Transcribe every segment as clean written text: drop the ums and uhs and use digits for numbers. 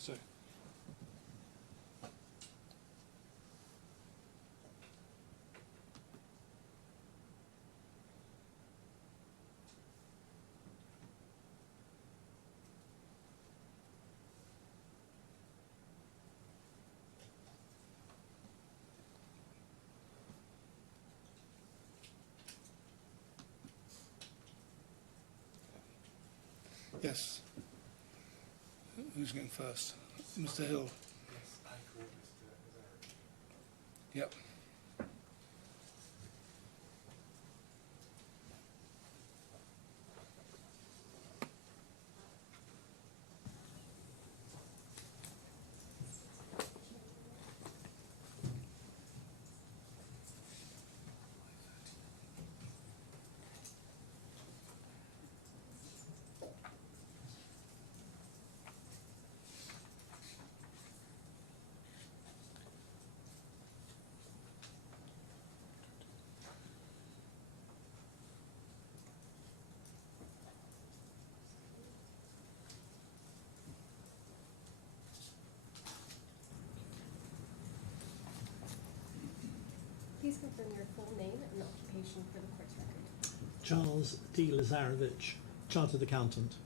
So. Yes. Who's going first? Mr. Hill. Yes, I agree, Mr. Yep. Please confirm your full name and occupation for the court's record. Charles D. Lazarevich, Chartered Accountant.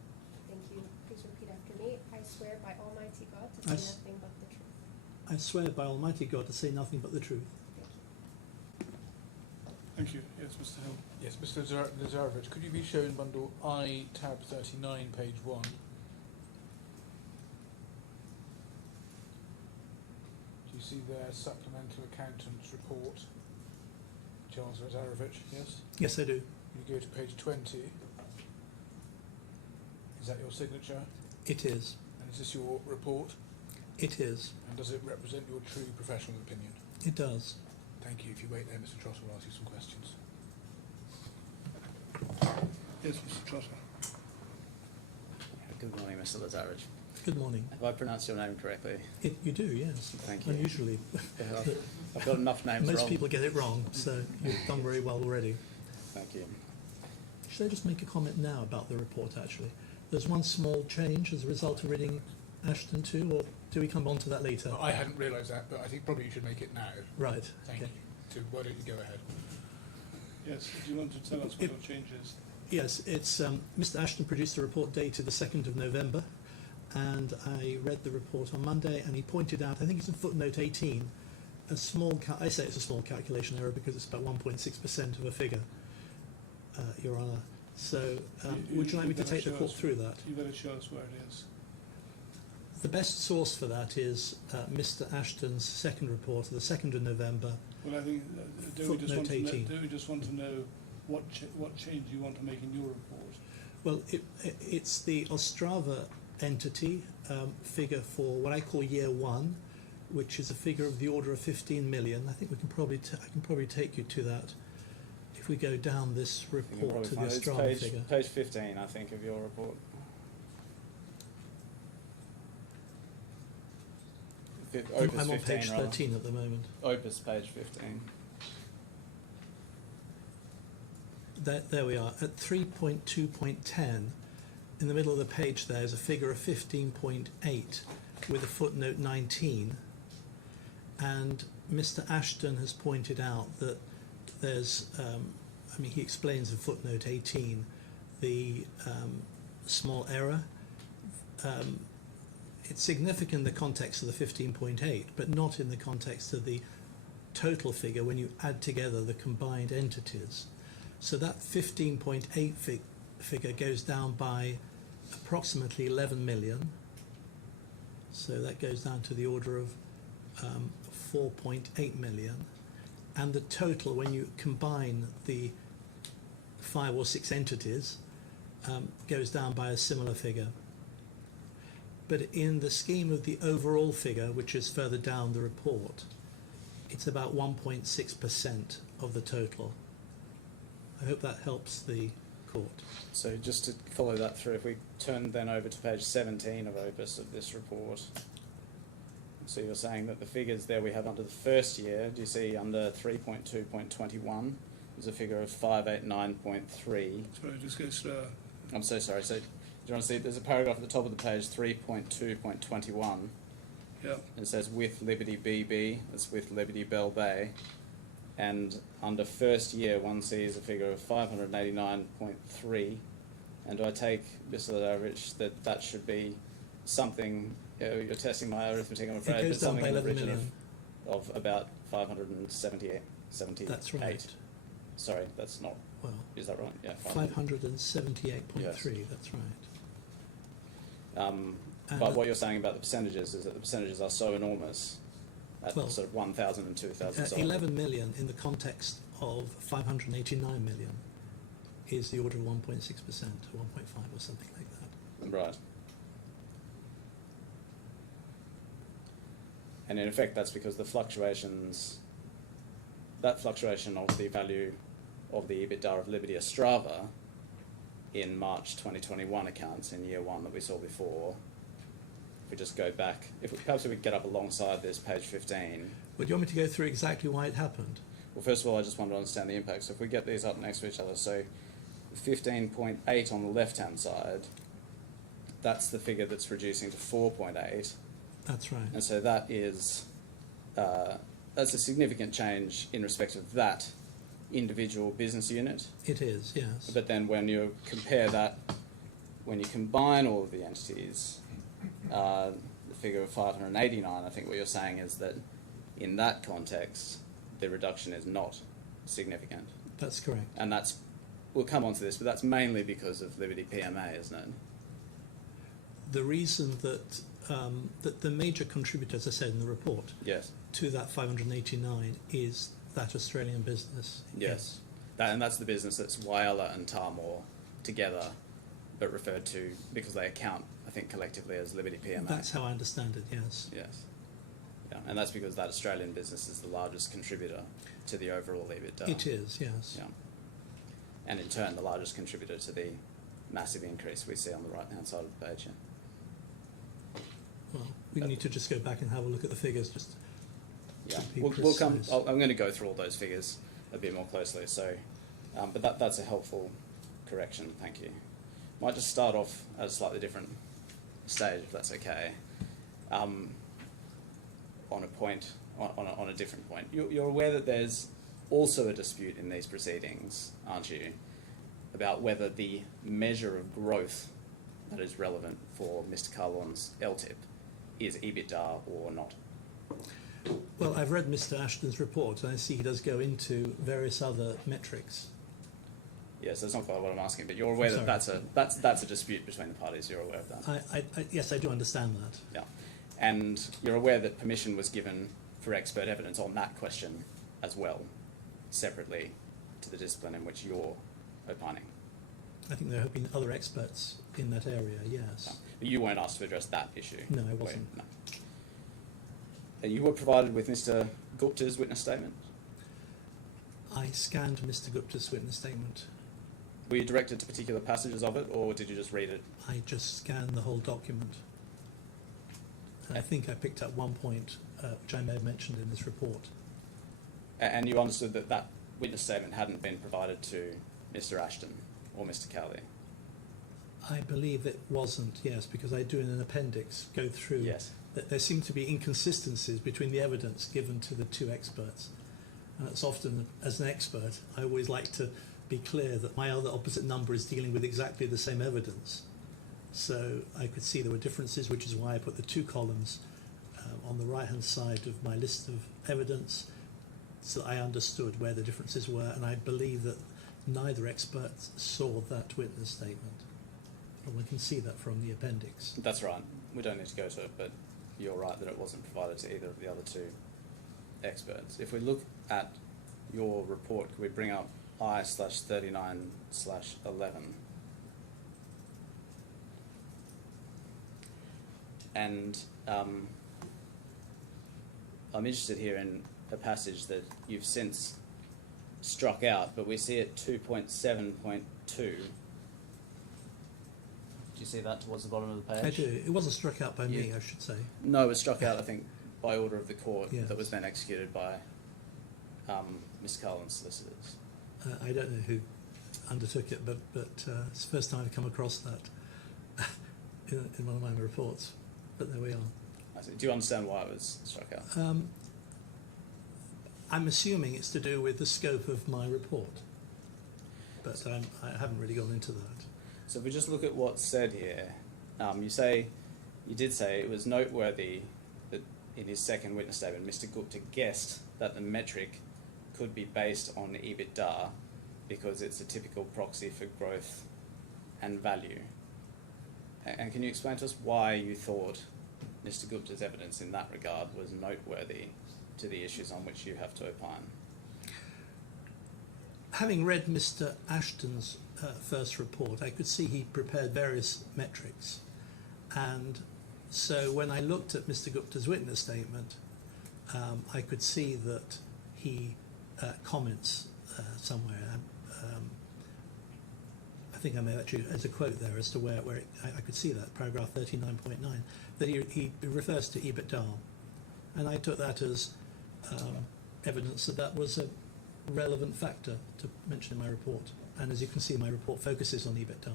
Thank you. Please repeat after me. I swear by Almighty God to say nothing but the truth. I swear by Almighty God to say nothing but the truth. Thank you. Thank you. Yes, Mr. Hill. Yes, Mr. Lazarevich, could you be shown bundle I, tab 39, page 1? Do you see there supplemental accountant's report? Charles Lazarevich, yes? Yes, I do. You go to page 20. Is that your signature? It is. And is this your report? It is. And does it represent your true professional opinion? It does. Thank you. If you wait there, Mr. Trotter will ask you some questions. Yes, Mr. Trotter. Good morning, Mr. Lazarevich. Good morning. Have I pronounced your name correctly? You do, yes. Thank you. Unusually. I've got enough names Most wrong. people get it wrong, so you've done very well already. Thank you. Should I just make a comment now about the report, actually? There's one small change as a result of reading Ashton 2, or do we come on to that later? I hadn't realised that, but I think probably you should make it now. Right. Thank Okay. you. So why don't you go ahead? Yes, do you want to tell us what your change is? Yes, it's Mr. Ashton produced a report dated the 2nd of November, and I read the report on Monday, and he pointed out, I think it's in footnote 18, a small, I say it's a small calculation error because it's about 1.6% of a figure, Your Honour. So would you like me to take the court through that? You better show us where it is. The best source for that is Mr. Ashton's second report of the 2nd of November. Well, I think, do we just want to know what change you want to make in your report? Well, it's the Ostrava entity figure for what I call year one, which is a figure of the order of 15 million. I think we can probably I can probably take you to that if we go down this report to the Ostrava figure. Page 15, I think, of your report. Opus I'm on 15, page 13 at the moment. Opus page 15. There we are. At 3.2.10, in the middle of the page there is a figure of 15.8 with a footnote 19. And Mr. Ashton has pointed out that there's, he explains in footnote 18 the small error. It's significant in the context of the 15.8, but not in the context of the total figure when you add together the combined entities. So that 15.8 figure goes down by approximately 11 million. So that goes down to the order of 4.8 million. And the total, when you combine the 5 or 6 entities, goes down by a similar figure. But in the scheme of the overall figure, which is further down the report, it's about 1.6% of the total. I hope that helps the court. So just to follow that through, if we turn then over to page 17 of Opus of this report. So you're saying that the figures there we have under the first year, do you see under 3.2.21, there's a figure of 589.3. Sorry, just go slower. I'm so sorry. So you want to see? There's a paragraph at the top of the page, 3.2.21. Yep. It says with Liberty BB, that's with Liberty Bell Bay, and under first year one sees a figure of 589.3, and do I take, Mr. Ladovich, that should be something, you're testing my arithmetic, I'm afraid, It goes but down something by in the 11 region million. of about 578. That's right. Sorry, that's not, Well, is that right? Yeah, 578.3, that's right. But what you're saying about the percentages is that the percentages are so enormous at Well, sort of 1,000 and 2,000. 11 million in the context of 589 million is the order of 1.6% or 1.5 or something like that. Right. And in effect, that's because the fluctuations, that fluctuation of the value of the EBITDA of Liberty Ostrava in March 2021 accounts in year one that we saw before, if we just go back, perhaps we could get up alongside this, page 15. Well, do you want me to go through exactly why it happened? Well, first of all, I just want to understand the impact. So if we get these up next to each other, so 15.8 on the left-hand side, that's the figure that's reducing to 4.8. That's right. And so that is, that's a significant change in respect of that individual business unit. It is, yes. But then when you compare that, when you combine all of the entities, the figure of 589, I think what you're saying is that in that context, the reduction is not significant. That's correct. And that's, we'll come on to this, but that's mainly because of Liberty PMA, isn't it? The reason that that the major contributor, as I said in the report, Yes. to that 589 is that Australian business. Yes. And that's the business that's Whyalla and Tarmore together, but referred to because they account, I think, collectively as Liberty PMA. That's how I understand it, yes. Yes. Yeah, and that's because that Australian business is the largest contributor to the overall EBITDA. It is, yes. Yeah. And in turn, the largest contributor to the massive increase we see on the right-hand side of the page. Yeah. Well, we need to just go back and have a look at the figures just Yeah, to be we'll come. precise. I'm going to go through all those figures a bit more closely. So, but that's a helpful correction. Thank you. Might just start off at a slightly different stage, if that's okay. On a point, on a different point. You're aware that there's also a dispute in these proceedings, aren't you, about whether the measure of growth that is relevant for Mr. Kahlon's LTIP is EBITDA or not? Well, I've read Mr. Ashton's report and I see he does go into various other metrics. Yes, that's not quite what I'm asking, but you're aware that that's a dispute between the parties. You're aware of that. Yes, I do understand that. Yeah, and you're aware that permission was given for expert evidence on that question as well, separately to the discipline in which you're opining. I think there have been other experts in that area, yes. Yeah. But you weren't asked to address that issue. No, I wasn't. No. And you were provided with Mr. Gupta's witness statement. I scanned Mr. Gupta's witness statement. Were you directed to particular passages of it, or did you just read it? I just scanned the whole document. And I think I picked up one point, which I may have mentioned in this report. And you understood that that witness statement hadn't been provided to Mr. Ashton or Mr. Cowley? I believe it wasn't, yes, because I do in an appendix go through Yes. that there seem to be inconsistencies between the evidence given to the two experts. And it's often, as an expert, I always like to be clear that my other opposite number is dealing with exactly the same evidence. So I could see there were differences, which is why I put the two columns on the right-hand side of my list of evidence so that I understood where the differences were, and I believe that neither expert saw that witness statement. And we can see that from the appendix. That's right. We don't need to go to it, but you're right that it wasn't provided to either of the other two experts. If we look at your report, could we bring up I/39/11? And I'm interested here in a passage that you've since struck out, but we see it 2.7.2. Do you see that towards the bottom of the page? I do. It wasn't struck out by me, Yeah. I should say. No, it was struck out, I think, by order of the court. Yes. That was then executed by Ms. Kahlon's solicitors. I don't know who undertook it, but it's the first time I've come across that. in one of my reports, but there we are. I see. Do you understand why it was struck out? I'm assuming it's to do with the scope of my report, but I haven't really gone into that. So if we just look at what's said here, you did say it was noteworthy that in his second witness statement, Mr. Gupta guessed that the metric could be based on EBITDA because it's a typical proxy for growth and value. And can you explain to us why you thought Mr. Gupta's evidence in that regard was noteworthy to the issues on which you have to opine? Having read Mr. Ashton's first report, I could see he prepared various metrics. And so when I looked at Mr. Gupta's witness statement, I could see that he comments somewhere. I think I may actually, as a quote there as to where I could see that, paragraph 39.9, that he refers to EBITDA. And I took that as evidence that was a relevant factor to mention in my report. And as you can see, my report focuses on EBITDA.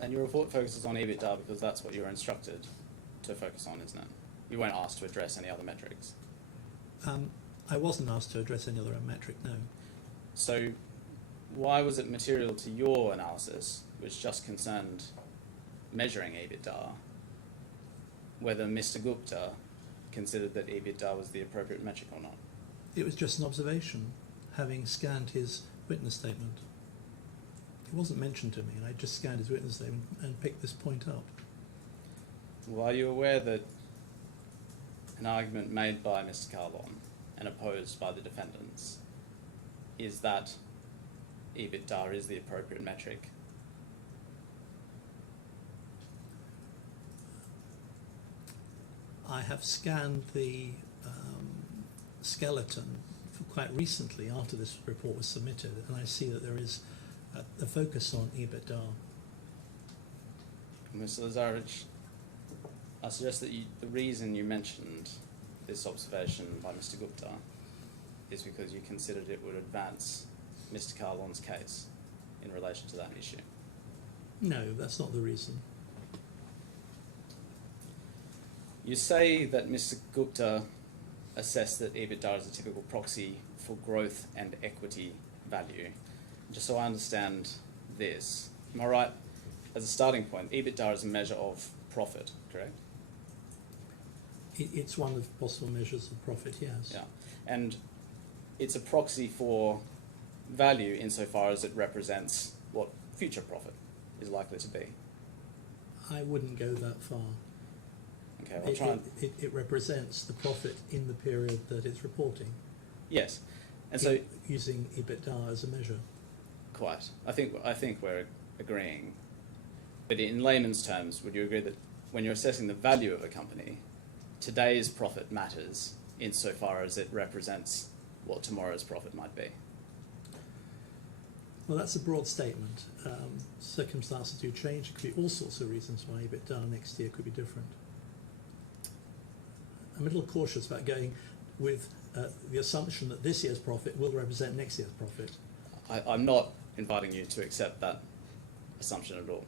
And your report focuses on EBITDA because that's what you were instructed to focus on, isn't it? You weren't asked to address any other metrics. I wasn't asked to address any other metric, no. So why was it material to your analysis, which just concerned measuring EBITDA, whether Mr. Gupta considered that EBITDA was the appropriate metric or not? It was just an observation, having scanned his witness statement. It wasn't mentioned to me, and I just scanned his witness statement and picked this point up. Well, are you aware that an argument made by Mr. Kahlon and opposed by the defendants is that EBITDA is the appropriate metric? I have scanned the skeleton quite recently after this report was submitted, and I see that there is a focus on EBITDA. Mr. Lazarevich, I suggest that the reason you mentioned this observation by Mr. Gupta is because you considered it would advance Mr. Kahlon's case in relation to that issue. No, that's not the reason. You say that Mr. Gupta assessed that EBITDA is a typical proxy for growth and equity value. Just so I understand this, am I right? As a starting point, EBITDA is a measure of profit, correct? It's one of possible measures of profit, yes. Yeah, and it's a proxy for value insofar as it represents what future profit is likely to be. I wouldn't go that far. Okay, I'll try and... It represents the profit in the period that it's reporting. Yes, and so... Using EBITDA as a measure. Quite. I think we're agreeing. But in layman's terms, would you agree that when you're assessing the value of a company, today's profit matters insofar as it represents what tomorrow's profit might be? Well, that's a broad statement. Circumstances do change. It could be all sorts of reasons why EBITDA next year could be different. I'm a little cautious about going with the assumption that this year's profit will represent next year's profit. I'm not inviting you to accept that assumption at all.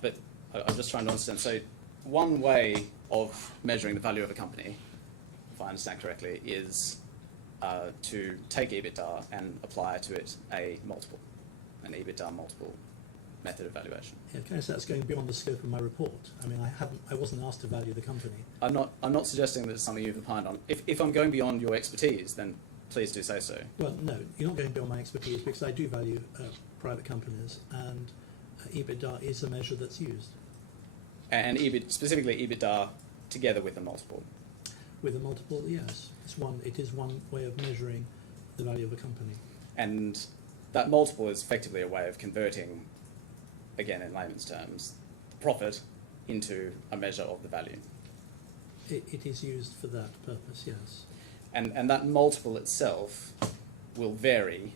But I'm just trying to understand. So one way of measuring the value of a company, if I understand correctly, is to take EBITDA and apply to it a multiple, an EBITDA multiple method of valuation. Yeah, can I say that's going beyond the scope of my report? I mean, I wasn't asked to value the company. I'm not suggesting that it's something you've opined on. If I'm going beyond your expertise, then please do say so. Well, no, you're not going beyond my expertise because I do value private companies, and EBITDA is a measure that's used. And specifically EBITDA together with a multiple. With a multiple, yes. It is one way of measuring the value of a company. And that multiple is effectively a way of converting, again in layman's terms, the profit into a measure of the value. It is used for that purpose, yes. And that multiple itself will vary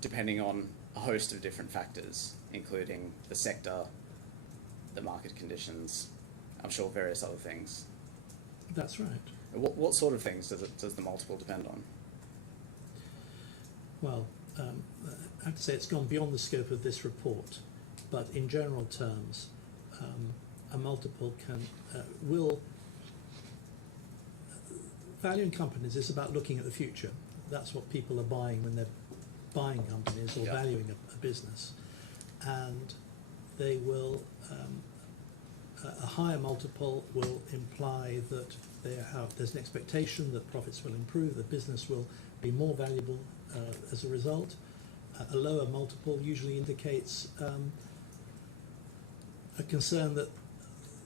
depending on a host of different factors, including the sector, the market conditions, I'm sure various other things. That's right. What sort of things does the multiple depend on? Well, I have to say it's gone beyond the scope of this report, but in general terms, a multiple will. Valuing companies is about looking at the future. That's what people are buying when they're buying companies or valuing a business. And they will, a higher multiple will imply that there's an expectation that profits will improve, the business will be more valuable as a result. A lower multiple usually indicates a concern that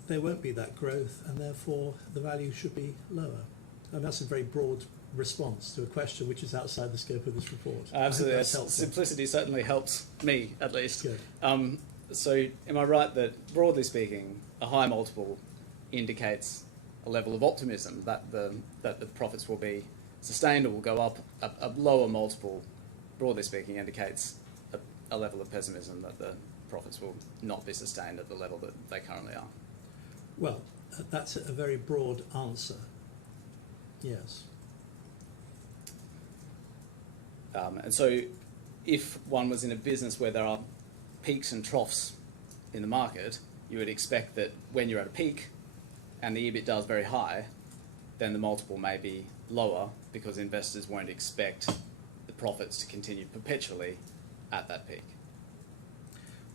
there won't be that growth and therefore the value should be lower. And that's a very broad response to a question which is outside the scope of this report. Absolutely. That's helpful. Simplicity certainly helps me, at least. Good. So am I right that, broadly speaking, a high multiple indicates a level of optimism that the profits will be sustained or will go up? A lower multiple, broadly speaking, indicates a level of pessimism that the profits will not be sustained at the level that they currently are. Well, that's a very broad answer. Yes. And so if one was in a business where there are peaks and troughs in the market, you would expect that when you're at a peak and the EBITDA is very high, then the multiple may be lower because investors won't expect the profits to continue perpetually at that peak.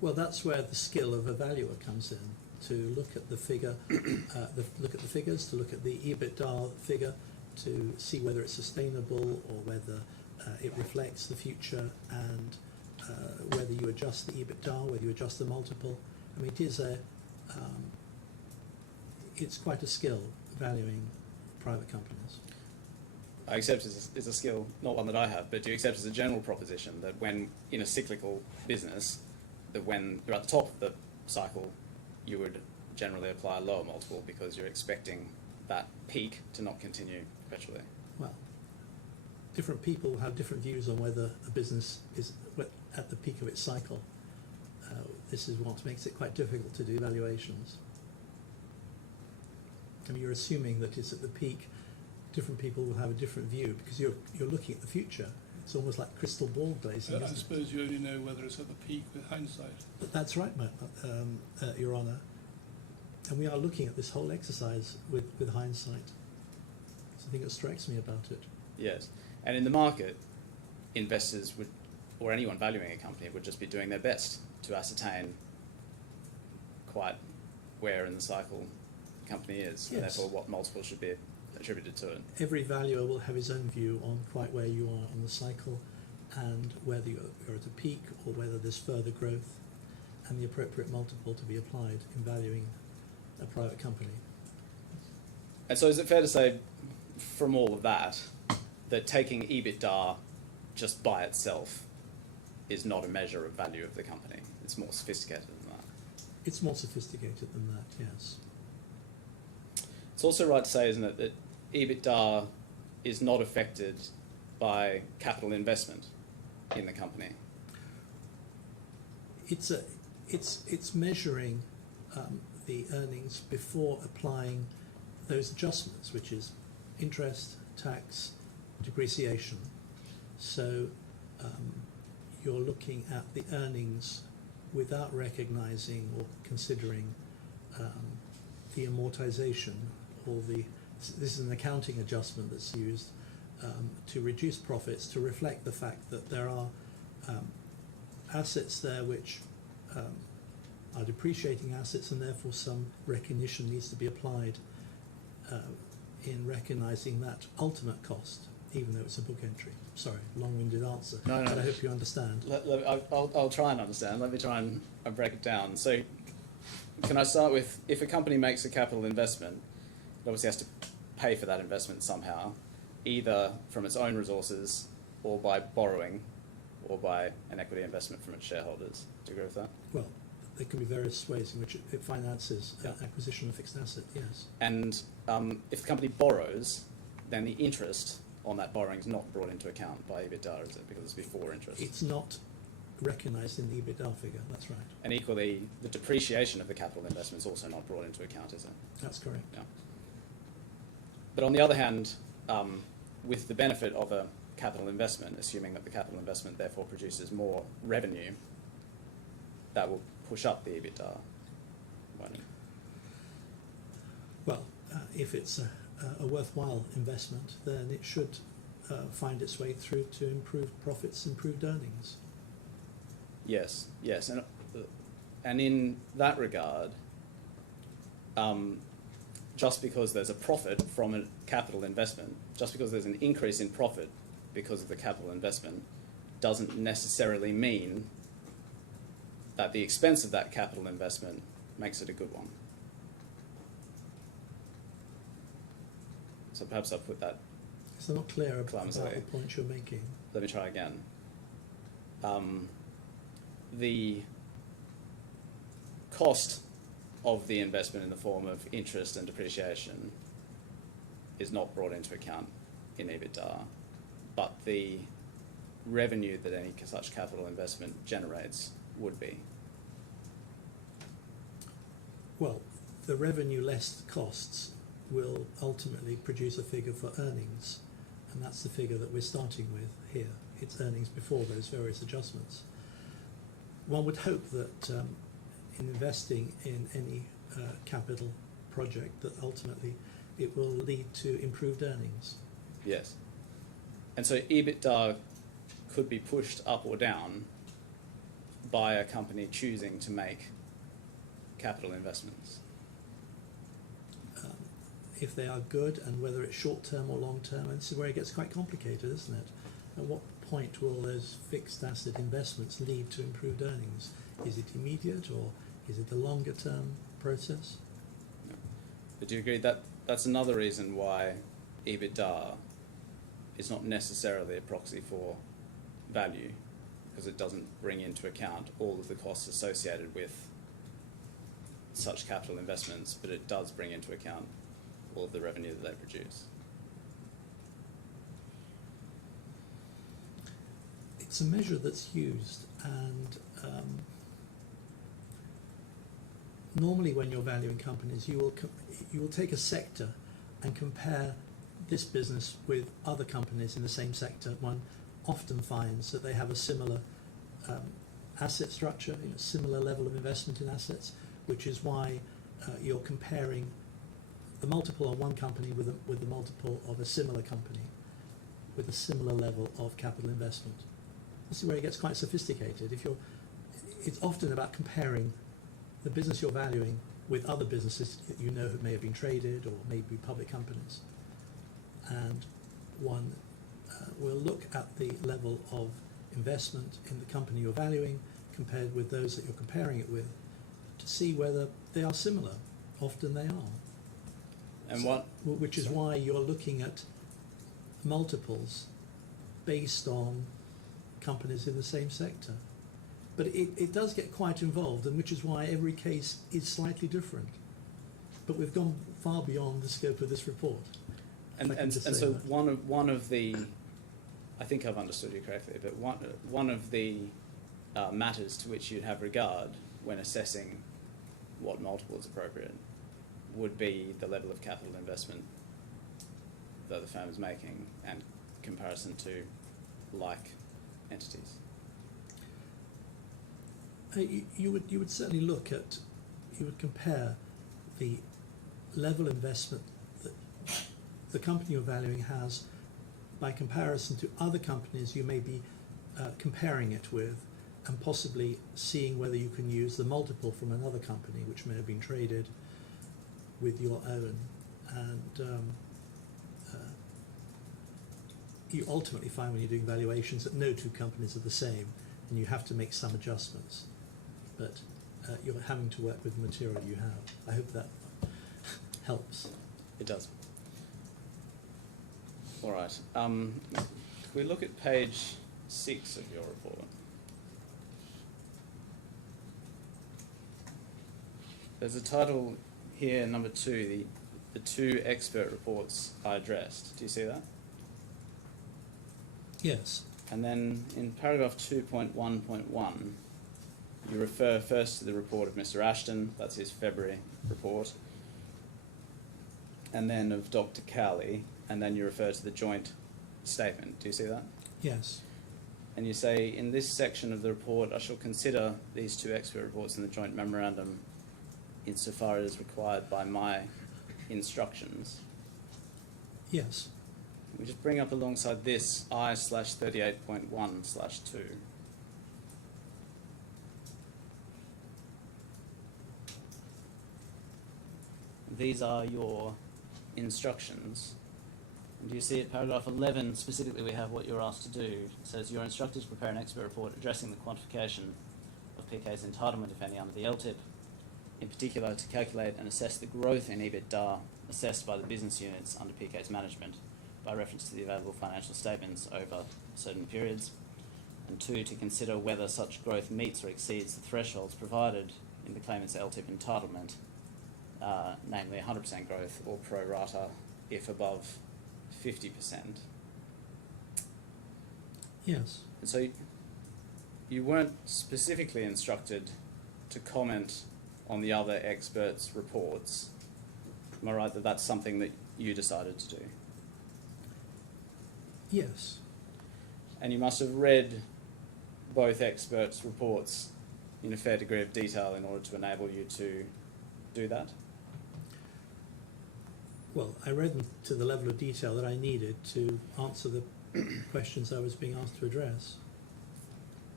Well, that's where the skill of a valuer comes in, to look at the figure, look at the figures, to look at the EBITDA figure, to see whether it's sustainable or whether it reflects the future, and whether you adjust the EBITDA, whether you adjust the multiple. I mean, it's quite a skill valuing private companies. I accept it's a skill, not one that I have, but do you accept as a general proposition that when in a cyclical business, that when you're at the top of the cycle, you would generally apply a lower multiple because you're expecting that peak to not continue perpetually? Well, different people have different views on whether a business is at the peak of its cycle. This is what makes it quite difficult to do valuations. I mean, you're assuming that it's at the peak. Different people will have a different view because you're looking at the future. It's almost like crystal ball glazing. I suppose you only know whether it's at the peak with hindsight. But that's right, Your Honour. And we are looking at this whole exercise with hindsight. It's the thing that strikes me about it. Yes. And in the market, investors would, or anyone valuing a company, would just be doing their best to ascertain quite where in the cycle the company is, and Yes. therefore what multiple should be attributed to it. Every valuer will have his own view on quite where you are on the cycle and whether you're at a peak or whether there's further growth, and the appropriate multiple to be applied in valuing a private company. And so is it fair to say, from all of that, that taking EBITDA just by itself is not a measure of value of the company? It's more sophisticated than that. It's more sophisticated than that, yes. It's also right to say, isn't it, that EBITDA is not affected by capital investment in the company? It's measuring the earnings before applying those adjustments, which is interest, tax, depreciation. So you're looking at the earnings without recognising or considering the amortization or this is an accounting adjustment that's used to reduce profits, to reflect the fact that there are assets there which are depreciating assets, and therefore some recognition needs to be applied in recognising that ultimate cost, even though it's a book entry. Sorry, long-winded answer, No. but I hope you understand. I'll try and understand. Let me try and break it down. So can I start with, if a company makes a capital investment, it obviously has to pay for that investment somehow, either from its own resources or by borrowing or by an equity investment from its shareholders. Do you agree with that? Well, there can be various ways in which it finances acquisition of fixed asset, yes. And if the company borrows, then the interest on that borrowing is not brought into account by EBITDA, is it? Because it's before interest. It's not recognised in the EBITDA figure, that's right. And equally, the depreciation of the capital investment is also not brought into account, is it? That's correct. Yeah. But on the other hand, with the benefit of a capital investment, assuming that the capital investment therefore produces more revenue, that will push up the EBITDA. money? Well, if it's a worthwhile investment, then it should find its way through to improved profits, improved earnings. Yes, yes, and in that regard, just because there's a profit from a capital investment, just because there's an increase in profit because of the capital investment, doesn't necessarily mean that the expense of that capital investment makes it a good one. So perhaps I'll put that. So not clear about Clumsily. the point you're making. Let me try again. The cost of the investment in the form of interest and depreciation is not brought into account in EBITDA, but the revenue that any such capital investment generates would be. Well, the revenue less costs will ultimately produce a figure for earnings, and that's the figure that we're starting with here. It's earnings before those various adjustments. One would hope that in investing in any capital project, that ultimately it will lead to improved earnings. Yes. And so EBITDA could be pushed up or down by a company choosing to make capital investments. If they are good, and whether it's short-term or long-term, and this is where it gets quite complicated, isn't it? At what point will those fixed asset investments lead to improved earnings? Is it immediate, or is it a longer-term process? But do you agree that that's another reason why EBITDA is not necessarily a proxy for value, because it doesn't bring into account all of the costs associated with such capital investments, but it does bring into account all of the revenue that they produce? It's a measure that's used, and normally when you're valuing companies, you will take a sector and compare this business with other companies in the same sector. One often finds that they have a similar asset structure, similar level of investment in assets, which is why you're comparing the multiple of one company with the multiple of a similar company with a similar level of capital investment. This is where it gets quite sophisticated. It's often about comparing the business you're valuing with other businesses that you know may have been traded or may be public companies. And one will look at the level of investment in the company you're valuing compared with those that you're comparing it with to see whether they are similar. Often they are. And So, which is why you're looking at multiples based on companies in the same sector. But it does get quite involved, and which is why every case is slightly different. But we've gone far beyond the scope of this report. And so one of the, I think I've understood you correctly, but one of the matters to which you'd have regard when assessing what multiple is appropriate would be the level of capital investment that the firm is making and comparison to like entities. You would certainly look at, you would compare the level of investment that the company you're valuing has by comparison to other companies you may be comparing it with, and possibly seeing whether you can use the multiple from another company which may have been traded with your own, and you ultimately find when you're doing valuations that no two companies are the same, and you have to make some adjustments, but you're having to work with the material you have. I hope that helps. It does. All right. Can we look at page 6 of your report? There's a title here, number 2, the 2 expert reports are addressed. Do you see that? Yes. And then in paragraph 2.1.1, you refer first to the report of Mr. Ashton, that's his February report, and then of Dr. Cowley, and then you refer to the joint statement. Do you see that? Yes. And you say, in this section of the report, I shall consider these 2 expert reports in the joint memorandum insofar as required by my instructions. Yes. We just bring up alongside this I/38.1/2. These are your instructions. And do you see at paragraph 11, specifically we have what you're asked to do. It says you're instructed to prepare an expert report addressing the quantification of PK's entitlement, if any, under the LTIP, in particular to calculate and assess the growth in EBITDA assessed by the business units under PK's management by reference to the available financial statements over certain periods, and 2, to consider whether such growth meets or exceeds the thresholds provided in the claimant's LTIP entitlement, namely 100% growth or pro rata if above 50%. Yes. And so you weren't specifically instructed to comment on the other experts' reports. Am I right that that's something that you decided to do? Yes. And you must have read both experts' reports in a fair degree of detail in order to enable you to do that? Well, I read them to the level of detail that I needed to answer the questions I was being asked to address.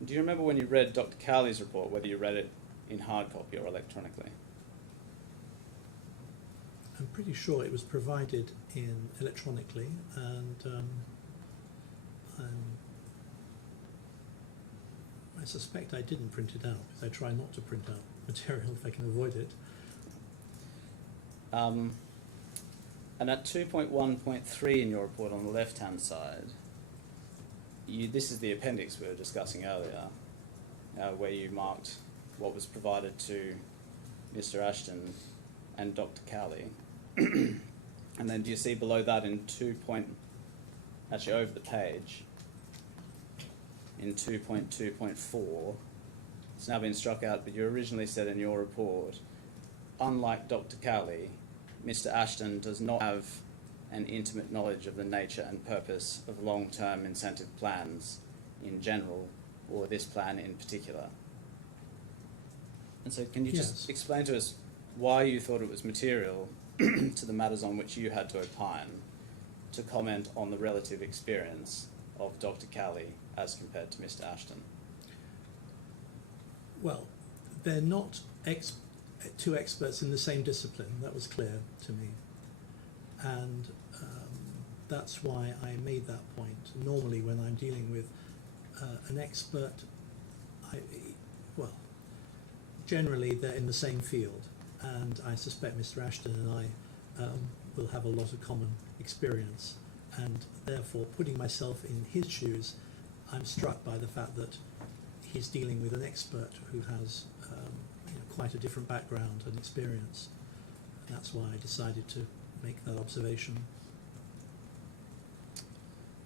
Do you remember when you read Dr. Cowley's report, whether you read it in hard copy or electronically? I'm pretty sure it was provided in electronically, and I suspect I didn't print it out, because I try not to print out material if I can avoid it. And at 2.1.3 in your report on the left-hand side, this is the appendix we were discussing earlier, where you marked what was provided to Mr. Ashton and Dr. Cowley. And then do you see below that in actually over the page, in 2.2.4, it's now been struck out, but you originally said in your report, unlike Dr. Cowley, Mr. Ashton does not have an intimate knowledge of the nature and purpose of long-term incentive plans in general, or this plan in particular. And so can you just explain to us why you thought it was material to the matters on which you had to opine to comment on the relative experience of Dr. Cowley as compared to Mr. Ashton? Well, they're not two experts in the same discipline, that was clear to me. And that's why I made that point. Normally when I'm dealing with an expert, generally they're in the same field, and I suspect Mr. Ashton and I will have a lot of common experience, and therefore putting myself in his shoes, I'm struck by the fact that he's dealing with an expert who has quite a different background and experience. And that's why I decided to make that observation.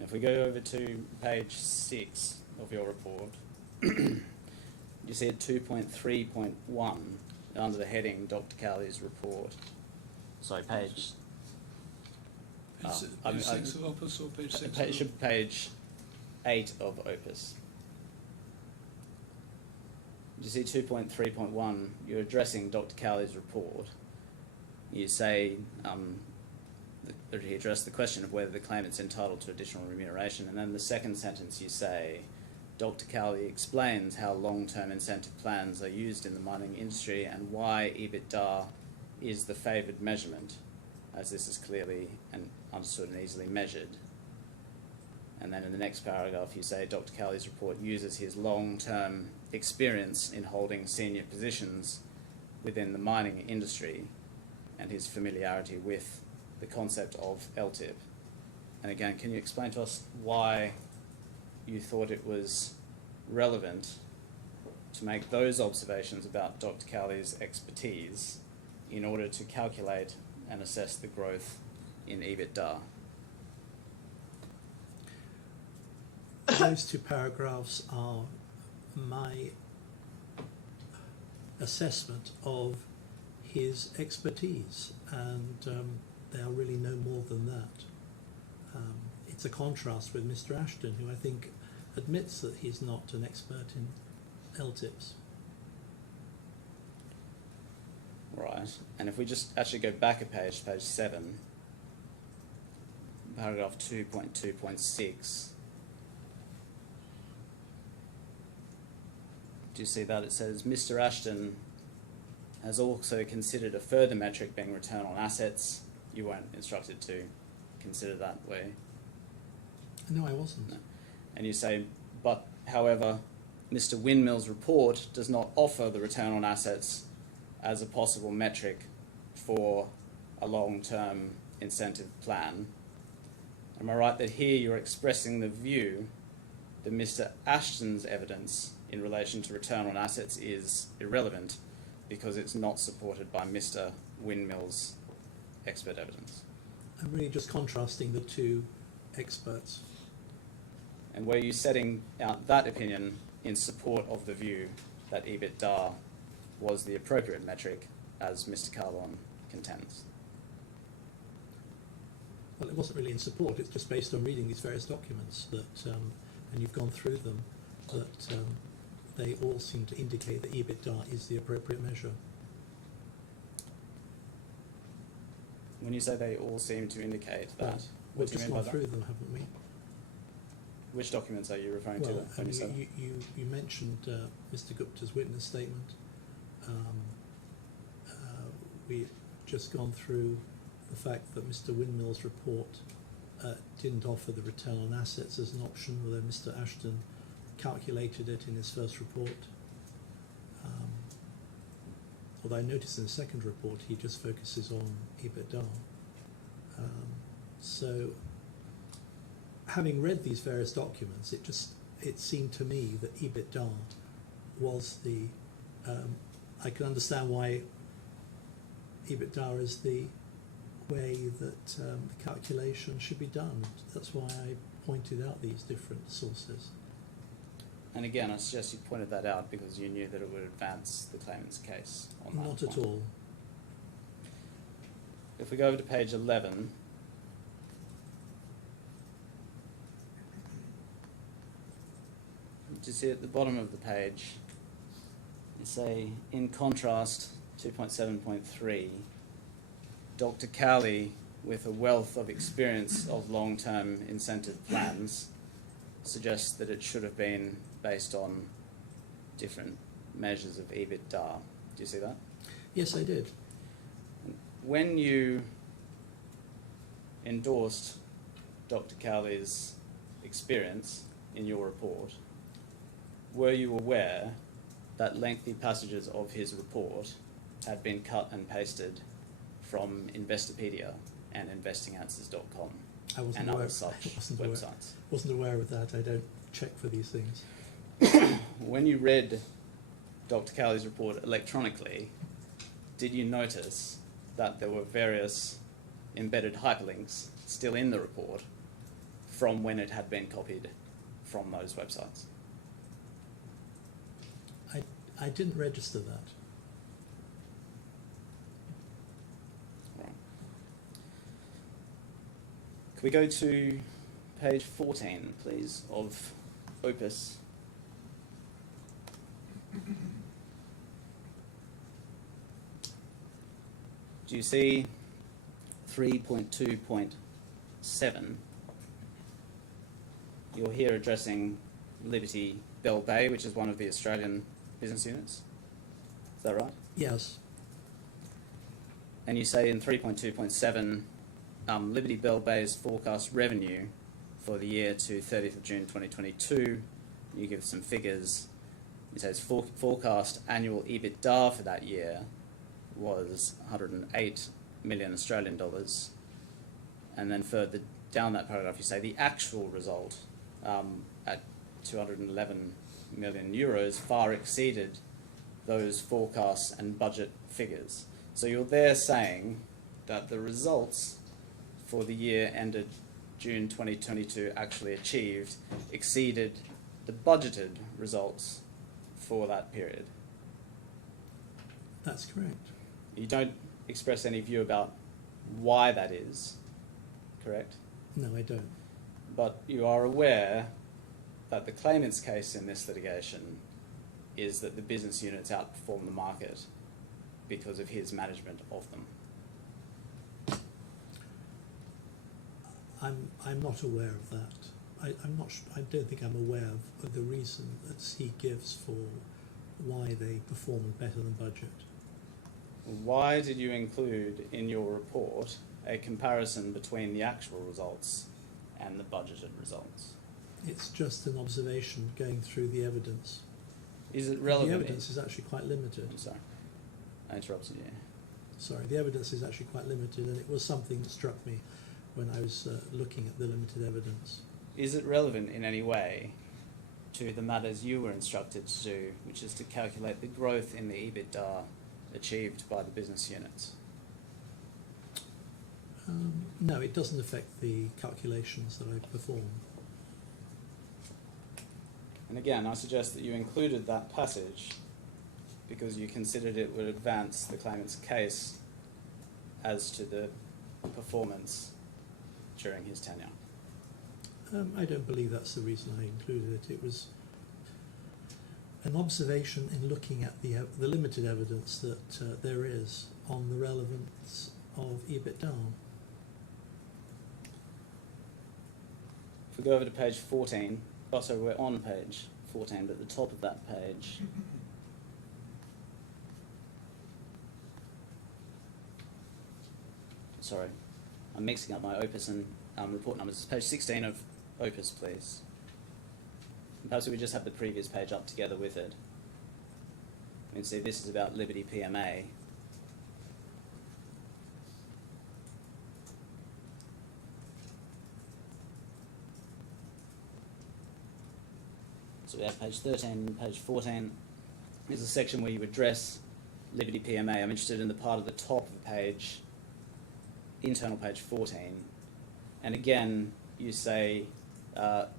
If we go over to page 6 of your report, you see at 2.3.1 under the heading Dr. Cowley's report. Sorry, page. Page 6 of Opus or page 6? It should be page 8 of Opus. You see 2.3.1, you're addressing Dr. Cowley's report. You say that he addressed the question of whether the claimant's entitled to additional remuneration, and then the second sentence you say, Dr. Cowley explains how long-term incentive plans are used in the mining industry and why EBITDA is the favoured measurement, as this is clearly and understood and easily measured. And then in the next paragraph you say Dr. Cowley's report uses his long-term experience in holding senior positions within the mining industry and his familiarity with the concept of LTIP. And again, can you explain to us why you thought it was relevant to make those observations about Dr. Cowley's expertise in order to calculate and assess the growth in EBITDA? Those two paragraphs are my assessment of his expertise, and they are really no more than that. It's a contrast with Mr. Ashton, who I think admits that he's not an expert in LTIPs. right? And if we just actually go back a page, to page 7, paragraph 2.2.6, do you see that? It says, Mr. Ashton has also considered a further metric being return on assets. You weren't instructed to consider that, were you? No, I wasn't. No. And you say, but however, Mr. Windmill's report does not offer the return on assets as a possible metric for a long-term incentive plan. Am I right that here you're expressing the view that Mr. Ashton's evidence in relation to return on assets is irrelevant because it's not supported by Mr. Windmill's expert evidence? I'm really just contrasting the two experts. And were you setting out that opinion in support of the view that EBITDA was the appropriate metric, as Mr. Kahlon contends? Well, it wasn't really in support. It's just based on reading these various documents that, and you've gone through them, that they all seem to indicate that EBITDA is the appropriate measure. When you say they all seem to indicate that, Well, what we've do you just mean by gone that? through them, haven't we? Which documents are you referring to Well, when you say that? you mentioned Mr. Gupta's witness statement. We've just gone through the fact that Mr. Windmill's report didn't offer the return on assets as an option, although Mr. Ashton calculated it in his first report. Although I noticed in the second report he just focuses on EBITDA. So, having read these various documents, it seemed to me that EBITDA was the. I can understand why EBITDA is the way that the calculation should be done. That's why I pointed out these different sources. And again, I suggest you pointed that out because you knew that it would advance the claimant's case on that Not point. at all. If we go over to page 11, you see at the bottom of the page, you say, in contrast, 2.7.3, Dr. Cowley, with a wealth of experience of long-term incentive plans, suggests that it should have been based on different measures of EBITDA. Do you see that? Yes, I did. When you endorsed Dr. Cowley's experience in your report, were you aware that lengthy passages of his report had been cut and pasted from Investopedia and investinganswers.com I wasn't and aware. other such websites? Wasn't aware of that. I don't check for these things. When you read Dr. Cowley's report electronically, did you notice that there were various embedded hyperlinks still in the report from when it had been copied from those websites? I didn't register that. Right. Could we go to page 14, please, of Opus? Do you see 3.2.7? You're here addressing Liberty Bell Bay, which is one of the Australian business units. Is that right? Yes. And you say in 3.2.7, Liberty Bell Bay's forecast revenue for the year to 30th of June 2022, you give some figures. It says forecast annual EBITDA for that year was 108 million Australian dollars. And then further down that paragraph, you say the actual result at 211 million euros far exceeded those forecasts and budget figures. So you're there saying that the results for the year ended June 2022 actually achieved exceeded the budgeted results for that period. That's correct. You don't express any view about why that is, correct? No, I don't. But you are aware that the claimant's case in this litigation is that the business units outperform the market because of his management of them. I'm not aware of that. I'm not. I don't think I'm aware of the reason that he gives for why they performed better than budget. Why did you include in your report a comparison between the actual results and the budgeted results? It's just an observation going through the evidence. Is it relevant? The evidence is actually quite limited. I'm sorry, I interrupted you. Sorry, the evidence is actually quite limited, and it was something that struck me when I was looking at the limited evidence. Is it relevant in any way to the matters you were instructed to do, which is to calculate the growth in the EBITDA achieved by the business units? No, it doesn't affect the calculations that I perform. And again, I suggest that you included that passage because you considered it would advance the claimant's case as to the performance during his tenure. I don't believe that's the reason I included it. It was an observation in looking at the limited evidence that there is on the relevance of EBITDA. If we go over to page 14, oh sorry, we're on page 14, but at the top of that page, sorry, I'm mixing up my Opus and report numbers. Page 16 of Opus, please. And perhaps we would just have the previous page up together with it. You can see this is about Liberty PMA. So we have page 13 and page 14 is a section where you address Liberty PMA. I'm interested in the part at the top of the page, internal page 14. And again, you say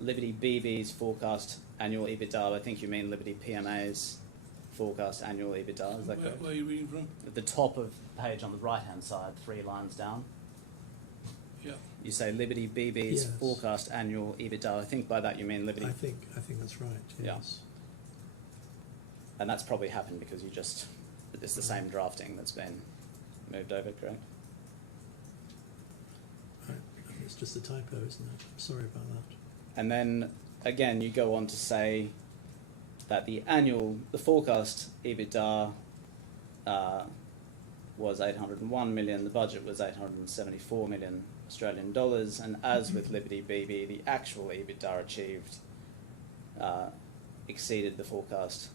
Liberty BB's forecast annual EBITDA. I think you mean Liberty PMA's forecast annual EBITDA. Is that correct? Where are you reading from? At the top of the page on the right-hand side, 3 lines down. Yeah. You say Liberty BB's Yes. forecast annual EBITDA. I think by that you mean Liberty. I think that's right. Yes. And that's probably happened because it's the same drafting that's been moved over, correct? Right. It's just a typo, isn't it? I'm sorry about that. And then again, you go on to say that the forecast EBITDA was 801 million, the budget was 874 million Australian dollars, and as with Liberty BB, the actual EBITDA achieved exceeded the forecast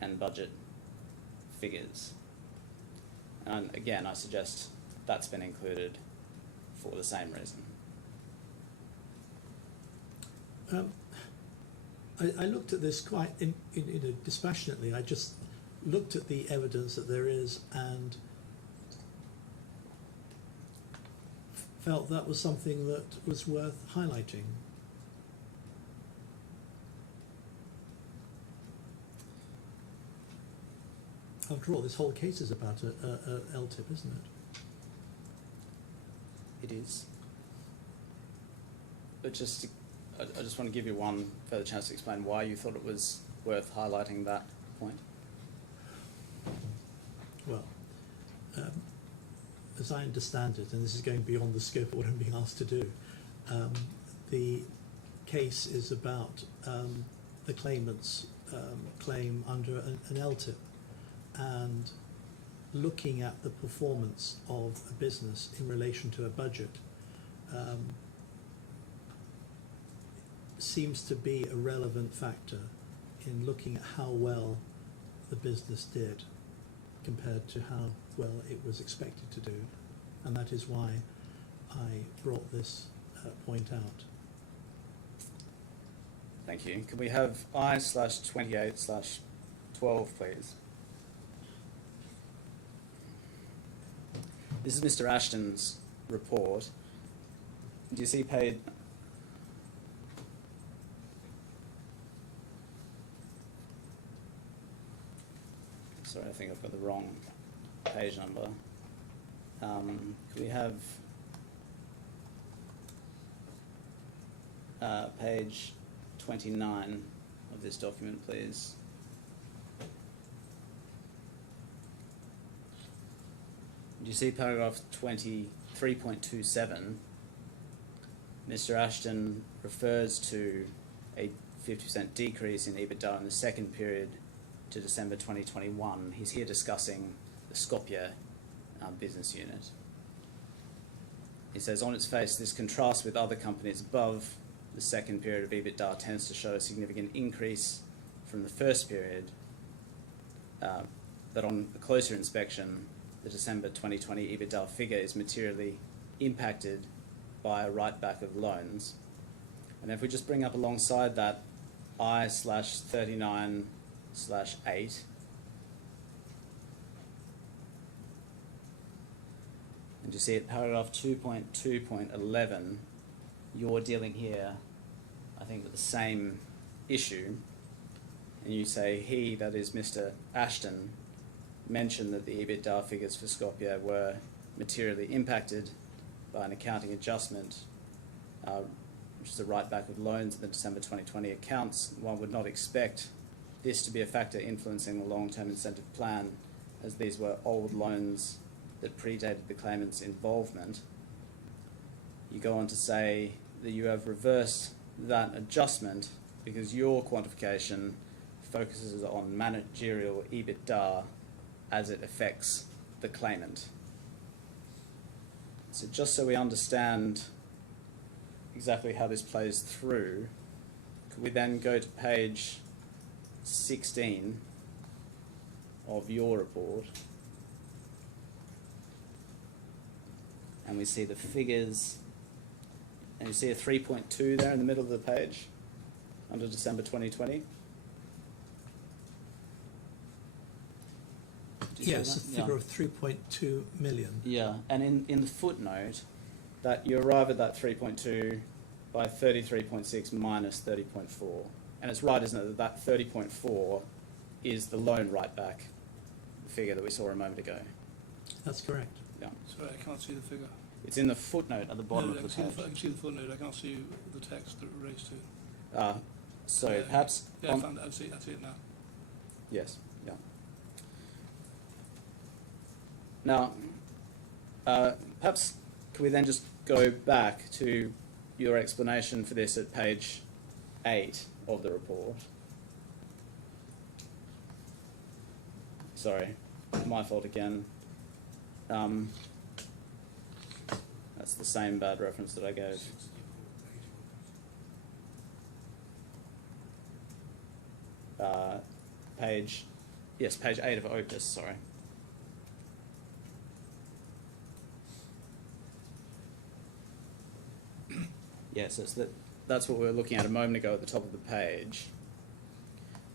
and budget figures. And again, I suggest that's been included for the same reason. I looked at this quite dispassionately. I just looked at the evidence that there is and felt that was something that was worth highlighting. After all, this whole case is about a LTIP, isn't it? It is. But I just want to give you one further chance to explain why you thought it was worth highlighting that point. Well, as I understand it, and this is going beyond the scope of what I'm being asked to do, the case is about the claimant's claim under an LTIP, and looking at the performance of a business in relation to a budget seems to be a relevant factor in looking at how well the business did compared to how well it was expected to do, and that is why I brought this point out. Thank you. Could we have I/28/12, please? This is Mr. Ashton's report. Do you see paid? Sorry, I think I've got the wrong page number. Could we have page 29 of this document, please? you see paragraph 23.27, Mr. Ashton refers to a 50% decrease in EBITDA in the second period to December 2021. He's here discussing the Skopje business unit. He says, on its face, this contrasts with other companies above. The second period of EBITDA tends to show a significant increase from the first period, but on a closer inspection, the December 2020 EBITDA figure is materially impacted by a write-back of loans. And if we just bring up alongside that I/39/8, and you see at paragraph 2.2.11, you're dealing here, I think, with the same issue, and you say he, that is Mr. Ashton, mentioned that the EBITDA figures for Skopje were materially impacted by an accounting adjustment, which is a write-back of loans in the December 2020 accounts. One would not expect this to be a factor influencing the long-term incentive plan, as these were old loans that predated the claimant's involvement. You go on to say that you have reversed that adjustment because your quantification focuses on managerial EBITDA as it affects the claimant. So just so we understand exactly how this plays through, could we then go to page 16 of your report, and we see the figures, and you see a 3.2 there in the middle of the page under December 2020. Yes, a figure of 3.2 million. Yeah, and in the footnote, that you arrive at that 3.2 by 33.6 minus 30.4. And it's right, isn't it, that 30.4 is the loan write-back figure that we saw a moment ago. That's correct. Yeah. Sorry, I can't see the figure. It's in the footnote at the bottom No, of the I page. can see the footnote. I can't see the text that it relates to. So Yeah. perhaps... Yeah, I found it. I see it now. Yes, yeah. Now, perhaps could we then just go back to your explanation for this at page 8 of the report? Sorry, my fault again. That's the same bad reference that I gave. Page 8 of Opus, sorry. Yes, that's what we were looking at a moment ago at the top of the page.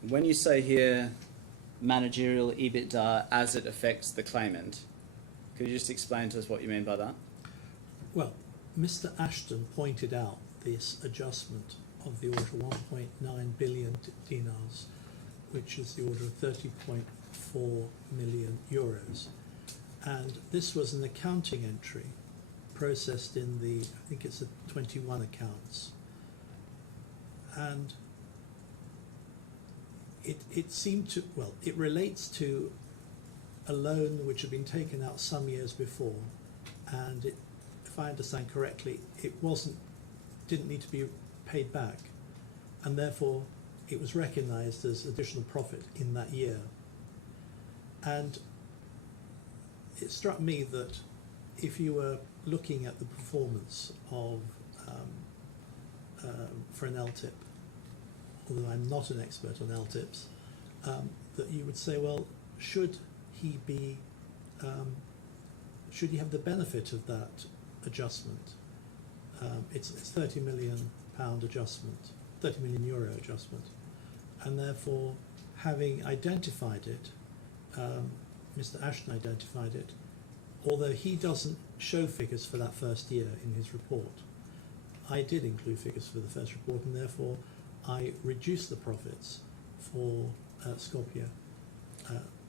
When you say here, managerial EBITDA as it affects the claimant, could you just explain to us what you mean by that? Well, Mr. Ashton pointed out this adjustment of the order of 1.9 billion dinars, which is the order of 30.4 million euros. And this was an accounting entry processed in the, I think it's the 21 accounts. And it seemed to, well, it relates to a loan which had been taken out some years before, and it, if I understand correctly, it didn't need to be paid back, and therefore it was recognised as additional profit in that year. And it struck me that if you were looking at the performance of for an LTIP, although I'm not an expert on LTIPs, that you would say, well, should he have the benefit of that adjustment? It's £30 million adjustment, €30 million adjustment, and therefore, having identified it, Mr. Ashton identified it, although he doesn't show figures for that first year in his report. I did include figures for the first report, and therefore I reduced the profits for Skopje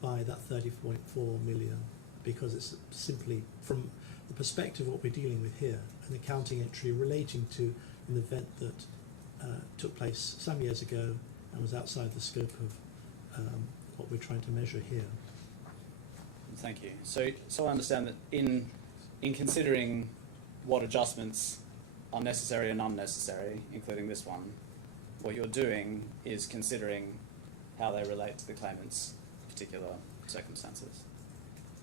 by that 30.4 million, because it's simply, from the perspective of what we're dealing with here, an accounting entry relating to an event that took place some years ago and was outside the scope of what we're trying to measure here. Thank you. So I understand that in considering what adjustments are necessary and unnecessary, including this one, what you're doing is considering how they relate to the claimant's particular circumstances.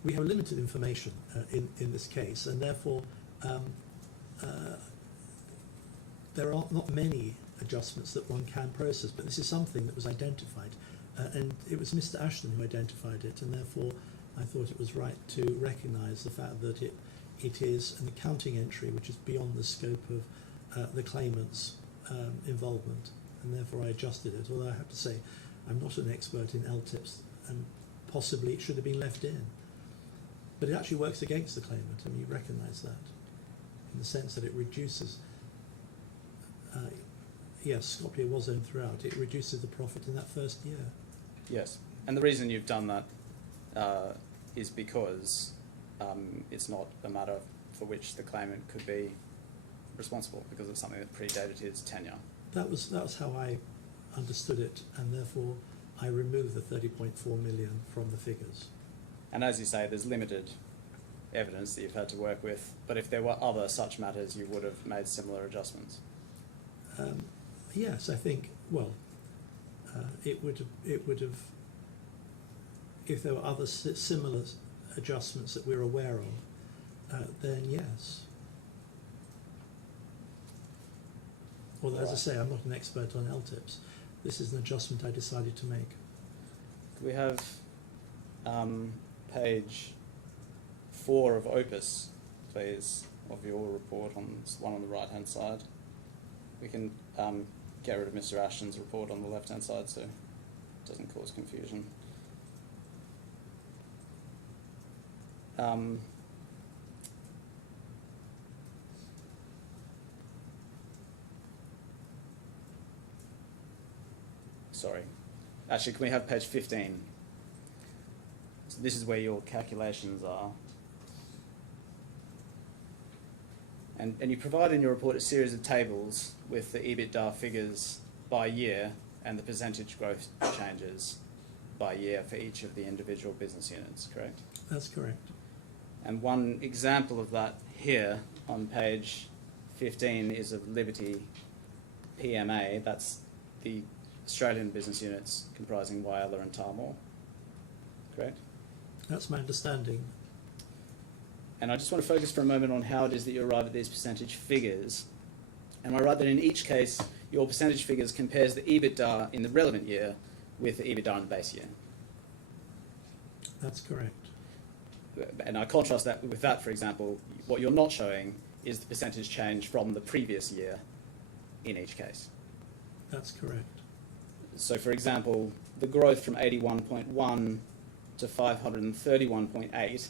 We have limited information in this case, and therefore there are not many adjustments that one can process, but this is something that was identified, and it was Mr. Ashton who identified it, and therefore I thought it was right to recognise the fact that it is an accounting entry which is beyond the scope of the claimant's involvement, and therefore I adjusted it, although I have to say I'm not an expert in LTIPs, and possibly it should have been left in. But it actually works against the claimant, and you recognise that, in the sense that it reduces, yes, Skopje was owned throughout, it reduces the profit in that first year. Yes, and the reason you've done that is because it's not a matter for which the claimant could be responsible, because it's something that predated his tenure. That was how I understood it, and therefore I removed the 30.4 million from the figures. And as you say, there's limited evidence that you've had to work with, but if there were other such matters, you would have made similar adjustments. Yes, I think, well, it would have, if there were other similar adjustments that we're aware of, then yes. Although, as I say, I'm not an expert on LTIPs. This is an adjustment I decided to make. We have page 4 of Opus, please, of your report, on one on the right-hand side. We can get rid of Mr. Ashton's report on the left-hand side so it doesn't cause confusion. Sorry. Actually, can we have page 15? So this is where your calculations are. And you provide in your report a series of tables with the EBITDA figures by year and the percentage growth changes by year for each of the individual business units, correct? That's correct. And one example of that here on page 15 is of Liberty PMA. That's the Australian business units comprising Whyalla and Tarmore, correct? That's my understanding. And I just want to focus for a moment on how it is that you arrive at these percentage figures. Am I right that in each case, your percentage figures compares the EBITDA in the relevant year with the EBITDA in the base year? That's correct. And I contrast that with that, for example, what you're not showing is the percentage change from the previous year in each case. That's correct. So, for example, the growth from 81.1 to 531.8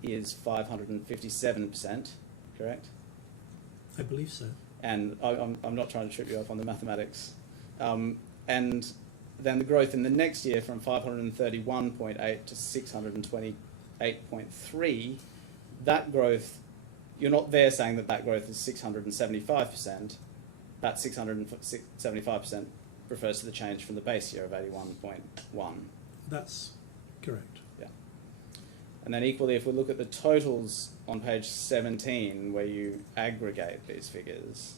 is 557%, correct? I believe so. And I'm not trying to trip you up on the mathematics. And then the growth in the next year from 531.8 to 628.3, that growth, you're not there saying that growth is 675%. That 675% refers to the change from the base year of 81.1. That's correct. Yeah. And then equally, if we look at the totals on page 17, where you aggregate these figures,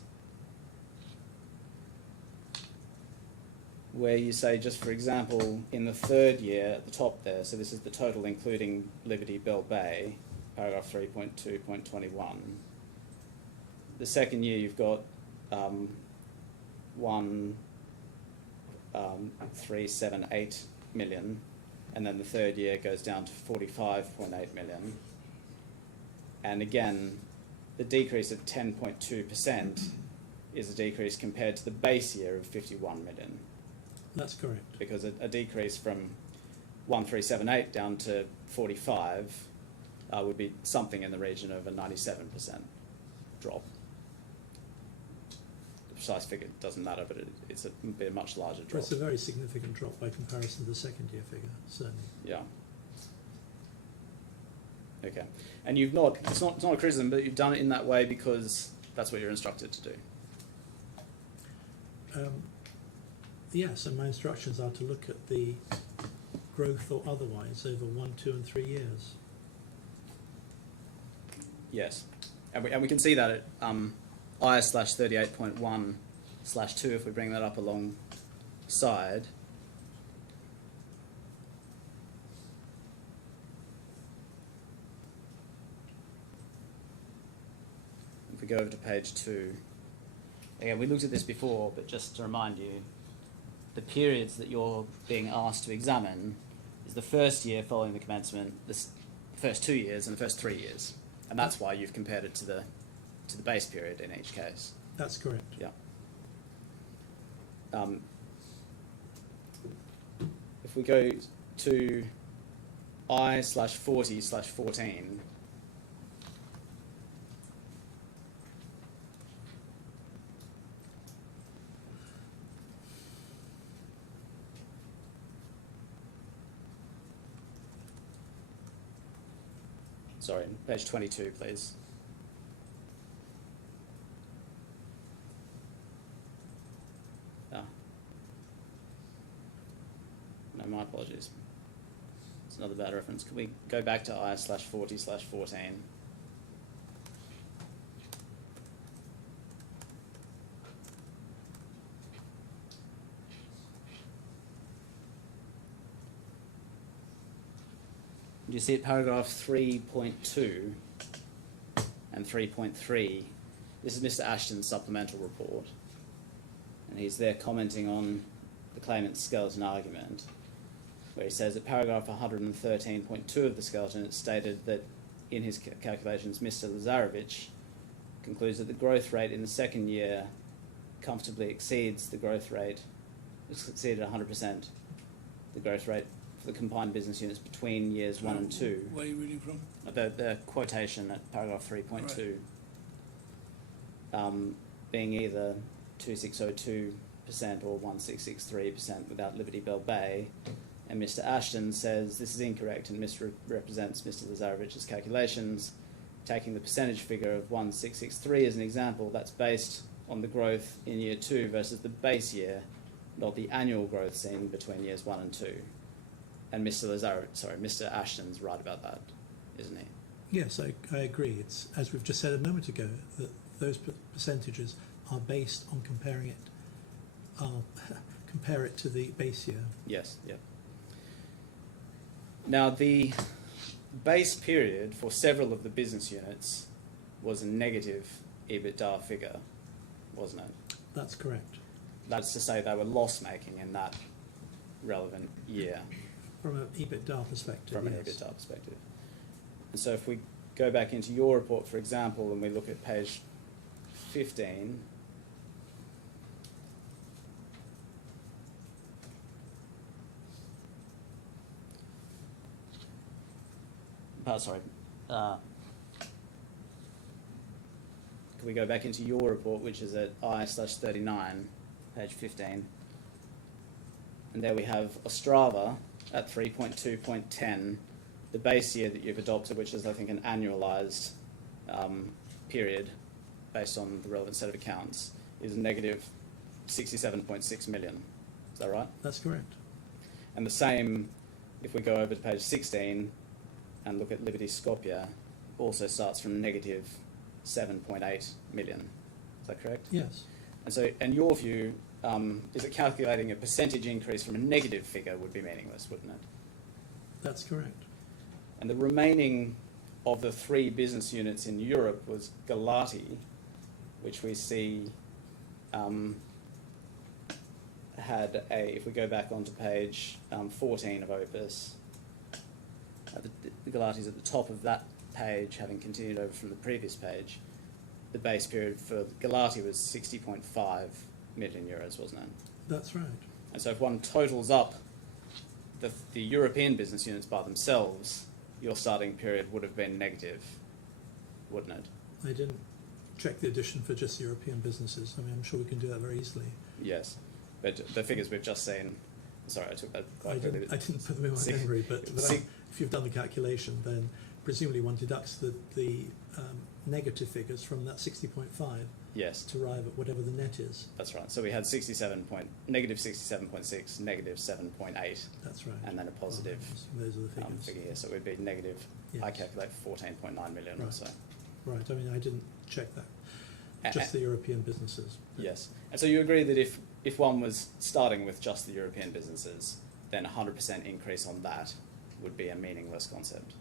where you say, just for example, in the third year at the top there, so this is the total including Liberty Bell Bay, paragraph 3.2.21. The second year you've got 1,378 million, and then the third year goes down to 45.8 million. And again, the decrease of 10.2% is a decrease compared to the base year of 51 million. That's correct. Because a decrease from 1,378 down to 45 would be something in the region of a 97% drop. The precise figure doesn't matter, but it's a much larger drop. It's a very significant drop by comparison to the second year figure, certainly. Yeah. Okay. And you've not, it's not a criticism, but you've done it in that way because that's what you're instructed to do. Yes, and my instructions are to look at the growth or otherwise over 1, 2 and 3 years. Yes, and we can see that at I/38.1/2 if we bring that up alongside. If we go over to page 2, again, we looked at this before, but just to remind you, the periods that you're being asked to examine is the first year following the commencement, the first 2 years, and the first 3 years, and that's why you've compared it to the base period in each case. That's correct. Yeah. If we go to I/40/14. Sorry, page 22, please. No, my apologies. It's another bad reference. Can we go back to I/40/14? Do you see it, paragraph 3.2 and 3.3? This is Mr. Ashton's supplemental report, and he's there commenting on the claimant's skeleton argument, where he says at paragraph 113.2 of the skeleton, it's stated that in his calculations, Mr. Lazarevic concludes that the growth rate in the second year comfortably exceeds the growth rate, it's exceeded 100%, the growth rate for the combined business units between years 1 and 2. Where are you reading from? The quotation at paragraph 3.2, being either 2602% or 1663% without Liberty Bell Bay, and Mr. Ashton says this is incorrect and misrepresents Mr. Lazarevic's calculations, taking the percentage figure of 1663 as an example. That's based on the growth in year 2 versus the base year, not the annual growth seen between years 1 and 2. And Mr. Ashton's right about that, isn't he? Yes, I agree. It's, as we've just said a moment ago, that those percentages are based on comparing it, compare it to the base year. Yes, yeah. Now, the base period for several of the business units was a negative EBITDA figure, wasn't it? That's correct. That's to say they were loss-making in that relevant year. From an EBITDA perspective, From an yes. EBITDA perspective. And so if we go back into your report, for example, and we look at page 15, can we go back into your report, which is at I/39, page 15, and there we have Ostrava at 3.2.10, the base year that you've adopted, which is, I think, an annualised period based on the relevant set of accounts, is negative 67.6 million. Is that right? That's correct. And the same, if we go over to page 16 and look at Liberty Skopje, also starts from negative 7.8 million. Is that correct? Yes. And so, in your view, is it calculating a percentage increase from a negative figure would be meaningless, wouldn't it? That's correct. And the remaining of the 3 business units in Europe was Galati, which we see had a, if we go back onto page 14 of Opus, the Galati's at the top of that page, having continued over from the previous page. The base period for Galati was 60.5 million euros, wasn't it? That's right. And so if one totals up the European business units by themselves, your starting period would have been negative, wouldn't it? I didn't check the addition for just European businesses. I mean, I'm sure we can do that very easily. Yes, but the figures we've just seen, sorry, I took that quite I quickly. didn't put them in my memory, but if you've done the calculation, then presumably one deducts the negative figures from that 60.5 Yes, to arrive at whatever the net is. that's right. So we had negative 67.6, negative 7.8, That's right. and then a positive Those are the figures. figure here. So it would be negative, Yes. I calculate 14.9 million or Right. so. Right, I mean, I didn't check that. Just the European businesses. Yes. And so you agree that if one was starting with just the European businesses, then 100% increase on that would be a meaningless concept.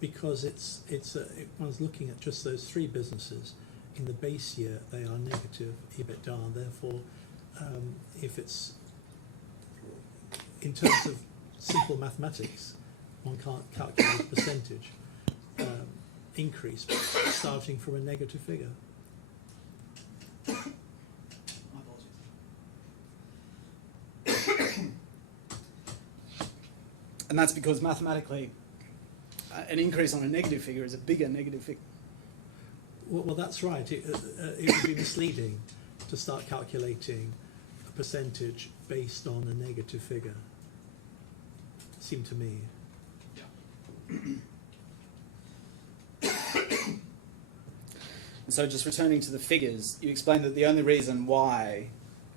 Because one's looking at just those three businesses. In the base year, they are negative EBITDA, and therefore, if it's in terms of simple mathematics, one can't calculate a percentage increase starting from a negative figure. And that's because mathematically, an increase on a negative figure is a bigger negative figure. Well, that's right. It would be misleading to start calculating a percentage based on a negative figure. Seemed to me. And so just returning to the figures, you explained that the only reason why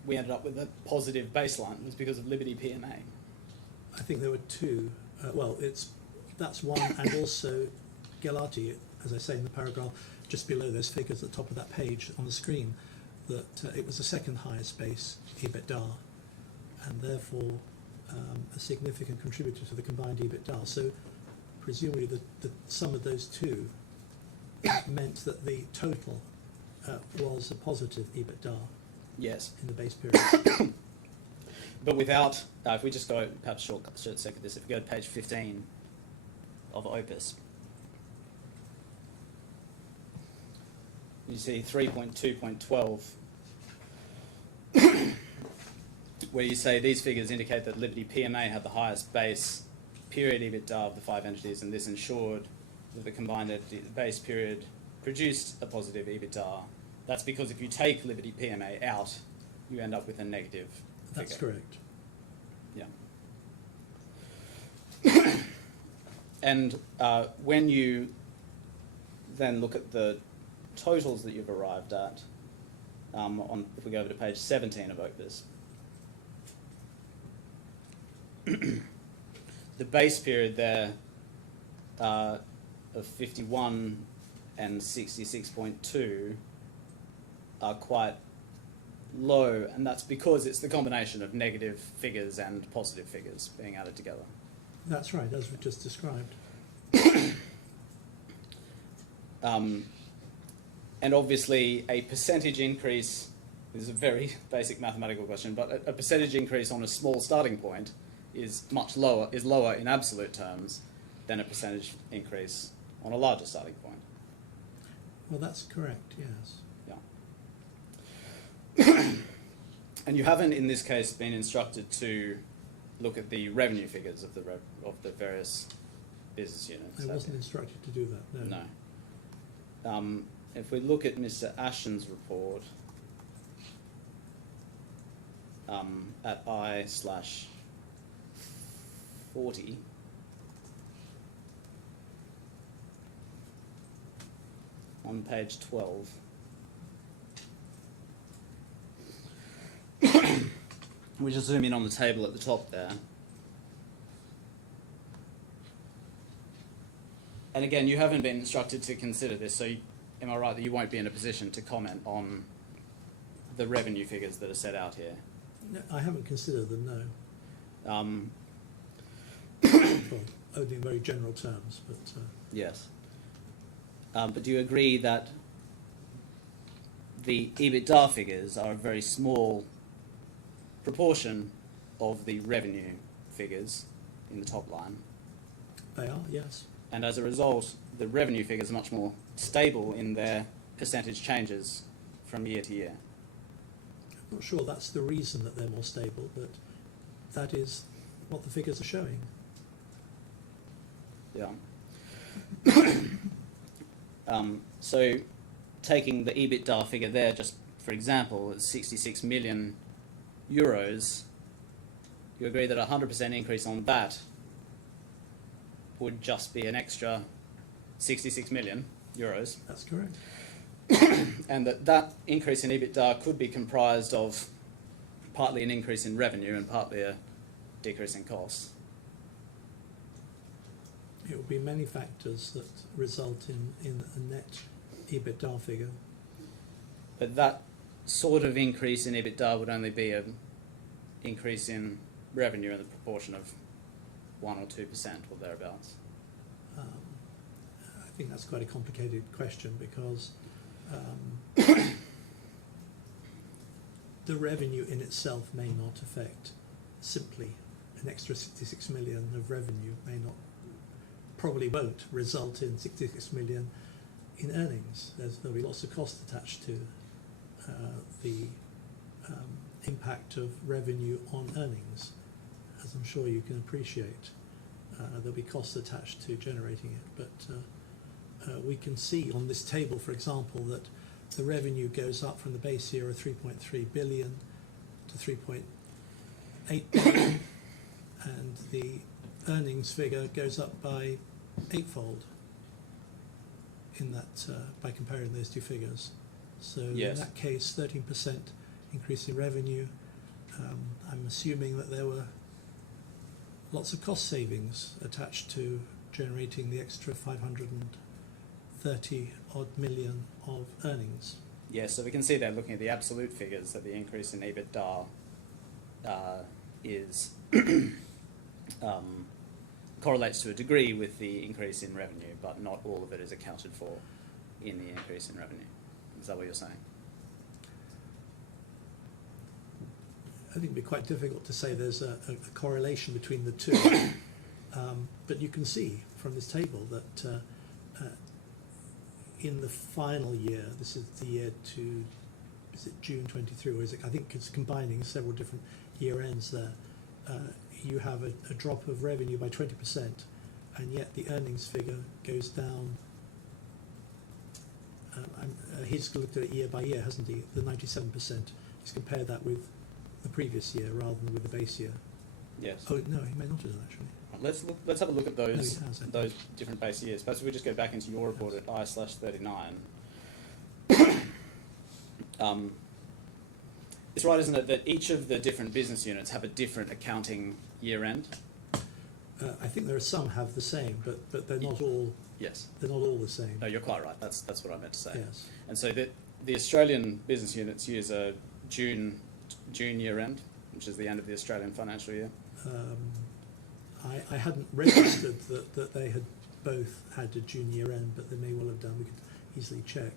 we ended up with a positive baseline was because of Liberty PMA. I think there were two. That's one, and also Gelati, as I say in the paragraph just below those figures at the top of that page on the screen, that it was the second highest base EBITDA, and therefore a significant contributor to the combined EBITDA. So presumably the sum of those two meant that the total was a positive EBITDA Yes. in the base period. But without, if we just go, perhaps short circuit this, if we go to page 15 of Opus, you see 3.2.12, where you say these figures indicate that Liberty PMA had the highest base period EBITDA of the five entities, and this ensured that the combined base period produced a positive EBITDA. That's because if you take Liberty PMA out, you end up with a negative That's figure. correct. Yeah. And when you then look at the totals that you've arrived at, if we go over to page 17 of Opus, the base period there of 51 and 66.2 are quite low, and that's because it's the combination of negative figures and positive figures being added together. That's right, as we just described. And obviously a percentage increase, this is a very basic mathematical question, but a percentage increase on a small starting point is lower in absolute terms than a percentage increase on a larger starting point. Well, that's correct, yes. Yeah. And you haven't, in this case, been instructed to look at the revenue figures of the various business units. I wasn't instructed to do that, no. No. If we look at Mr. Ashton's report at I/40, on page 12, we just zoom in on the table at the top there. And again, you haven't been instructed to consider this, so am I right that you won't be in a position to comment on the revenue figures that are set out here? No, I haven't considered them, no. Well, only in very general terms, but... Yes. But do you agree that the EBITDA figures are a very small proportion of the revenue figures in the top line? They are, yes. And as a result, the revenue figures are much more stable in their percentage changes from year to year. I'm not sure that's the reason that they're more stable, but that is what the figures are showing. Yeah. So taking the EBITDA figure there, just for example, at 66 million euros, you agree that a 100% increase on that would just be an extra 66 million euros, That's correct. and that increase in EBITDA could be comprised of partly an increase in revenue and partly a decrease in costs. It will be many factors that result in a net EBITDA figure. But that sort of increase in EBITDA would only be an increase in revenue in the proportion of 1 or 2% or thereabouts. I think that's quite a complicated question because the revenue in itself may not affect simply an extra 66 million of revenue probably won't result in 66 million in earnings. There'll be lots of costs attached to the impact of revenue on earnings, as I'm sure you can appreciate. There'll be costs attached to generating it, but we can see on this table, for example, that the revenue goes up from the base year of 3.3 billion to 3.8 billion, and the earnings figure goes up by eightfold in that by comparing those two figures. So Yes. in that case, 13% increase in revenue. I'm assuming that there were lots of cost savings attached to generating the extra 530 odd million of earnings. Yes, so we can see there, looking at the absolute figures, that the increase in EBITDA is correlates to a degree with the increase in revenue, but not all of it is accounted for in the increase in revenue. Is that what you're saying? I think it'd be quite difficult to say there's a correlation between the two, but you can see from this table that in the final year, this is the year to, is it June 23, or is it, I think it's combining several different year ends there, you have a drop of revenue by 20%, and yet the earnings figure goes down. He's looked at it year by year, hasn't he? The 97%. He's compared that with the previous year rather than with the base year. Yes. Oh no, he may not have done actually. Let's have a look at No, he those has, I think. those different base years. Perhaps if we just go back into your report at I/39. It's right, isn't it, that each of the different business units have a different accounting year end? I think there are some have the same, but they're not all. Yes. They're not all the same. No, you're quite right. That's what I meant to say. Yes. And so the Australian business units use a June year end, which is the end of the Australian financial year. I hadn't registered that they had both had a June year end, but they may well have done. We could easily check.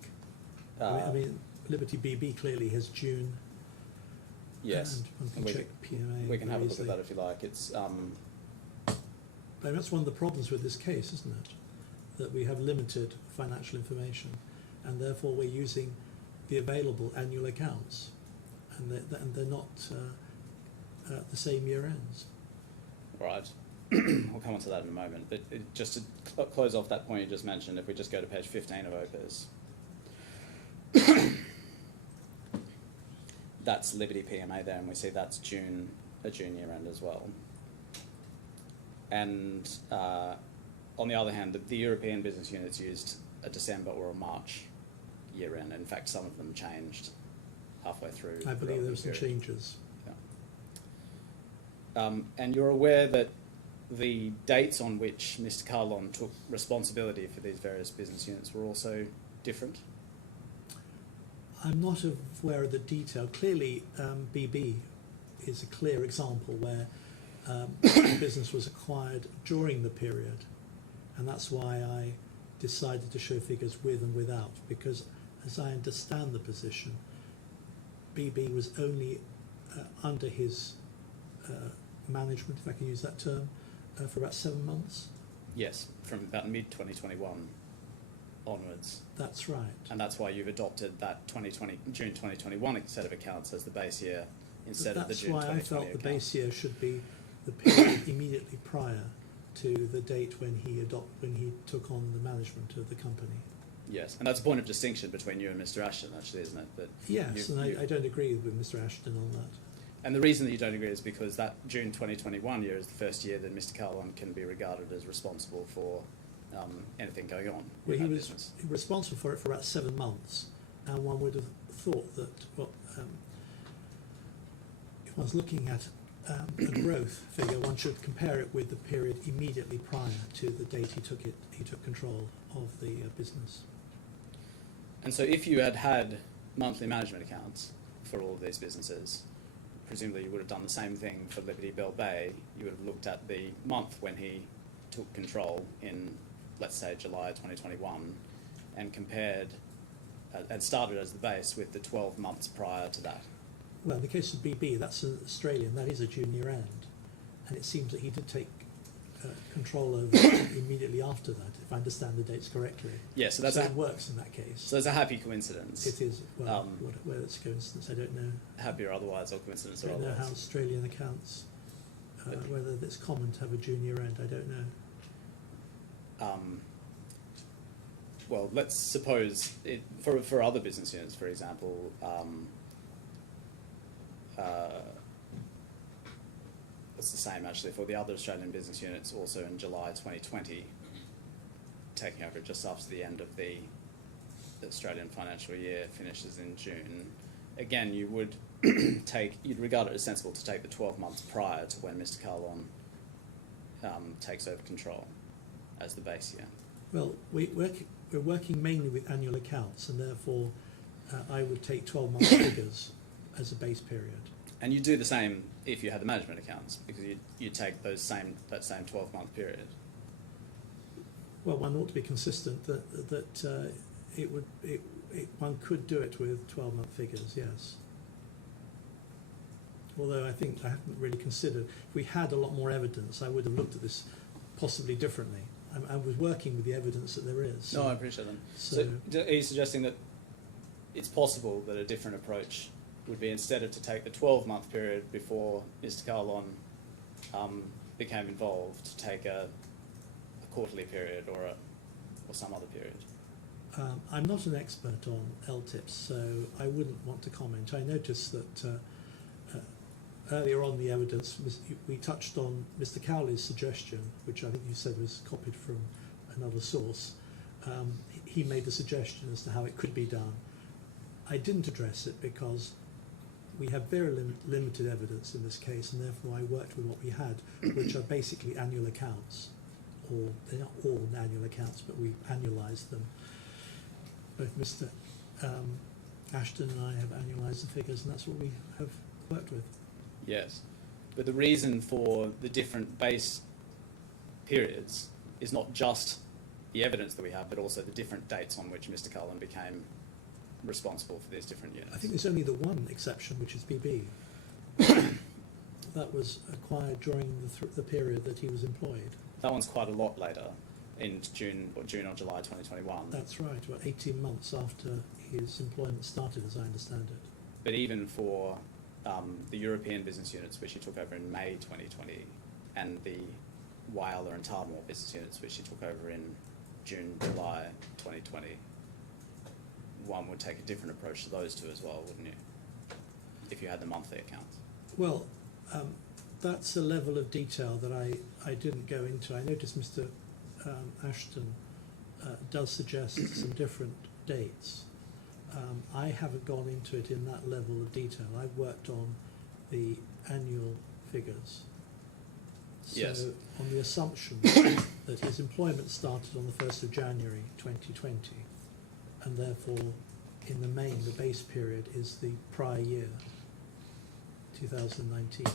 I mean, Liberty BB clearly has June. Yes. And one can check PMA. We can have a look easily. at that if you like. It's But that's one of the problems with this case, isn't it? That we have limited financial information, and therefore we're using the available annual accounts, and they're not the same year ends. all right. We'll come on to that in a moment. But just to close off that point you just mentioned, if we just go to page 15 of OPIS, that's Liberty PMA there, and we see that's a June year end as well. And on the other hand, the European business units used a December or a March year end. In fact, some of them changed halfway through. I believe there were some period. changes. Yeah. And you're aware that the dates on which Mr. Kahlon took responsibility for these various business units were also different? I'm not aware of the detail. Clearly, BB is a clear example where the business was acquired during the period, and that's why I decided to show figures with and without, because as I understand the position, BB was only under his management, if I can use that term, for about 7 months. Yes, from about mid-2021 onwards. That's right. And that's why you've adopted that June 2021 set of accounts as the base year instead of the June 2020 That's why I felt the account. base year should be the period immediately prior to the date when he took on the management of the company. Yes, and that's a point of distinction between you and Mr. Ashton, actually, isn't it? That Yes, you- and I don't agree with Mr. Ashton on that. And the reason that you don't agree is because that June 2021 year is the first year that Mr. Kahlon can be regarded as responsible for anything going on Well, in he that was business. responsible for it for about 7 months, and one would have thought that, well, if one's looking at a growth figure, one should compare it with the period immediately prior to the date he took control of the business. And so if you had monthly management accounts for all of these businesses, presumably you would have done the same thing for Liberty Bell Bay. You would have looked at the month when he took control in, let's say, July 2021, and compared and started as the base with the 12 months prior to that. Well, in the case of BB, that's an Australian, that is a junior end, and it seems that he did take control over it immediately after that, if I understand the dates correctly. Yeah, so it works in that case. So there's a happy coincidence. It is, well, whether it's a coincidence, I don't know. Happy or otherwise, or coincidence I or don't know otherwise. how Australian accounts, whether it's common to have a junior end, I don't know. Well, let's suppose for other business units, for example, it's the same actually for the other Australian business units. Also in July 2020, taking over just after the end of the Australian financial year finishes in June. Again, you would you'd regard it as sensible to take the 12 months prior to when Mr. Kahlon takes over control as the base year. Well, we're working mainly with annual accounts, and therefore I would take 12-month figures as a base period. And you do the same if you had the management accounts, because you take that same 12-month period. Well, one ought to be consistent that one could do it with 12-month figures, yes. Although I think I haven't really considered, if we had a lot more evidence, I would have looked at this possibly differently. I was working with the evidence that there is. No, I appreciate that. So are you suggesting that it's possible that a different approach would be, instead of to take the 12-month period before Mr. Kahlon became involved, to take a quarterly period or some other period? I'm not an expert on LTIPs, so I wouldn't want to comment. I noticed that earlier on the evidence, we touched on Mr. Cowley's suggestion, which I think you said was copied from another source. He made the suggestion as to how it could be done. I didn't address it because we have very limited evidence in this case, and therefore I worked with what we had, which are basically annual accounts, or they're not all annual accounts, but we annualised them. Both Mr. Ashton and I have annualised the figures, and that's what we have worked with. Yes, but the reason for the different base periods is not just the evidence that we have, but also the different dates on which Mr. Kahlon became responsible for these different units. I think there's only the one exception, which is BB. That was acquired during the period that he was employed. That one's quite a lot later, in June or July 2021. That's right, about 18 months after his employment started, as I understand it. But even for the European business units, which he took over in May 2020, and the Weiler and Tarmore business units, which he took over in June, July 2020, one would take a different approach to those two as well, wouldn't you? If you had the monthly accounts. Well, that's a level of detail that I didn't go into. I noticed Mr. Ashton does suggest some different dates. I haven't gone into it in that level of detail. I've worked on the annual figures. So Yes. on the assumption that his employment started on the 1st of January 2020, and therefore in the main the base period is the prior year, 2019.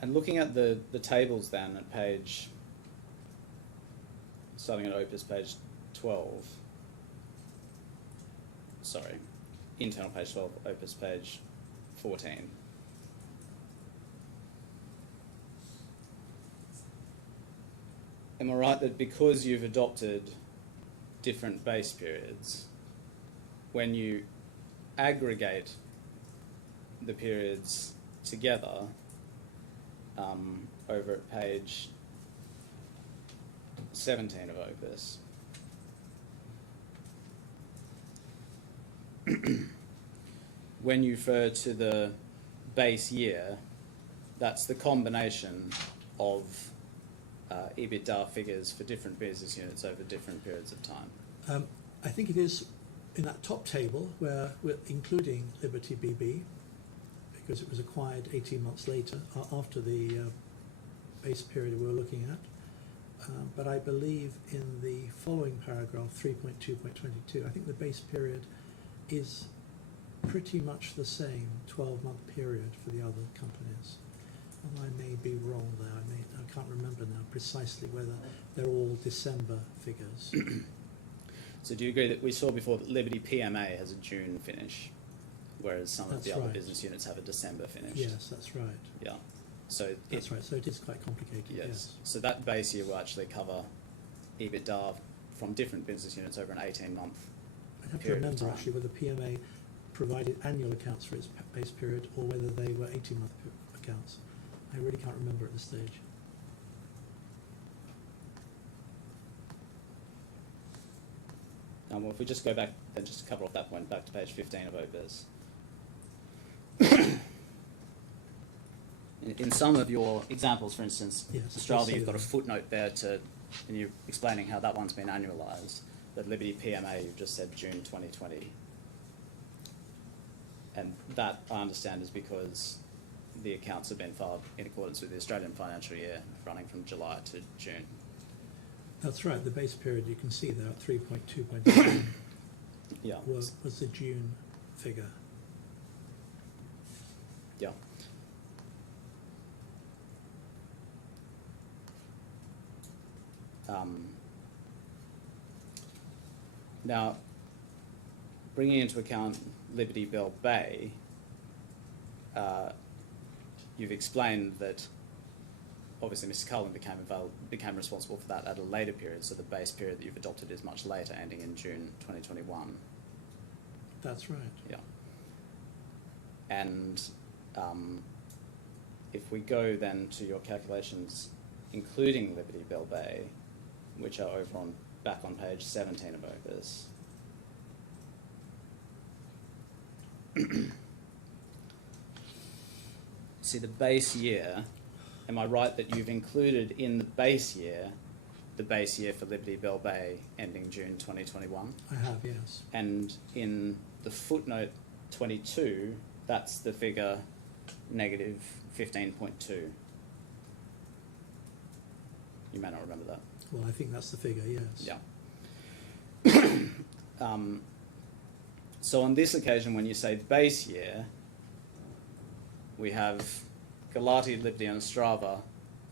And looking at the tables then at page, starting at Opus page 12, sorry, internal page 12, Opus page 14. Am I right that because you've adopted different base periods, when you aggregate the periods together over at page 17 of Opus, when you refer to the base year, that's the combination of EBITDA figures for different business units over different periods of time. I think it is in that top table where we're including Liberty BB, because it was acquired 18 months later, after the base period we were looking at. But I believe in the following paragraph, 3.2.22, I think the base period is pretty much the same 12-month period for the other companies. And I may be wrong there. I can't remember now precisely whether they're all December figures. So do you agree that we saw before that Liberty PMA has a June finish, whereas some of the other business units have a December finish? Yes, that's right. Yeah. So That's right. So it is quite complicated. Yes. So that base year will actually cover EBITDA from different business units over an 18-month I have to period of remember time. actually whether PMA provided annual accounts for its base period or whether they were 18-month accounts. I really can't remember at this stage. Well, if we just go back and just cover off that point, back to page 15 of OPIS. In some of your examples, for instance, Yes, Australia, I you've got a see footnote there and you're explaining how that one's been annualised. But Liberty PMA, you've just said June 2020. And that, I understand, is because the accounts have been filed in accordance with the Australian financial year, running from July to June. That's right. The base period you can see there at 3.2.2 Yeah. was the June figure. Yeah. Now, bringing into account Liberty Bell Bay, you've explained that obviously Mrs. Kahlon became responsible for that at a later period, so the base period that you've adopted is much later, ending in June 2021. That's right. Yeah. And if we go then to your calculations, including Liberty Bell Bay, which are over on back on page 17 of OPIS. See the base year, am I right that you've included in the base year for Liberty Bell Bay ending June 2021? I have, yes. And in the footnote 22, that's the figure negative 15.2. You may not remember that. Well, I think that's the figure, yes. Yeah. So on this occasion, when you say base year, we have Galati, Liberty and Ostrava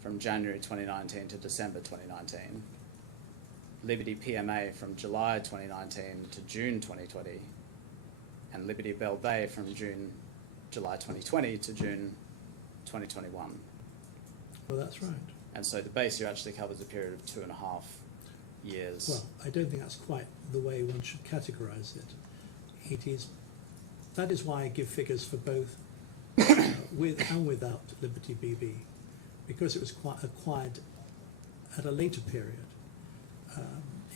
from January 2019 to December 2019, Liberty PMA from July 2019 to June 2020, and Liberty Bell Bay from July 2020 to June 2021. Well, that's right. And so the base year actually covers a period of 2.5 years. Well, I don't think that's quite the way one should categorise it. That is why I give figures for both with and without Liberty BB, because it was acquired at a later period.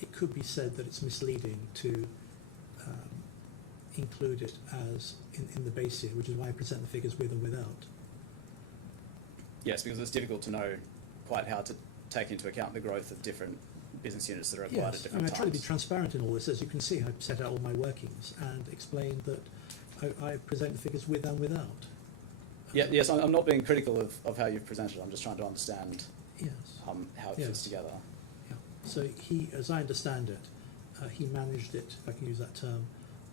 It could be said that it's misleading to include it as in the base year, which is why I present the figures with and without. Yes, because it's difficult to know quite how to take into account the growth of different business units that are acquired at Yes, different I try to be times. transparent in all this. As you can see, I've set out all my workings and explained that I present the figures with and without. Yes, I'm not being critical of how you've presented. I'm just trying to understand Yes. how it Yes. fits together. Yeah. So he, as I understand it, he managed it, if I can use that term,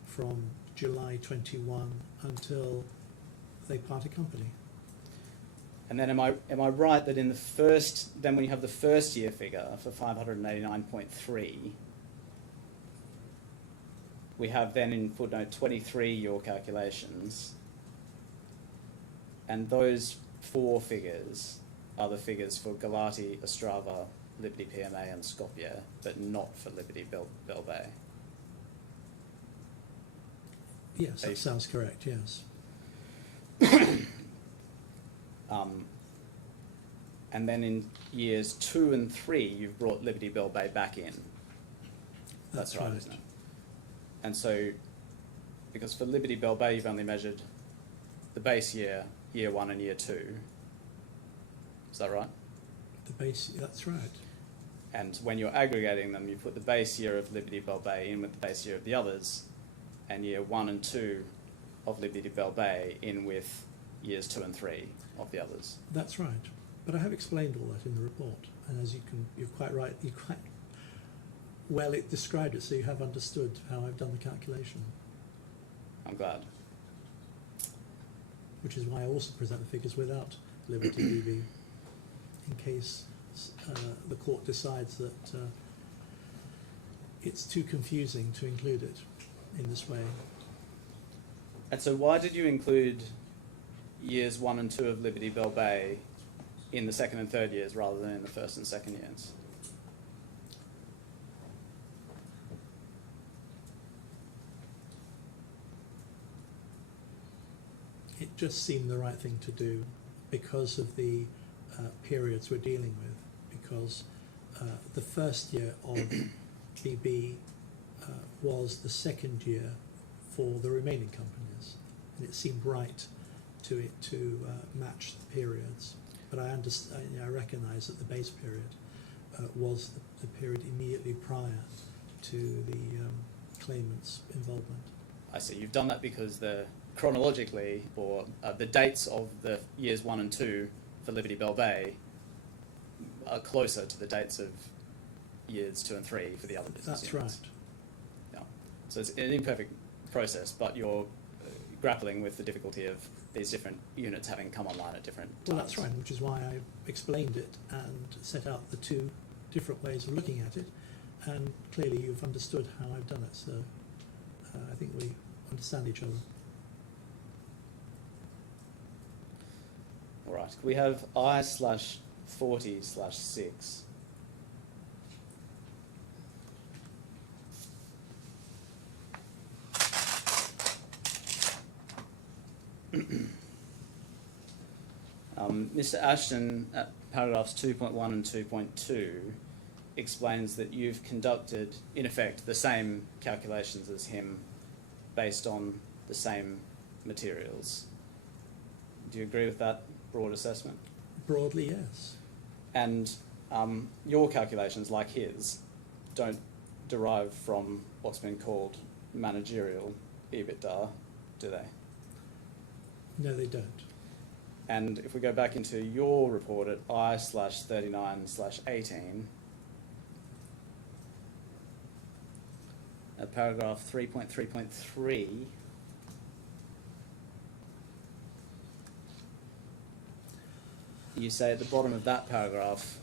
from July 21 until they parted company. And then am I right that in the first, then when you have the first year figure for 589.3, we have then in footnote 23 your calculations, and those four figures are the figures for Galati, Ostrava, Liberty PMA and Skopje, but not for Liberty Bell Bay. Yes, that sounds correct, yes. And then in years 2 and 3, you've brought Liberty Bell Bay back in. That's right, isn't it? And so, because for Liberty Bell Bay, you've only measured the base year year 1 and year 2. Is that right? The base, that's right. And when you're aggregating them, you put the base year of Liberty Bell Bay in with the base year of the others, and year 1 and 2 of Liberty Bell Bay in with years 2 and 3 of the others. That's right. But I have explained all that in the report, and as you're quite right, you quite well described it, so you have understood how I've done the calculation, I'm glad. which is why I also present the figures without Liberty BB, in case the court decides that it's too confusing to include it in this way. And so why did you include years 1 and 2 of Liberty Bell Bay in the second and third years rather than in the first and second years? It just seemed the right thing to do because of the periods we're dealing with, because the first year of BB was the second year for the remaining companies, and it seemed right to match the periods. But I understand, I recognise that the base period was the period immediately prior to the claimant's involvement. I see. You've done that because chronologically, or the dates of the years 1 and 2 for Liberty Bell Bay are closer to the dates of years 2 and 3 for the other business That's units. right. Yeah. So it's an imperfect process, but you're grappling with the difficulty of these different units having come online at different times. Well, that's right, which is why I explained it and set out the two different ways of looking at it, and clearly you've understood how I've done it, so I think we understand each other. All right. We have I/40/6. Mr. Ashton, at paragraphs 2.1 and 2.2, explains that you've conducted, in effect, the same calculations as him based on the same materials. Do you agree with that broad assessment? Broadly, yes. And your calculations, like his, don't derive from what's been called managerial EBITDA, do they? No, they don't. And if we go back into your report at I/39/18, at paragraph 3.3.3, you say at the bottom of that paragraph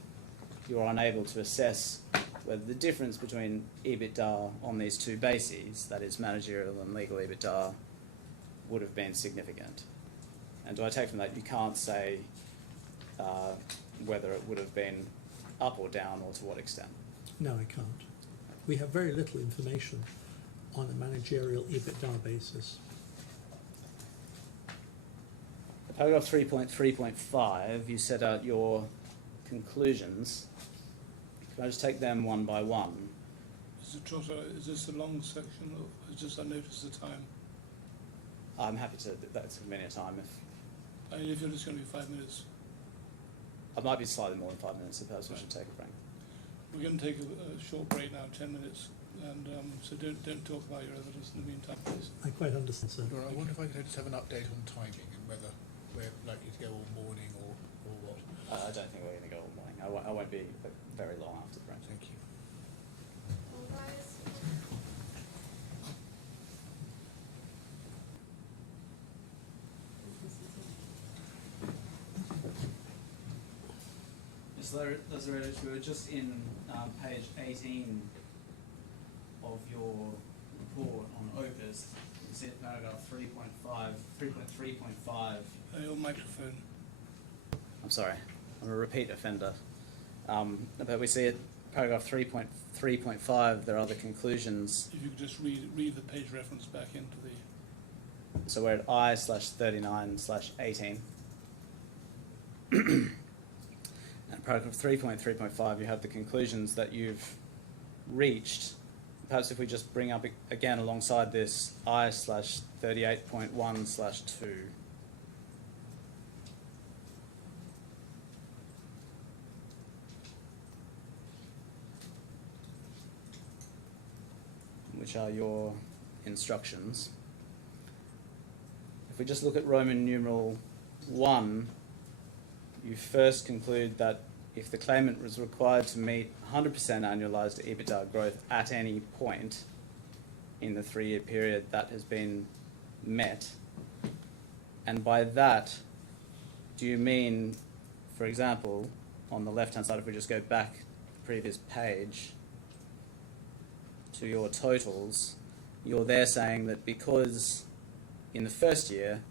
you are unable to assess whether the difference between EBITDA on these two bases, that is managerial and legal EBITDA, would have been significant. And do I take from that you can't say whether it would have been up or down or to what extent? No, I can't. We have very little information on a managerial EBITDA basis. Paragraph 3.3.5, you set out your conclusions. Can I just take them one by one? Is this a long section, or is this, I notice the time? I'm happy to, that's a minute time. I mean, if you're just going to be 5 minutes, I might be slightly more than 5 minutes, so perhaps we should take a break. we're going to take a short break now, 10 minutes, and so don't talk about your evidence in the meantime, please. I quite understand, sir. Laura, I wonder if I could just have an update on timing and whether we're likely to go all morning or what. I don't think we're going to go all morning. I won't be very long after the break. Thank you. Well, guys, Ms. Lazaretto, we were just in page 18 of your report on OPUS. You see at paragraph 3.3.5. Your microphone. I'm sorry, I'm a repeat offender. But we see at paragraph 3.3.5 there are the conclusions. If you could just read the page reference back into the... So we're at I/39/18. At paragraph 3.3.5 you have the conclusions that you've reached. Perhaps if we just bring up again alongside this I/38.1/2. which are your instructions. If we just look at Roman numeral 1, you first conclude that if the claimant was required to meet 100% annualised EBITDA growth at any point in the 3-year period, that has been met. And by that, do you mean, for example, on the left-hand side, if we just go back the previous page to your totals, you're there saying that because in the first year,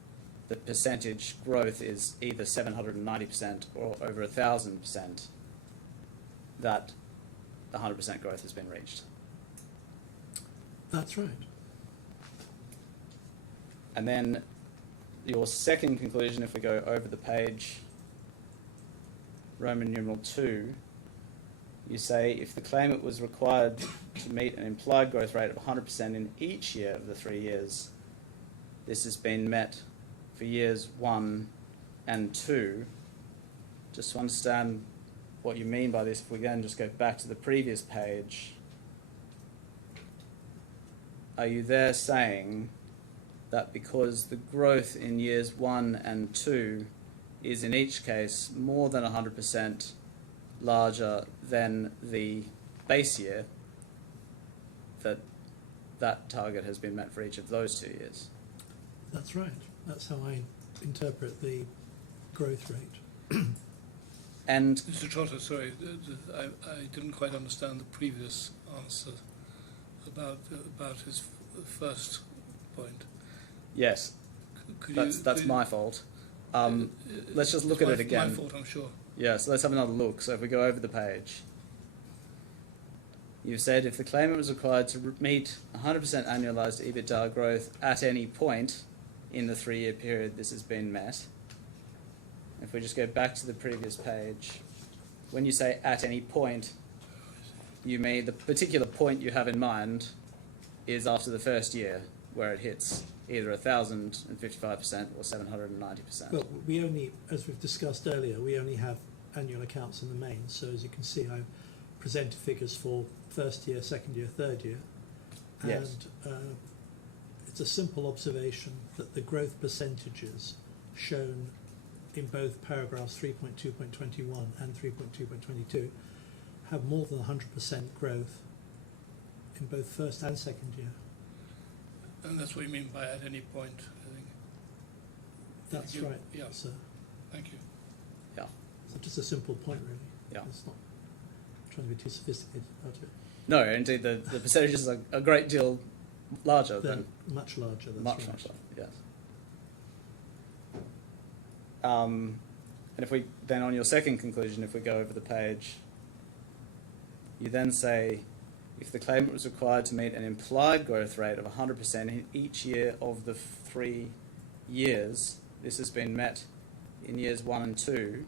the percentage growth is either 790% or over 1,000%, that the 100% growth has been reached. That's right. And then your second conclusion, if we go over the page, Roman numeral 2, you say if the claimant was required to meet an implied growth rate of 100% in each year of the 3 years, this has been met for years 1 and 2. Just to understand what you mean by this, if we again just go back to the previous page, are you there saying that because the growth in years 1 and 2 is in each case more than 100% larger than the base year, that that target has been met for each of those 2 years? That's right. That's how I interpret the growth rate. And Mr. Trotter, sorry, I didn't quite understand the previous answer about his first point. yes, Could that's my fault. Let's just look at it again. My fault, I'm sure. Yeah, so let's have another look. So if we go over the page, you've said if the claimant was required to meet 100% annualised EBITDA growth at any point in the 3-year period, this has been met. If we just go back to the previous page, when you say at any point, you mean the particular point you have in mind is after the first year, where it hits either 1,055% or 790%. Well, we only, as we've discussed earlier, we only have annual accounts in the main. So as you can see, I've presented figures for first year, second year, third year. Yes. And it's a simple observation that the growth percentages shown in both paragraphs 3.2.21 and 3.2.22 have more than 100% growth in both first and second year. And that's what you mean by at any point, I think. That's You- right. yeah. So, Thank you. Yeah. so just a simple point, really. Yeah. It's not trying to be too sophisticated about it. No, indeed, the percentages are a great deal larger They're than much larger. That's much, right. much larger. Yes. And if we then on your second conclusion, if we go over the page, you then say if the claimant was required to meet an implied growth rate of 100% in each year of the 3 years, this has been met in years 1 and 2.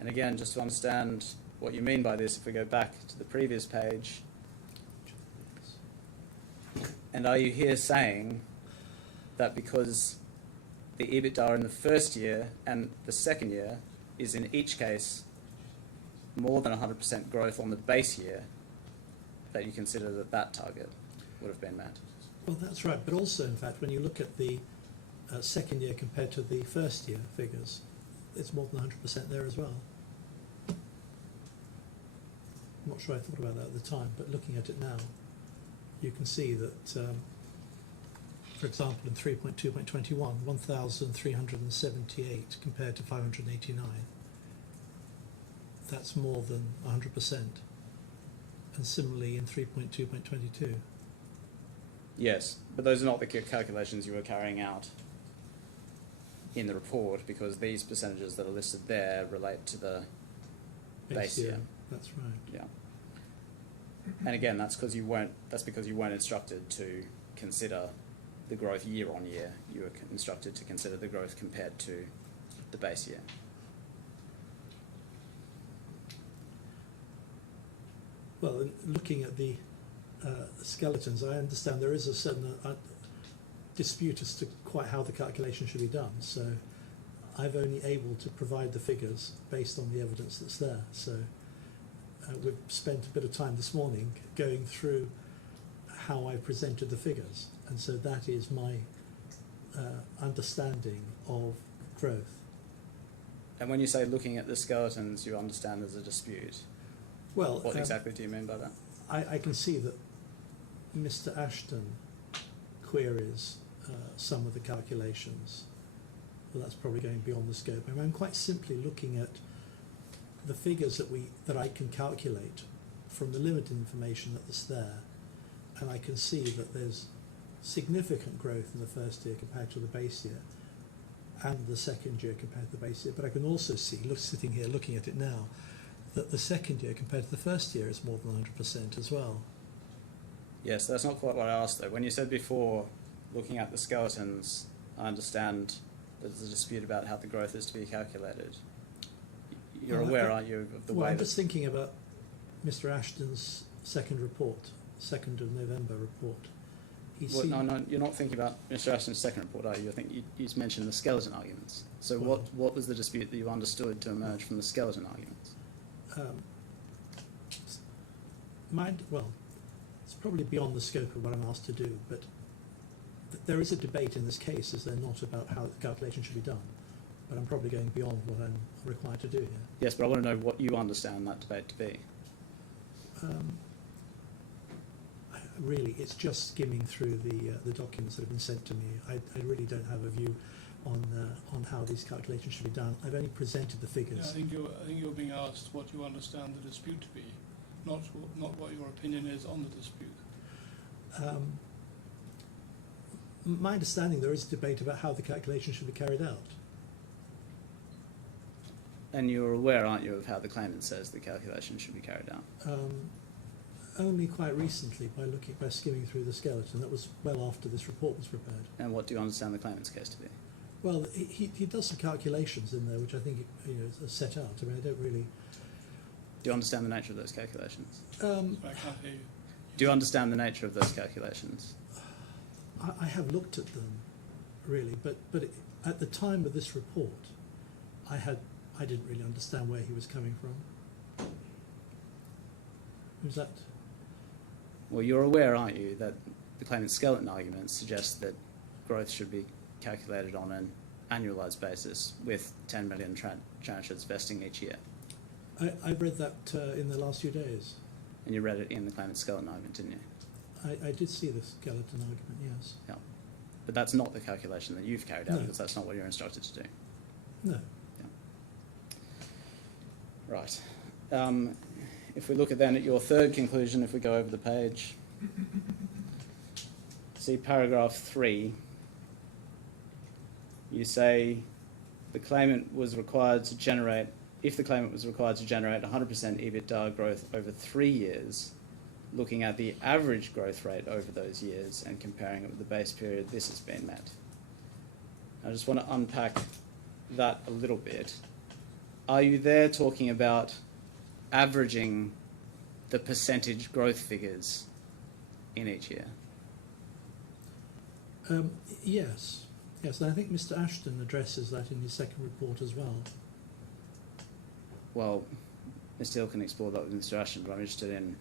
And again, just to understand what you mean by this, if we go back to the previous page, and are you here saying that because the EBITDA in the first year and the second year is in each case more than 100% growth on the base year, that you consider that that target would have been met? Well, that's right. But also, in fact, when you look at the second year compared to the first year figures, it's more than 100% there as well. I'm not sure I thought about that at the time, but looking at it now, you can see that, for example, in 3.2.21, 1,378 compared to 589. That's more than 100%. And similarly in 3.2.22. Yes, but those are not the calculations you were carrying out in the report, because these percentages that are listed there relate to the base year. That's right. Yeah. And again, that's because you weren't instructed to consider the growth year on year. You were instructed to consider the growth compared to the base year. Well, looking at the skeletons, I understand there is a certain dispute as to quite how the calculation should be done. So I've only able to provide the figures based on the evidence that's there. So we've spent a bit of time this morning going through how I presented the figures, and so that is my understanding of growth. And when you say looking at the skeletons, you understand there's a dispute. Well, What exactly do you mean by that? I can see that Mr. Ashton queries some of the calculations. Well, that's probably going beyond the scope. I mean, I'm quite simply looking at the figures that I can calculate from the limited information that's there, and I can see that there's significant growth in the first year compared to the base year, and the second year compared to the base year. But I can also see, sitting here looking at it now, that the second year compared to the first year is more than 100% as well. Yes, that's not quite what I asked though. When you said before, looking at the skeletons, I understand there's a dispute about how the growth is to be calculated. You're aware, aren't you, of the way I'm that... just thinking about Mr. Ashton's second report, 2nd of November report. No, you're not thinking about Mr. Ashton's second report, are you? I think you mentioned the skeleton arguments. So Well- what was the dispute that you understood to emerge from the skeleton arguments? It's probably beyond the scope of what I'm asked to do, but there is a debate in this case, is there not, about how the calculation should be done. But I'm probably going beyond what I'm required to do here. Yes, but I want to know what you understand that debate to be. Really, it's just skimming through the documents that have been sent to me. I really don't have a view on how these calculations should be done. I've only presented the Yeah, figures. I think you're being asked what you understand the dispute to be, not what your opinion is on the dispute. My understanding, there is a debate about how the calculation should be carried out. And you're aware, aren't you, of how the claimant says the calculation should be carried out? Only quite recently, by skimming through the skeleton. That was well after this report was prepared. And what do you understand the claimant's case to be? Well, he does some calculations in there, which I think are set out. I mean, I don't really. Do you understand the nature of those calculations? I can't hear you. Do you understand the nature of those calculations? I have looked at them, really, but at the time of this report, I didn't really understand where he was coming from. Was that? Well, you're aware, aren't you, that the claimant's skeleton argument suggests that growth should be calculated on an annualised basis with 10 million tranches vesting each year. I read that in the last few days. And you read it in the claimant's skeleton argument, didn't you? I did see the skeleton argument, yes. Yeah. But that's not the calculation that you've carried out, No. because that's not what you're instructed to do. No. Right. If we look then at your third conclusion, if we go over the page, see paragraph 3, you say the claimant was required to generate, if the claimant was required to generate 100% EBITDA growth over 3 years, looking at the average growth rate over those years and comparing it with the base period, this has been met. I just want to unpack that a little bit. Are you there talking about averaging the percentage growth figures in each year? Yes, and I think Mr. Ashton addresses that in his second report as well. Well, Mr. Hill can explore that with Mr. Ashton, but I'm interested in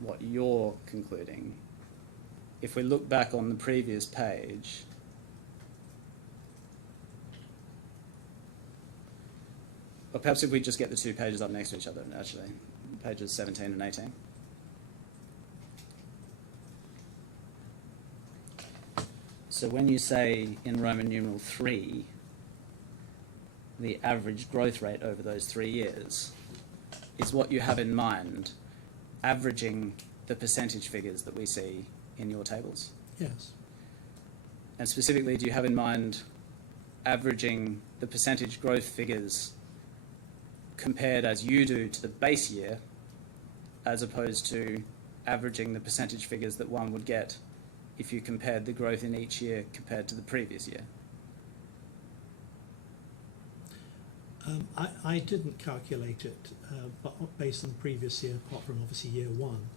what you're concluding. If we look back on the previous page, or perhaps if we just get the two pages up next to each other, actually, pages 17 and 18. So when you say in Roman numeral 3, the average growth rate over those 3 years, is what you have in mind averaging the percentage figures that we see in your tables? Yes. And specifically, do you have in mind averaging the percentage growth figures compared as you do to the base year, as opposed to averaging the percentage figures that one would get if you compared the growth in each year compared to the previous year? I didn't calculate it but based on the previous year, apart from obviously year one.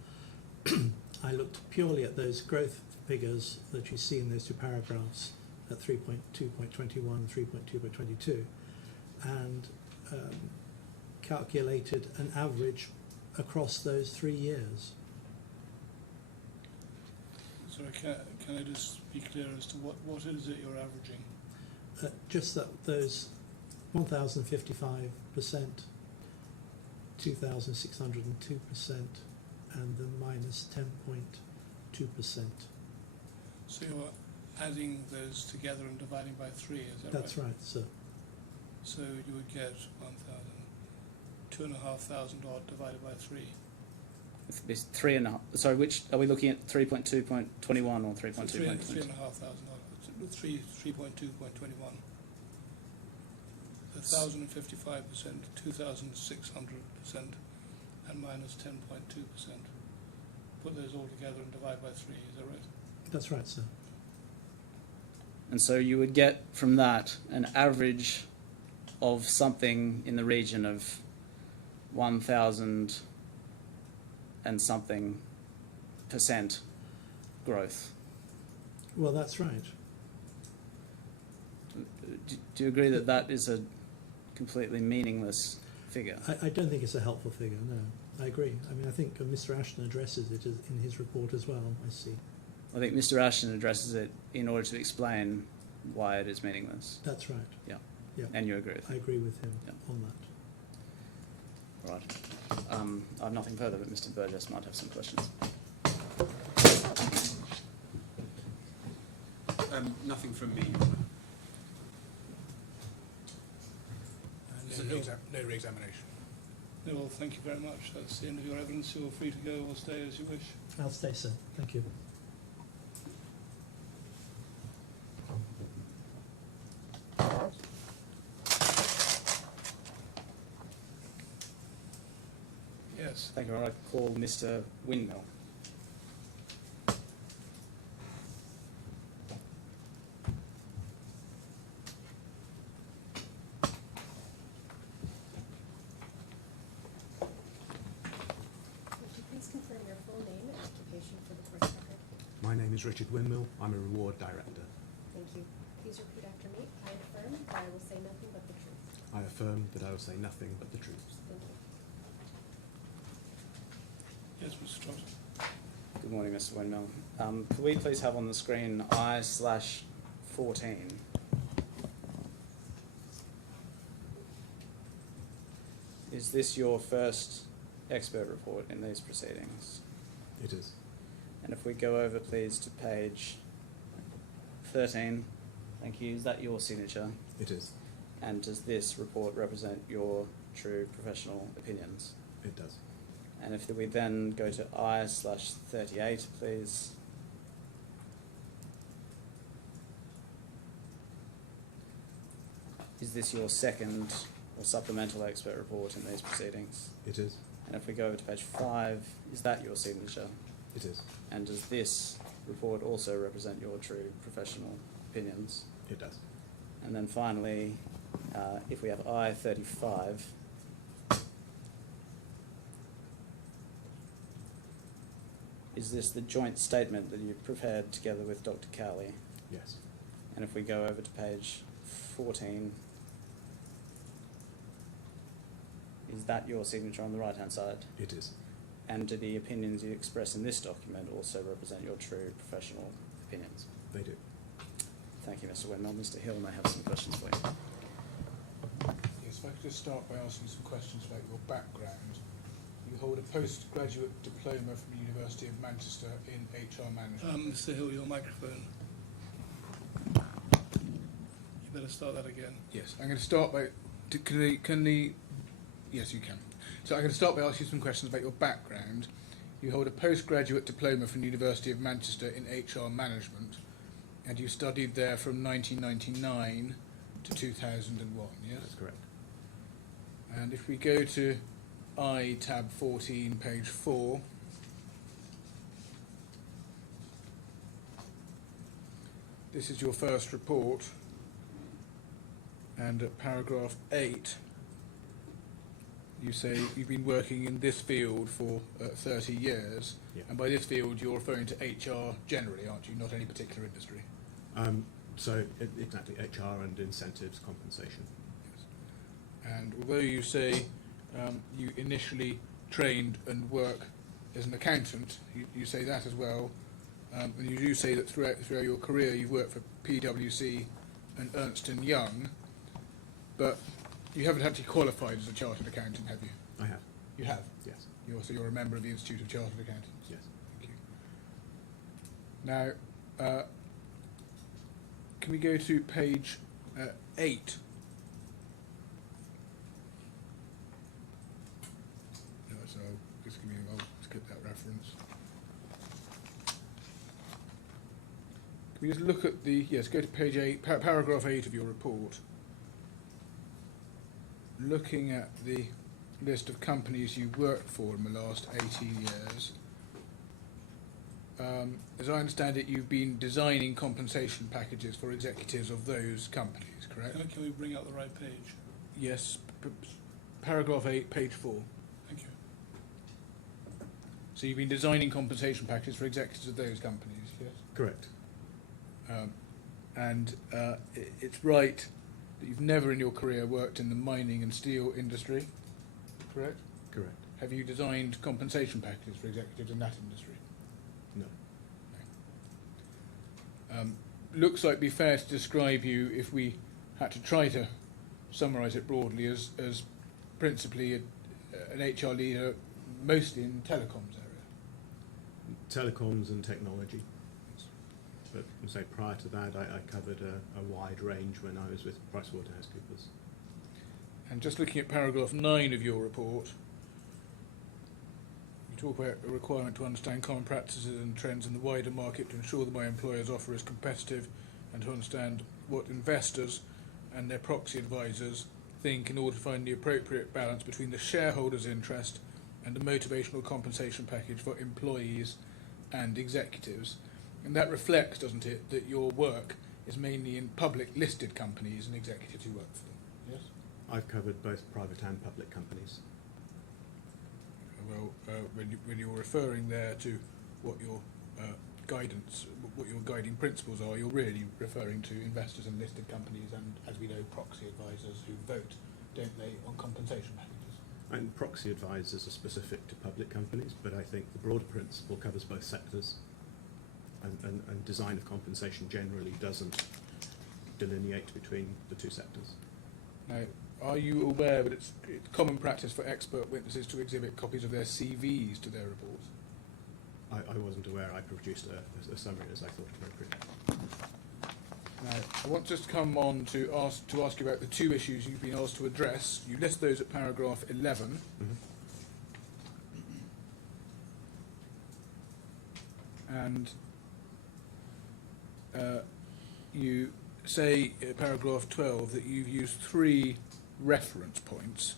I looked purely at those growth figures that you see in those two paragraphs at 3.2.21 and 3.2.22, and calculated an average across those 3 years. Sorry, can I just be clear as to what is it you're averaging? Just that those 1,055%, 2,602%, and the minus 10.2%. So you're adding those together and dividing by 3, is that That's right, sir. So you would get 2,500 odd divided by 3. It's 3.5. Sorry, which are we looking at? 3.2.21 or 3.2.22? 3,500 odd. 3.2.21. 1,055%, 2,600%, and minus 10.2%. Put those all together and divide by 3. Is that right? That's right, sir. And so you would get from that an average of something in the region of 1,000 and something % growth. Well, that's right. Do you agree that that is a completely meaningless figure? I don't think it's a helpful figure, no. I agree. I mean, I think Mr. Ashton addresses it in his report as well, I see. I think Mr. Ashton addresses it in order to explain why it is meaningless. That's right. Yeah. Yeah. And you agree with I him? agree with him Yeah. on that. Right. I have nothing further, but Mr. Burgess might have some questions. Nothing from me. Mr. Hill? No re-examination. No, well, thank you very much. That's the end of your evidence. You're free to go or stay as you wish. I'll stay, sir. Thank you. Yes. Thank you. I'd like to call Mr. Windmill. Would you please confirm your full name and occupation for the court's record? My name is Richard Windmill. I'm a reward director. Thank you. Please repeat after me. I affirm that I will say nothing but the truth. I affirm that I will say nothing but the truth. Thank you. Yes, Mr. Trotter. Good morning, Mr. Windmill. Could we please have on the screen I/14? Is this your first expert report in these proceedings? It is. And if we go over, please, to page 13. Thank you. Is that your signature? It is. And does this report represent your true professional opinions? It does. And if we then go to I/38, please. Is this your second or supplemental expert report in these proceedings? It is. And if we go over to page 5, is that your signature? It is. And does this report also represent your true professional opinions? It does. And then finally, if we have I/35, is this the joint statement that you've prepared together with Dr. Cowley? Yes. And if we go over to page 14, is that your signature on the right-hand side? It is. And do the opinions you express in this document also represent your true professional opinions? They do. Thank you, Mr. Windmill. Mr. Hill may have some questions for you. Yes, if I could just start by asking some questions about your background. You hold a postgraduate diploma from the University of Manchester in HR management. Mr. Hill, your microphone. You better start that again. Yes, I'm going to start by. Yes, you can. So I'm going to start by asking some questions about your background. You hold a postgraduate diploma from the University of Manchester in HR management, and you studied there from 1999 to 2001. Yes, That's correct. and if we go to I tab 14, page 4. This is your first report, and at paragraph 8 you say you've been working in this field for 30 years, Yeah. and by this field you're referring to HR generally, aren't you? Not any particular industry. Exactly, HR and incentives compensation. And although you say you initially trained and work as an accountant, you say that as well, And you do say that throughout your career you've worked for PwC and Ernst & Young, but you haven't actually qualified as a chartered accountant, have you? I have. You have? Yes. You're a member of the Institute of Chartered Accountants? Yes. Thank you. Now, can we go to page 8? No, so I'll skip that reference. Can we just look at go to page 8, paragraph 8 of your report. Looking at the list of companies you've worked for in the last 18 years, as I understand it, you've been designing compensation packages for executives of those companies, correct? Can we bring up the right page? Yes, paragraph 8, page 4. Thank you. So you've been designing compensation packages for executives of those companies, yes? Correct. It's right that you've never in your career worked in the mining and steel industry, correct? Correct. Have you designed compensation packages for executives in that industry? No. Looks like it'd be fair to describe you, if we had to try to summarise it broadly, as principally an HR leader, mostly in telecoms area. Telecoms and technology. But say prior to that, I covered a wide range when I was with PricewaterhouseCoopers. And just looking at paragraph 9 of your report, you talk about a requirement to understand common practices and trends in the wider market to ensure that my employer's offer is competitive, and to understand what investors and their proxy advisors think in order to find the appropriate balance between the shareholders' interest and a motivational compensation package for employees and executives. And that reflects, doesn't it, that your work is mainly in public listed companies and executives who work for them? Yes? I've covered both private and public companies. Well, when you're referring there to what your guidance, what your guiding principles are, you're really referring to investors in listed companies and, as we know, proxy advisors who vote, don't they, on compensation packages? And proxy advisors are specific to public companies, but I think the broader principle covers both sectors. And design of compensation generally doesn't delineate between the two sectors. Now, are you aware that it's common practice for expert witnesses to exhibit copies of their CVs to their reports? I wasn't aware. I produced a summary as I thought appropriate. Now, I want just to come on to ask you about the two issues you've been asked to address. You list those at paragraph 11. And you say in paragraph 12 that you've used 3 reference points,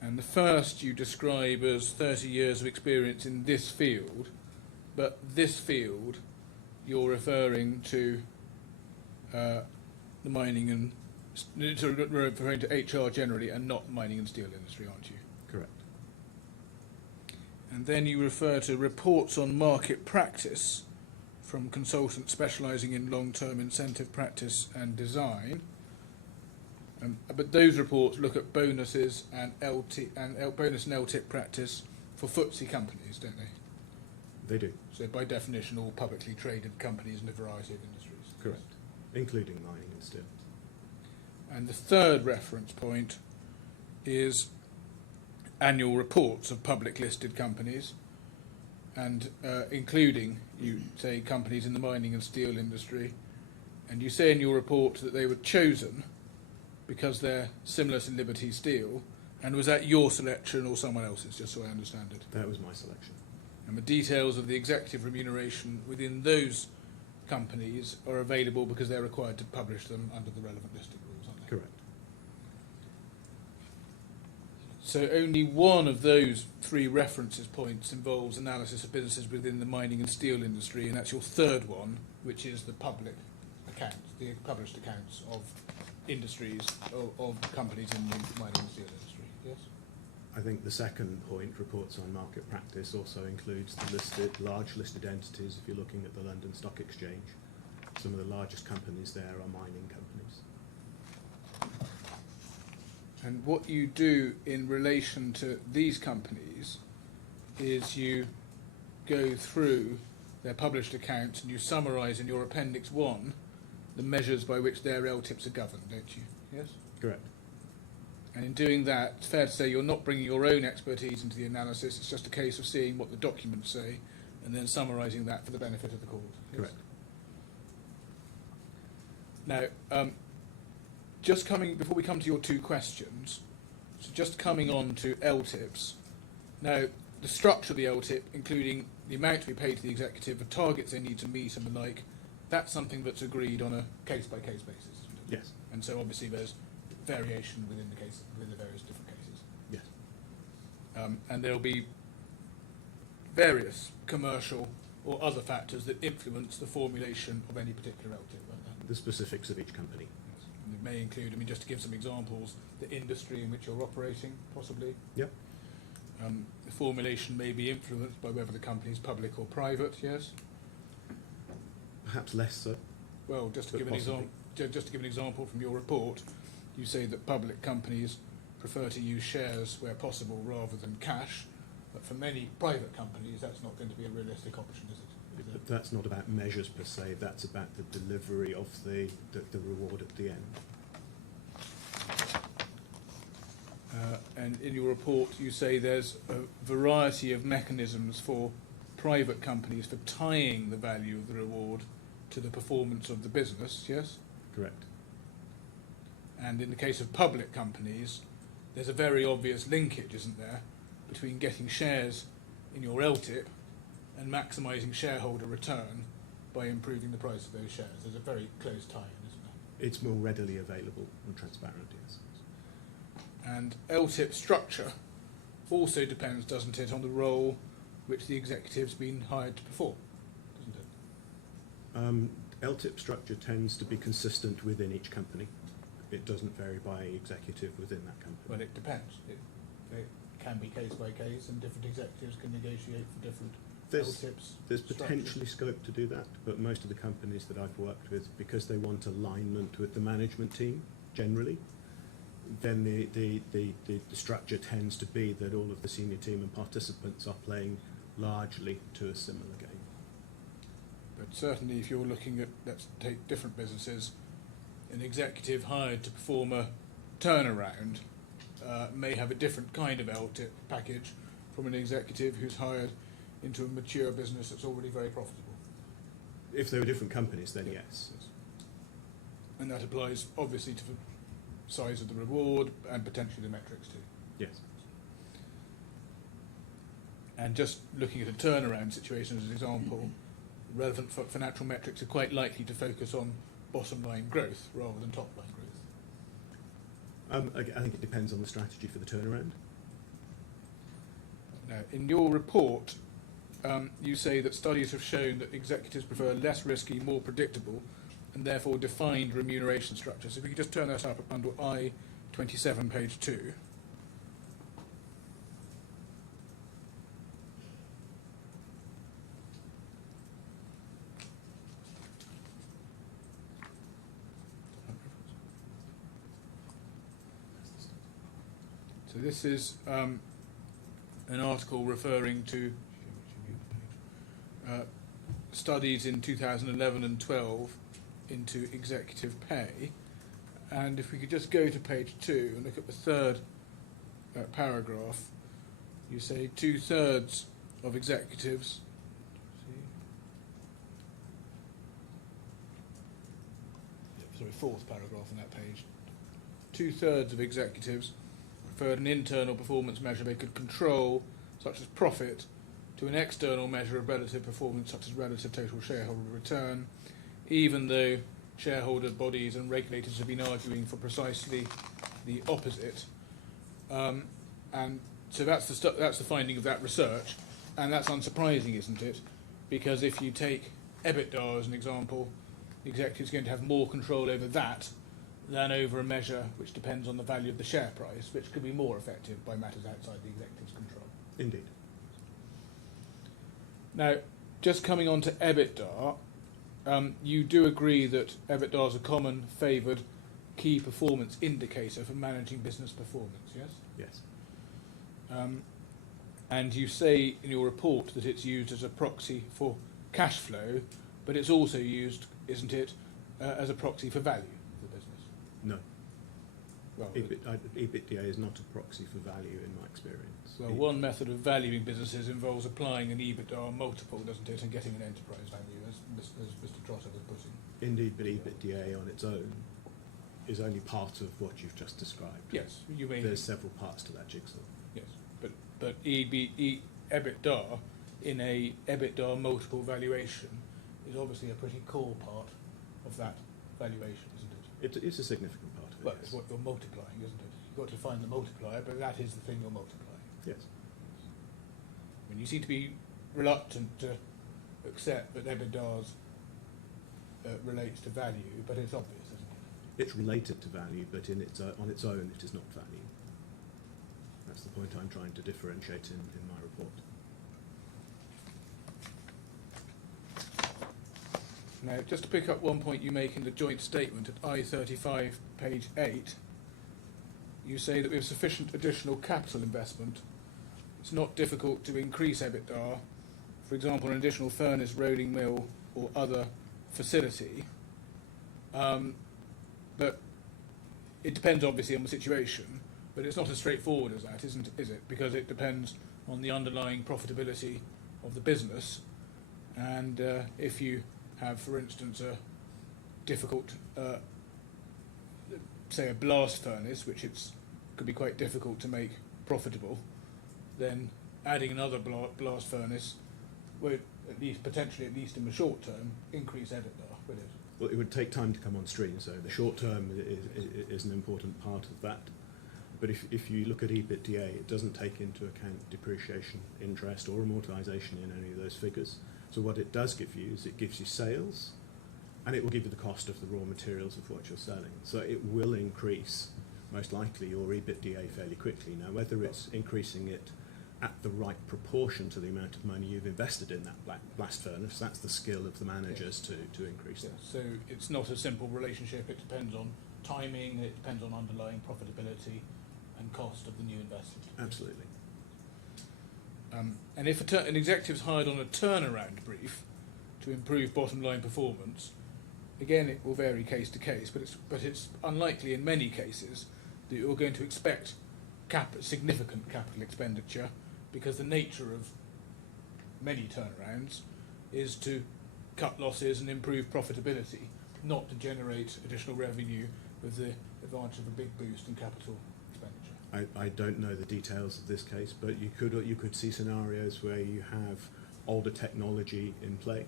and the first you describe as 30 years of experience in this field, but this field you're referring to the mining and referring to HR generally and not mining and steel industry, aren't you? Correct. And then you refer to reports on market practice from consultants specialising in long-term incentive practice and design. But those reports look at bonuses and bonus and LTIP practice for FTSE companies, don't they? They do. So by definition, all publicly traded companies in a variety of industries. Correct. Including mining and steel. And the third reference point is annual reports of public listed companies, and including, you say, companies in the mining and steel industry, and you say in your report that they were chosen because they're similar to Liberty Steel. And was that your selection or someone else's, just so I understand it? That was my selection. And the details of the executive remuneration within those companies are available because they're required to publish them under the relevant listing rules, aren't they? Correct. So only one of those 3 references points involves analysis of businesses within the mining and steel industry, and that's your third one, which is the public accounts, the published accounts of industries, of companies in the mining and steel industry. Yes? I think the second point, reports on market practice, also includes the large listed entities. If you're looking at the London Stock Exchange, some of the largest companies there are mining companies. And what you do in relation to these companies is you go through their published accounts and you summarise in your Appendix 1 the measures by which their LTIPs are governed, don't you? Yes? Correct. And in doing that, it's fair to say you're not bringing your own expertise into the analysis, it's just a case of seeing what the documents say and then summarising that for the benefit of the court. Yes? Correct. Now, before we come to your two questions, so just coming on to LTIPs. Now, the structure of the LTIP, including the amount to be paid to the executive, the targets they need to meet and the like, that's something that's agreed on a case-by-case basis, isn't it? Yes. And so obviously there's variation within the various different cases. Yes. And there'll be various commercial or other factors that influence the formulation of any particular LTIP, won't there? The specifics of each company. And it may include, just to give some examples, the industry in which you're operating, possibly. Yep. The formulation may be influenced by whether the company is public or private, yes? Perhaps less so. Well, just to But give an possibly. example, just to give an example from your report, you say that public companies prefer to use shares where possible rather than cash, but for many private companies that's not going to be a realistic option, is it? Is it? But that's not about measures per se, that's about the delivery of the reward at the end. And in your report you say there's a variety of mechanisms for private companies for tying the value of the reward to the performance of the business, yes? Correct. And in the case of public companies, there's a very obvious linkage, isn't there, between getting shares in your LTIP and maximising shareholder return by improving the price of those shares. There's a very close tie-in, isn't there? It's more readily available and transparent, yes. And LTIP structure also depends, doesn't it, on the role which the executive's been hired to perform, doesn't it? LTIP structure tends to be consistent within each company. It doesn't vary by executive within that company. Well, it depends. It can be case by case, and different executives can negotiate for different LTIPs. There's structures. potentially scope to do that, but most of the companies that I've worked with, because they want alignment with the management team generally, then the structure tends to be that all of the senior team and participants are playing largely to a similar game. But certainly if you're looking at, let's take different businesses, an executive hired to perform a turnaround may have a different kind of LTIP package from an executive who's hired into a mature business that's already very profitable. If they were different companies, then Yeah. yes. And that applies obviously to the size of the reward and potentially the metrics too. Yes. And just looking at a turnaround situation as an example, relevant financial metrics are quite likely to focus on bottom line growth rather than top line growth. I think it depends on the strategy for the turnaround. Now, in your report, you say that studies have shown that executives prefer less risky, more predictable, and therefore defined remuneration structures. So if we could just turn that up under I-27, page 2. So this is an article referring to studies in 2011 and 12 into executive pay. And if we could just go to page 2 and look at the third paragraph, you say 2/3 of executives. Sorry, fourth paragraph on that page. 2/3 of executives preferred an internal performance measure they could control, such as profit, to an external measure of relative performance, such as relative total shareholder return, even though shareholder bodies and regulators have been arguing for precisely the opposite. And so that's the finding of that research, and that's unsurprising, isn't it? Because if you take EBITDA as an example, the executive is going to have more control over that than over a measure which depends on the value of the share price, which could be more effective by matters outside the executive's control. Indeed. Now, just coming on to EBITDA, you do agree that EBITDA is a common favoured key performance indicator for managing business performance, yes? Yes. and you say in your report that it's used as a proxy for cash flow, but it's also used, isn't it, as a proxy for value of the business? No. Well, EBITDA is not a proxy for value in my experience. well, one method of valuing businesses involves applying an EBITDA multiple, doesn't it, and getting an enterprise value, as Mr. Trotter was putting. Indeed, but EBITDA on its own is only part of what you've just described. Yes, you mean. There's several parts to that jigsaw. Yes, but EBITDA in a EBITDA multiple valuation is obviously a pretty core part of that valuation, isn't it? It's a significant part of it. Well, yes. it's what you're multiplying, isn't it? You've got to find the multiplier, but that is the thing you're multiplying. Yes. I mean, you seem to be reluctant to accept that EBITDA's relates to value, but it's obvious, isn't it? It's related to value, but on its own, it is not value. That's the point I'm trying to differentiate in my report. Now, just to pick up one point you make in the joint statement at I-35, page 8, you say that we have sufficient additional capital investment. It's not difficult to increase EBITDA, for example, an additional furnace, rolling mill, or other facility. But it depends obviously on the situation, but it's not as straightforward as that, is it? Because it depends on the underlying profitability of the business, and if you have, for instance, a difficult, say a blast furnace, which could be quite difficult to make profitable, then adding another blast furnace won't, potentially at least in the short term, increase EBITDA, will it? Well, it would take time to come on stream, so the short term is an important part of that. But if you look at EBITDA, it doesn't take into account depreciation, interest, or amortisation in any of those figures. So what it does give you is it gives you sales, and it will give you the cost of the raw materials of what you're selling. So it will increase, most likely, your EBITDA fairly quickly. Now, whether it's increasing it at the right proportion to the amount of money you've invested in that blast furnace, that's the skill of the managers to increase that. So it's not a simple relationship. It depends on timing, it depends on underlying profitability and cost of the new investment. Absolutely. And if an executive's hired on a turnaround brief to improve bottom line performance, again it will vary case to case, but it's unlikely in many cases that you're going to expect significant capital expenditure, because the nature of many turnarounds is to cut losses and improve profitability, not to generate additional revenue with the advantage of a big boost in capital expenditure. I don't know the details of this case, but you could see scenarios where you have older technology in play,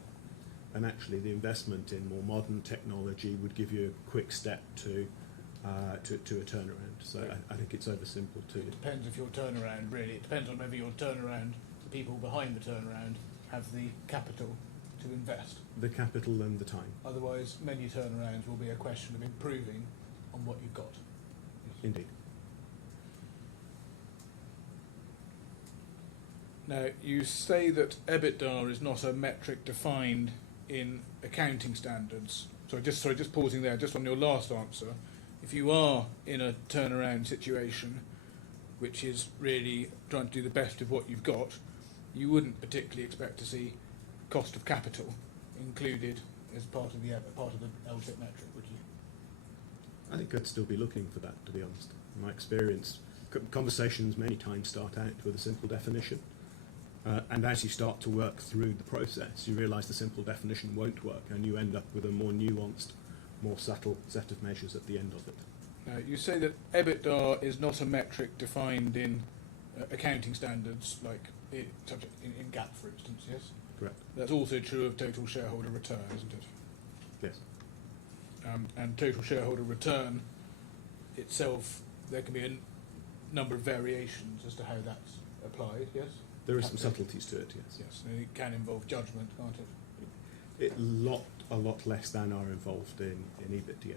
and actually the investment in more modern technology would give you a quick step to a turnaround. So I think it's oversimple too. It depends if your turnaround, really, it depends on whether your turnaround, the people behind the turnaround, have the capital to invest. The capital and the time. Otherwise, many turnarounds will be a question of improving on what you've got. Indeed. Now, you say that EBITDA is not a metric defined in accounting standards. Just pausing there, just on your last answer. If you are in a turnaround situation, which is really trying to do the best of what you've got, you wouldn't particularly expect to see cost of capital included as part of the LTIP metric, would you? I think I'd still be looking for that, to be honest. In my experience, conversations many times start out with a simple definition. And as you start to work through the process, you realise the simple definition won't work, and you end up with a more nuanced, more subtle set of measures at the end of it. You say that EBITDA is not a metric defined in accounting standards, like in GAAP, for instance, yes? Correct. That's also true of total shareholder return, isn't it? Yes. And total shareholder return itself, there can be a number of variations as to how that's applied, yes? There are some subtleties to it, yes. Yes, and it can involve judgment, can't it? A lot less than are involved in EBITDA,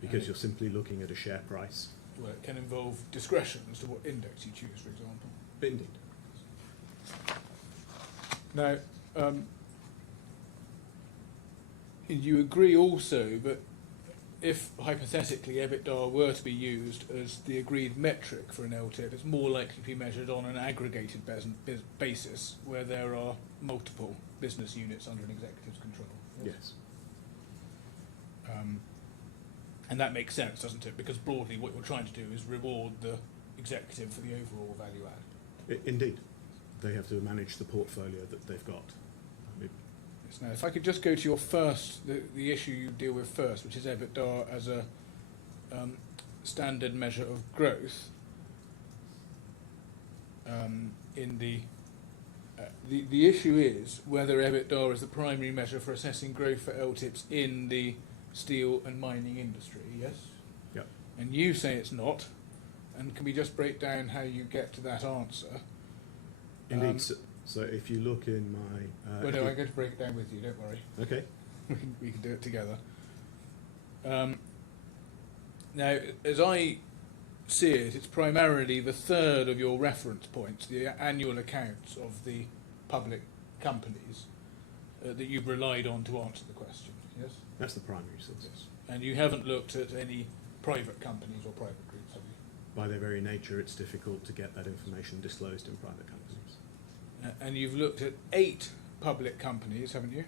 because you're simply looking at a share price. Well, it can involve discretion as to what index you choose, for example. Indeed. Now, you agree also that if hypothetically EBITDA were to be used as the agreed metric for an LTIP, it's more likely to be measured on an aggregated basis where there are multiple business units under an executive's control. Yes. And that makes sense, doesn't it? Because broadly what you're trying to do is reward the executive for the overall value add. Indeed. They have to manage the portfolio that they've got. Yes, now, if I could just go to your first, the issue you deal with first, which is EBITDA as a standard measure of growth. In the issue is whether EBITDA is the primary measure for assessing growth for LTIPs in the steel and mining industry, yes? Yep. And you say it's not, and can we just break down how you get to that answer? Indeed. So if you look in my... well, no, I'm going to break it down with you, don't worry. Okay. we can do it together. Now, as I see it, it's primarily the third of your reference points, the annual accounts of the public companies, that you've relied on to answer the question, yes? That's the primary source. Yes. And you haven't looked at any private companies or private groups, have you? By their very nature, it's difficult to get that information disclosed in private companies. And you've looked at 8 public companies, haven't you?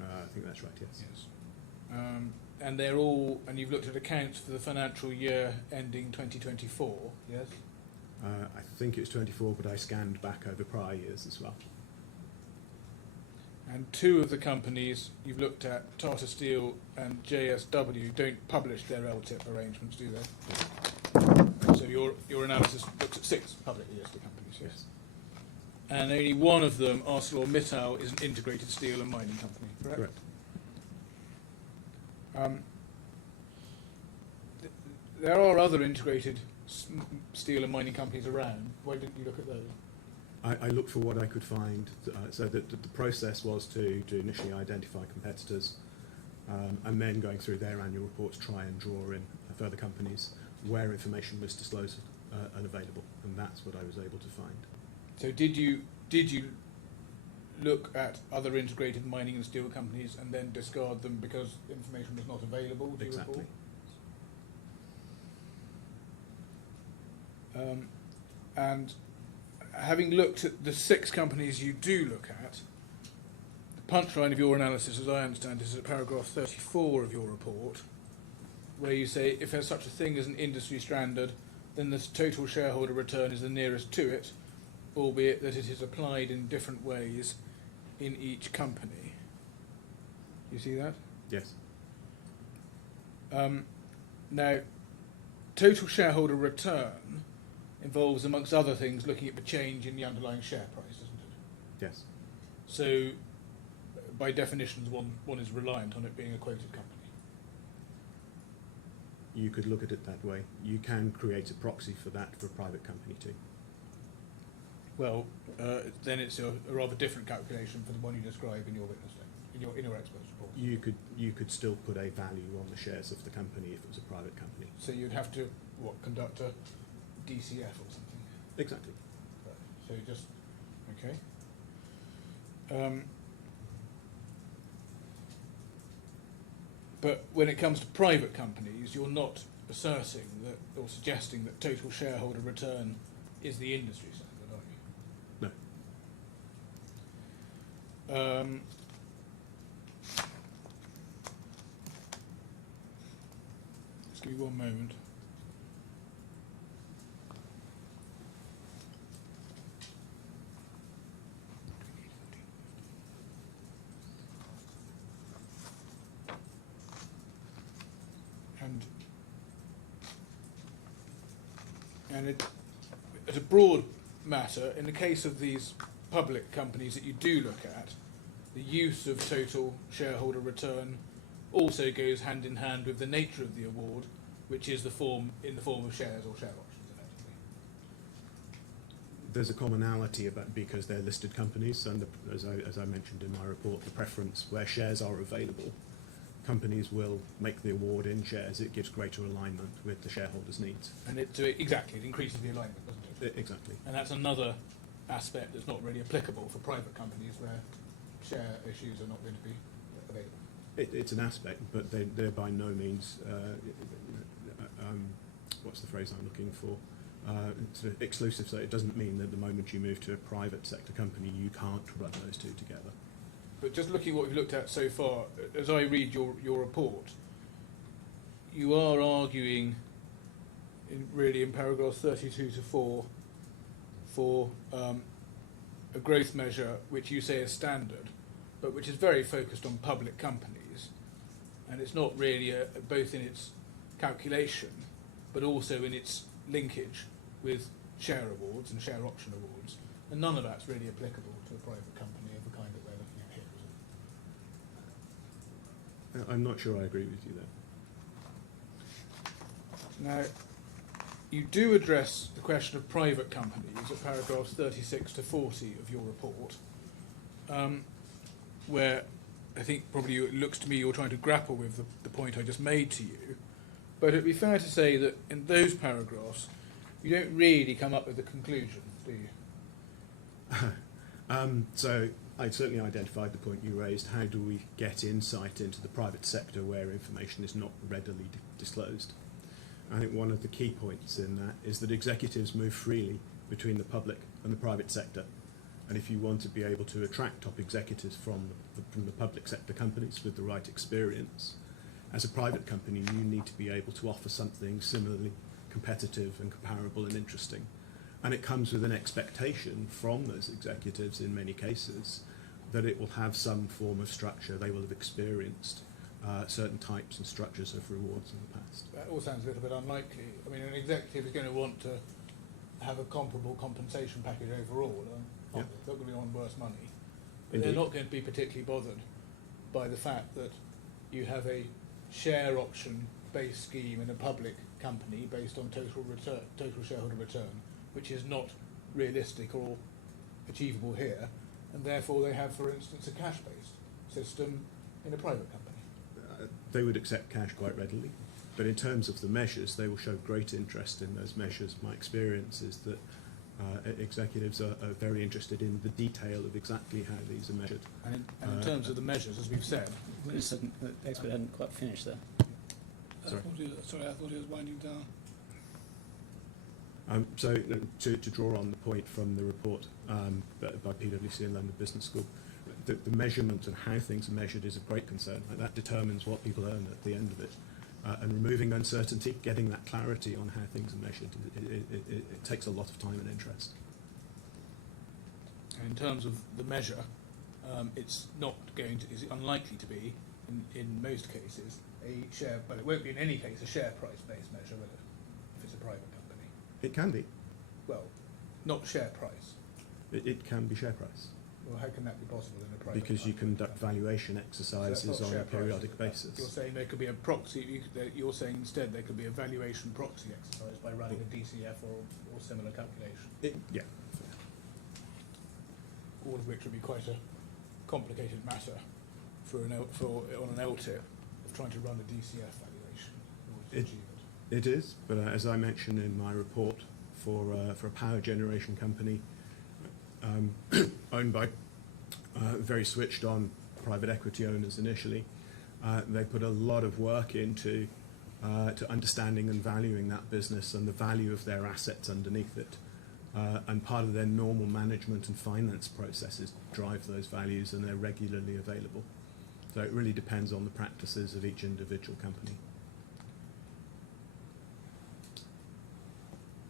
I think that's right, yes. Yes. And they're all, and you've looked at accounts for the financial year ending 2024, yes? I think it's 24, but I scanned back over prior years as well. And 2 of the companies you've looked at, Tata Steel and JSW, don't publish their LTIP arrangements, do they? So your analysis looks at 6 publicly listed companies, yes? And only one of them, ArcelorMittal, is an integrated steel and mining company, correct? Correct. There are other integrated steel and mining companies around. Why didn't you look at those? I looked for what I could find, so that the process was to initially identify competitors, and then going through their annual reports, try and draw in further companies where information was disclosed and available, and that's what I was able to find. So did you look at other integrated mining and steel companies and then discard them because information was not available? Do you Exactly. recall? And having looked at the 6 companies you do look at, the punchline of your analysis, as I understand, is at paragraph 34 of your report, where you say if there's such a thing as an industry standard, then the total shareholder return is the nearest to it, albeit that it is applied in different ways in each company. You see that? Yes. Now, total shareholder return involves, amongst other things, looking at the change in the underlying share price, doesn't it? Yes. So, by definition, one is reliant on it being a quoted company. You could look at it that way. You can create a proxy for that for a private company too. Well, then it's a rather different calculation for the one you describe in your witness statement, in your expert's report. You could still put a value on the shares of the company if it was a private company. So you'd have to conduct a DCF or something. Exactly. Right. So just okay. But when it comes to private companies, you're not asserting that or suggesting that total shareholder return is the industry standard, are you? No. Just give me one moment. And it, as a broad matter, in the case of these public companies that you do look at, the use of total shareholder return also goes hand in hand with the nature of the award, which is in the form of shares or share options, effectively. There's a commonality about because they're listed companies, and as I mentioned in my report, the preference where shares are available, companies will make the award in shares. It gives greater alignment with the shareholders' needs. And it increases the alignment, doesn't it? Exactly. And that's another aspect that's not really applicable for private companies where share issues are not going to be available. It's an aspect, but they're by no means, what's the phrase I'm looking for? Sort of exclusive, so it doesn't mean that the moment you move to a private sector company, you can't run those two together. But just looking at what we've looked at so far, as I read your report, you are arguing in paragraphs 32 to 4 for a growth measure which you say is standard, but which is very focused on public companies, and it's not really both in its calculation but also in its linkage with share awards and share option awards, and none of that's really applicable to a private company of the kind that we're looking at here, is it? I'm not sure I agree with you there. Now, you do address the question of private companies at paragraphs 36 to 40 of your report, where I think probably it looks to me you're trying to grapple with the point I just made to you. But it'd be fair to say that in those paragraphs, you don't really come up with a conclusion, do you? So I certainly identified the point you raised. How do we get insight into the private sector where information is not readily disclosed? I think one of the key points in that is that executives move freely between the public and the private sector. And if you want to be able to attract top executives from the public sector companies with the right experience, as a private company, you need to be able to offer something similarly competitive and comparable and interesting. And it comes with an expectation from those executives in many cases that it will have some form of structure. They will have experienced certain types and structures of rewards in the past. That all sounds a little bit unlikely. I mean, an executive is going to want to have a comparable compensation package overall. Yeah. They're not going to be on worse money. But Indeed. they're not going to be particularly bothered by the fact that you have a share option based scheme in a public company based on total shareholder return, which is not realistic or achievable here, and therefore they have, for instance, a cash based system in a private company. They would accept cash quite readily, but in terms of the measures, they will show great interest in those measures. My experience is that executives are very interested in the detail of exactly how these are measured. And in terms of the measures, as we've said, Wait a second, the expert hadn't quite finished there. Sorry. I thought he was winding down. So to draw on the point from the report by PwC and London Business School, the measurement and how things are measured is of great concern. Like, that determines what people earn at the end of it. And removing uncertainty, getting that clarity on how things are measured, it takes a lot of time and interest. and in terms of the measure, it's not going to, is unlikely to be, in most cases, a share, but it won't be in any case a share price based measure, will it? If it's a private company. It can be. Well, not share price. It can be share price. Well, how can that be possible in a private Because you company? conduct valuation So that's exercises not on share a price, periodic is it? basis. You're saying there could be a proxy, you're saying instead there could be a valuation proxy exercise by running a DCF or similar calculation, Yeah. all of which would be quite a complicated matter for on an LTIP of trying to run a DCF valuation in order to achieve it. It is, but as I mentioned in my report, for a power generation company owned by very switched on private equity owners initially, they put a lot of work into to understanding and valuing that business and the value of their assets underneath it. And part of their normal management and finance processes drive those values, and they're regularly available. So it really depends on the practices of each individual company.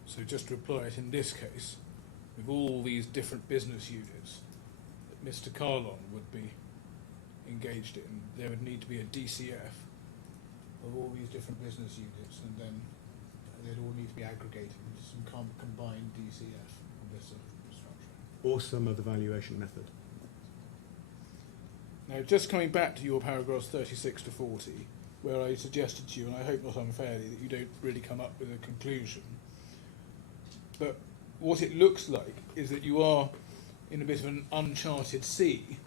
So just to apply it in this case, with all these different business units that Mr. Kahlon would be engaged in, there would need to be a DCF of all these different business units, and then they'd all need to be aggregated into some combined DCF of this sort of structure. Or some other valuation method. Now, just coming back to your paragraphs 36 to 40, where I suggested to you, and I hope not unfairly, that you don't really come up with a conclusion, but what it looks like is that you are in a bit of an uncharted sea,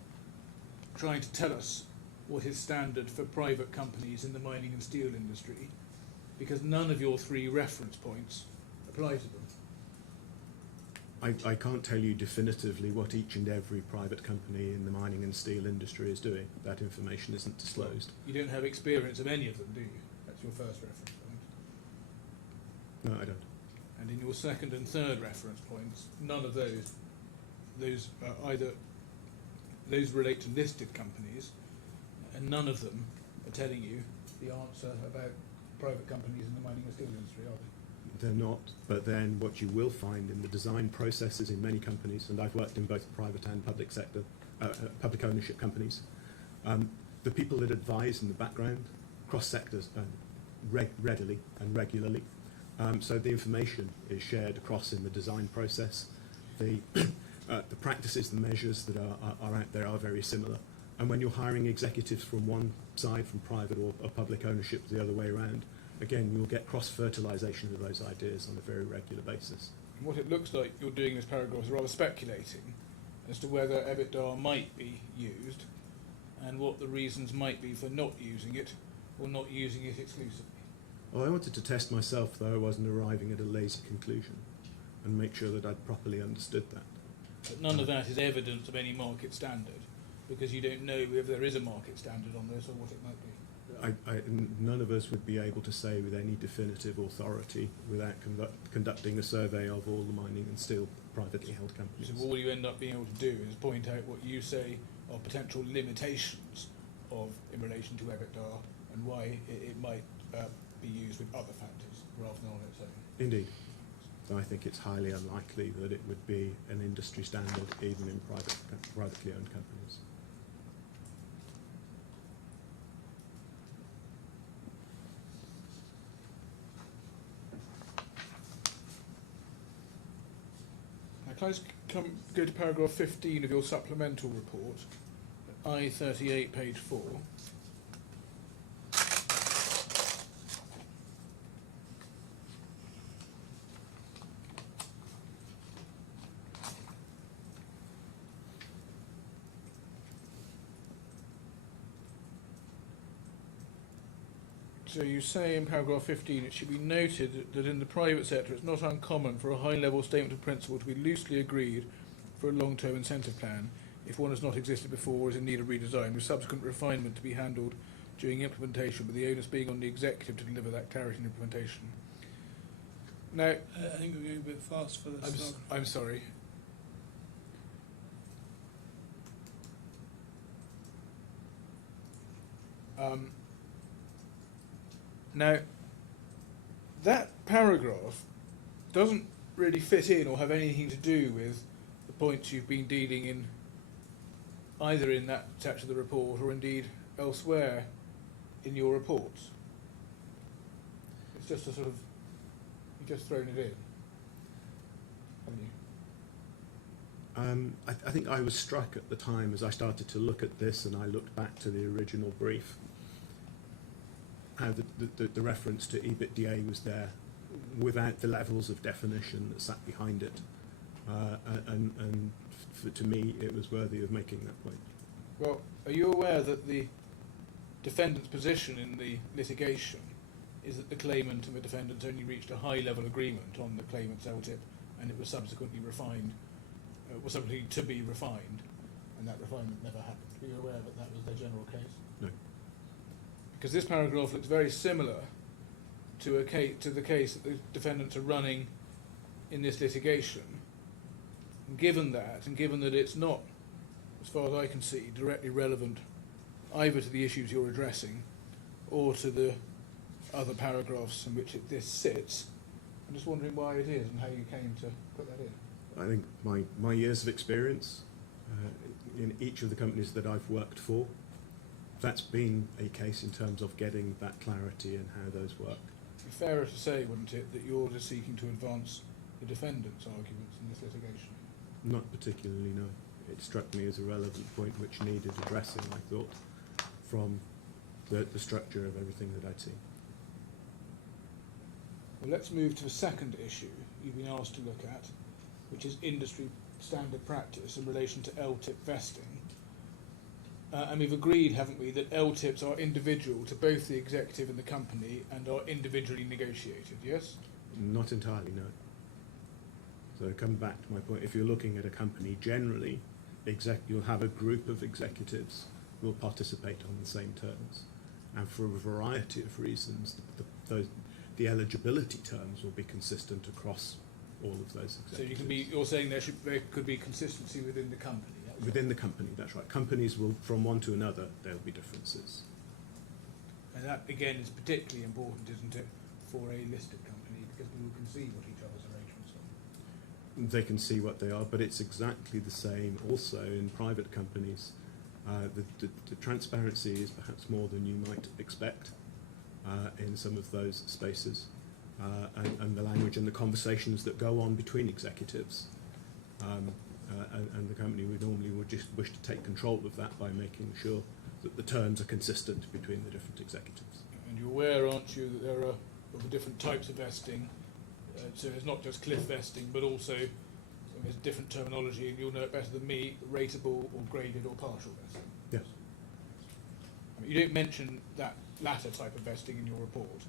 trying to tell us what is standard for private companies in the mining and steel industry, because none of your three reference points apply to them. I can't tell you definitively what each and every private company in the mining and steel industry is doing. That information isn't disclosed. You don't have experience of any of them, do you? That's your first reference point. No, I don't. And in your second and third reference points, none of those either those relate to listed companies, and none of them are telling you the answer about private companies in the mining and steel industry, are they? They're not, but then what you will find in the design processes in many companies, and I've worked in both private and public sector, public ownership companies, the people that advise in the background cross sectors readily and regularly. So the information is shared across in the design process. The practices, the measures that are out there are very similar. And when you're hiring executives from one side, from private or public ownership, the other way around, again, you'll get cross-fertilisation of those ideas on a very regular basis. And what it looks like you're doing in this paragraph is rather speculating as to whether EBITDA might be used and what the reasons might be for not using it or not using it exclusively. Well, I wanted to test myself, though I wasn't arriving at a lazy conclusion, and make sure that I'd properly understood that. But none of that is evidence of any market standard, because you don't know if there is a market standard on this or what it might be. None of us would be able to say with any definitive authority without conducting a survey of all the mining and steel privately held companies. So all you end up being able to do is point out what you say are potential limitations of in relation to EBITDA and why it might be used with other factors rather than on its own. Indeed. So I think it's highly unlikely that it would be an industry standard even in privately owned companies. Can I just go to paragraph 15 of your supplemental report, I-38, page 4. So you say in paragraph 15, it should be noted that in the private sector it's not uncommon for a high-level statement of principle to be loosely agreed for a long-term incentive plan if one has not existed before or is in need of redesign, with subsequent refinement to be handled during implementation, with the onus being on the executive to deliver that clarity and implementation. Now, I think we're going a bit fast for this. I'm sorry. Now, that paragraph doesn't really fit in or have anything to do with the points you've been dealing in either in that section of the report or indeed elsewhere in your reports. It's just a sort of, you've just thrown it in, haven't you? I think I was struck at the time as I started to look at this and I looked back to the original brief, how the reference to EBITDA was there without the levels of definition that sat behind it. And to me, it was worthy of making that point. Well, are you aware that the defendant's position in the litigation is that the claimant and the defendants only reached a high-level agreement on the claimant's LTIP and it was subsequently refined, was subsequently to be refined, and that refinement never happened? Are you aware that that was their general case? No. Because this paragraph looks very similar to the case that the defendants are running in this litigation. And given that, and given that it's not, as far as I can see, directly relevant either to the issues you're addressing or to the other paragraphs in which this sits, I'm just wondering why it is and how you came to put that in. I think my years of experience in each of the companies that I've worked for, that's been a case in terms of getting that clarity and how those work. It'd be fairer to say, wouldn't it, that you're just seeking to advance the defendant's arguments in this litigation? Not particularly, no. It struck me as a relevant point which needed addressing, I thought, from the structure of everything that I'd seen. Well, let's move to the second issue you've been asked to look at, which is industry standard practice in relation to LTIP vesting. And we've agreed, haven't we, that LTIPs are individual to both the executive and the company and are individually negotiated, yes? Not entirely, no. So coming back to my point, if you're looking at a company, generally, you'll have a group of executives who will participate on the same terms. And for a variety of reasons, the eligibility terms will be consistent across all of those executives. You're saying there could be consistency within the company. Within the company, that's right. Companies will, from one to another, there'll be differences. And that, again, is particularly important, isn't it, for a listed company, because people can see what each other's arrangements are. They can see what they are, but it's exactly the same also in private companies. The transparency is perhaps more than you might expect in some of those spaces, and the language and the conversations that go on between executives. And the company would just wish to take control of that by making sure that the terms are consistent between the different executives. And you're aware, aren't you, that there are of the different types of vesting? So it's not just cliff vesting, but also there's different terminology, and you'll know it better than me, rateable or graded or partial vesting. Yes. I mean, you don't mention that latter type of vesting in your report,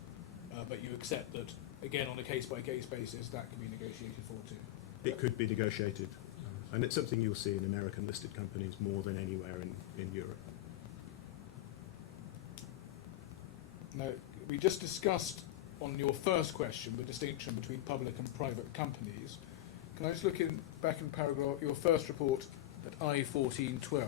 but you accept that, again, on a case-by-case basis, that can be negotiated for too. It could be negotiated, and it's something you'll see in American listed companies more than anywhere in Europe. Now, we just discussed on your first question the distinction between public and private companies. Can I just look back in paragraph, your first report at I-1412?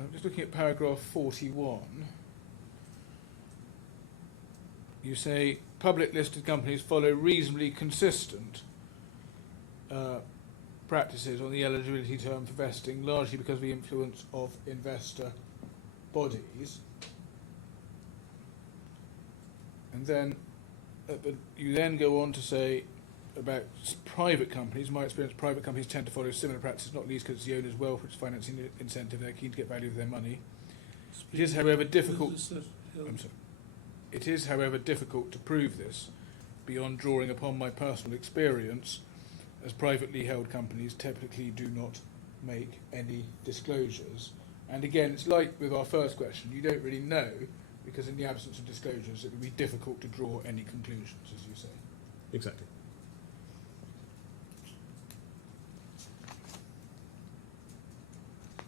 I'm just looking at paragraph 41. You say public listed companies follow reasonably consistent practices on the eligibility term for vesting, largely because of the influence of investor bodies. And then you then go on to say about private companies. In my experience, private companies tend to follow similar practices, not least because it's the owner's wealth, which is financing incentive. They're keen to get value for their money. It is, however, difficult. I'm sorry. It is, however, difficult to prove this beyond drawing upon my personal experience, as privately held companies typically do not make any disclosures. And again, it's like with our first question, you don't really know, because in the absence of disclosures, it would be difficult to draw any conclusions, as you say. Exactly.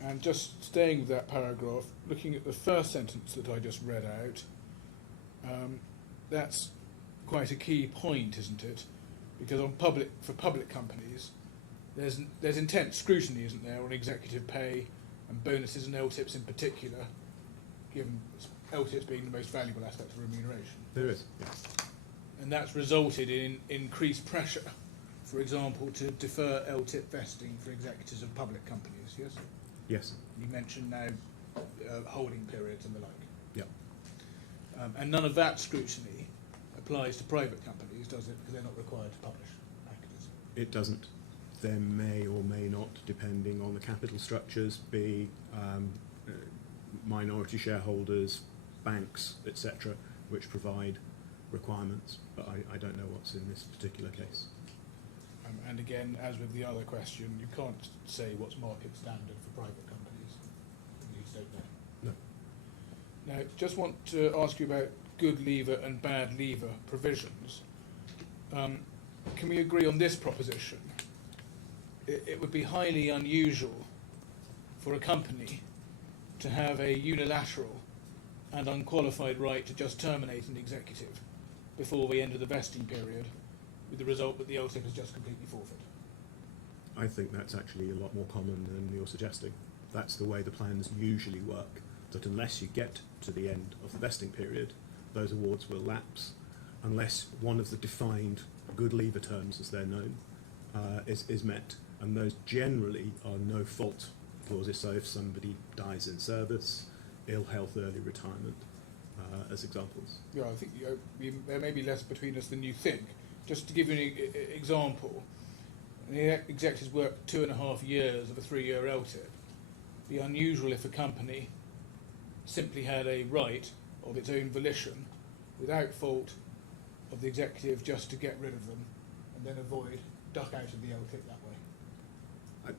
And just staying with that paragraph, looking at the first sentence that I just read out, that's quite a key point, isn't it? Because for public companies, there's intense scrutiny, isn't there, on executive pay and bonuses and LTIPs in particular, given LTIPs being the most valuable aspect of remuneration. There is, yes. And that's resulted in increased pressure, for example, to defer LTIP vesting for executives of public companies, yes? Yes. You mentioned now holding periods and the like. Yep. And none of that scrutiny applies to private companies, does it? Because they're not required to publish packages. It doesn't. There may or may not, depending on the capital structures, be minority shareholders, banks, etc., which provide requirements, but I don't know what's in this particular case. And again, as with the other question, you can't say what's market standard for private companies. You just don't know. No. Now, just want to ask you about good leaver and bad leaver provisions. Can we agree on this proposition? It would be highly unusual for a company to have a unilateral and unqualified right to just terminate an executive before the end of the vesting period, with the result that the LTIP is just completely forfeit. I think that's actually a lot more common than you're suggesting. That's the way the plans usually work, that unless you get to the end of the vesting period, those awards will lapse, unless one of the defined good leaver terms, as they're known, is met. And those generally are no fault clauses, so if somebody dies in service, ill health, early retirement, as examples. Yeah, I think there may be less between us than you think. Just to give you an example, the executives worked 2.5 years of a 3-year LTIP. It'd be unusual if a company simply had a right of its own volition, without fault of the executive, just to get rid of them and then duck out of the LTIP that way.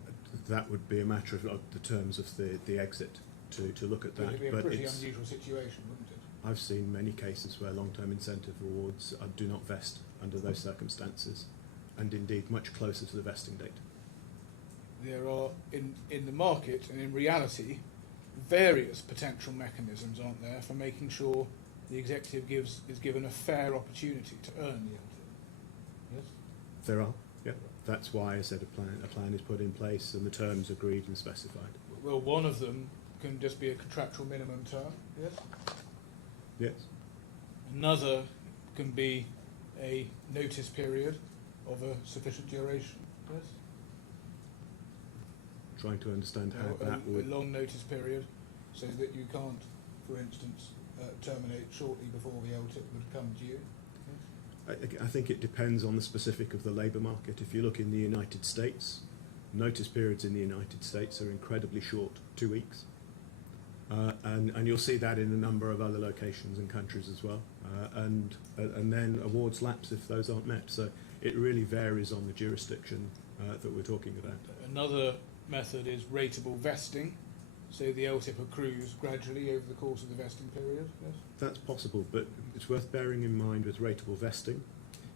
that would be a matter of the terms of the exit to look at It would that. be a But pretty it's, unusual situation, wouldn't it? I've seen many cases where long-term incentive awards do not vest under those circumstances, and indeed much closer to the vesting date. There are, in the market and in reality, various potential mechanisms, aren't there, for making sure the executive is given a fair opportunity to earn the LTIP? Yes? There are, yeah. That's why I said a plan is put in place and the terms agreed and specified. Well, one of them can just be a contractual minimum term, yes? Yes. Another can be a notice period of a sufficient duration, yes? Trying to understand how A that would. long notice period, so that you can't, for instance, terminate shortly before the LTIP would come due. I think it depends on the specific of the labour market. If you look in the United States, notice periods in the United States are incredibly short, 2 weeks. And you'll see that in a number of other locations and countries as well. And then awards lapse if those aren't met. So it really varies on the jurisdiction that we're talking about. Another method is rateable vesting, so the LTIP accrues gradually over the course of the vesting period. Yes? That's possible, but it's worth bearing in mind with rateable vesting,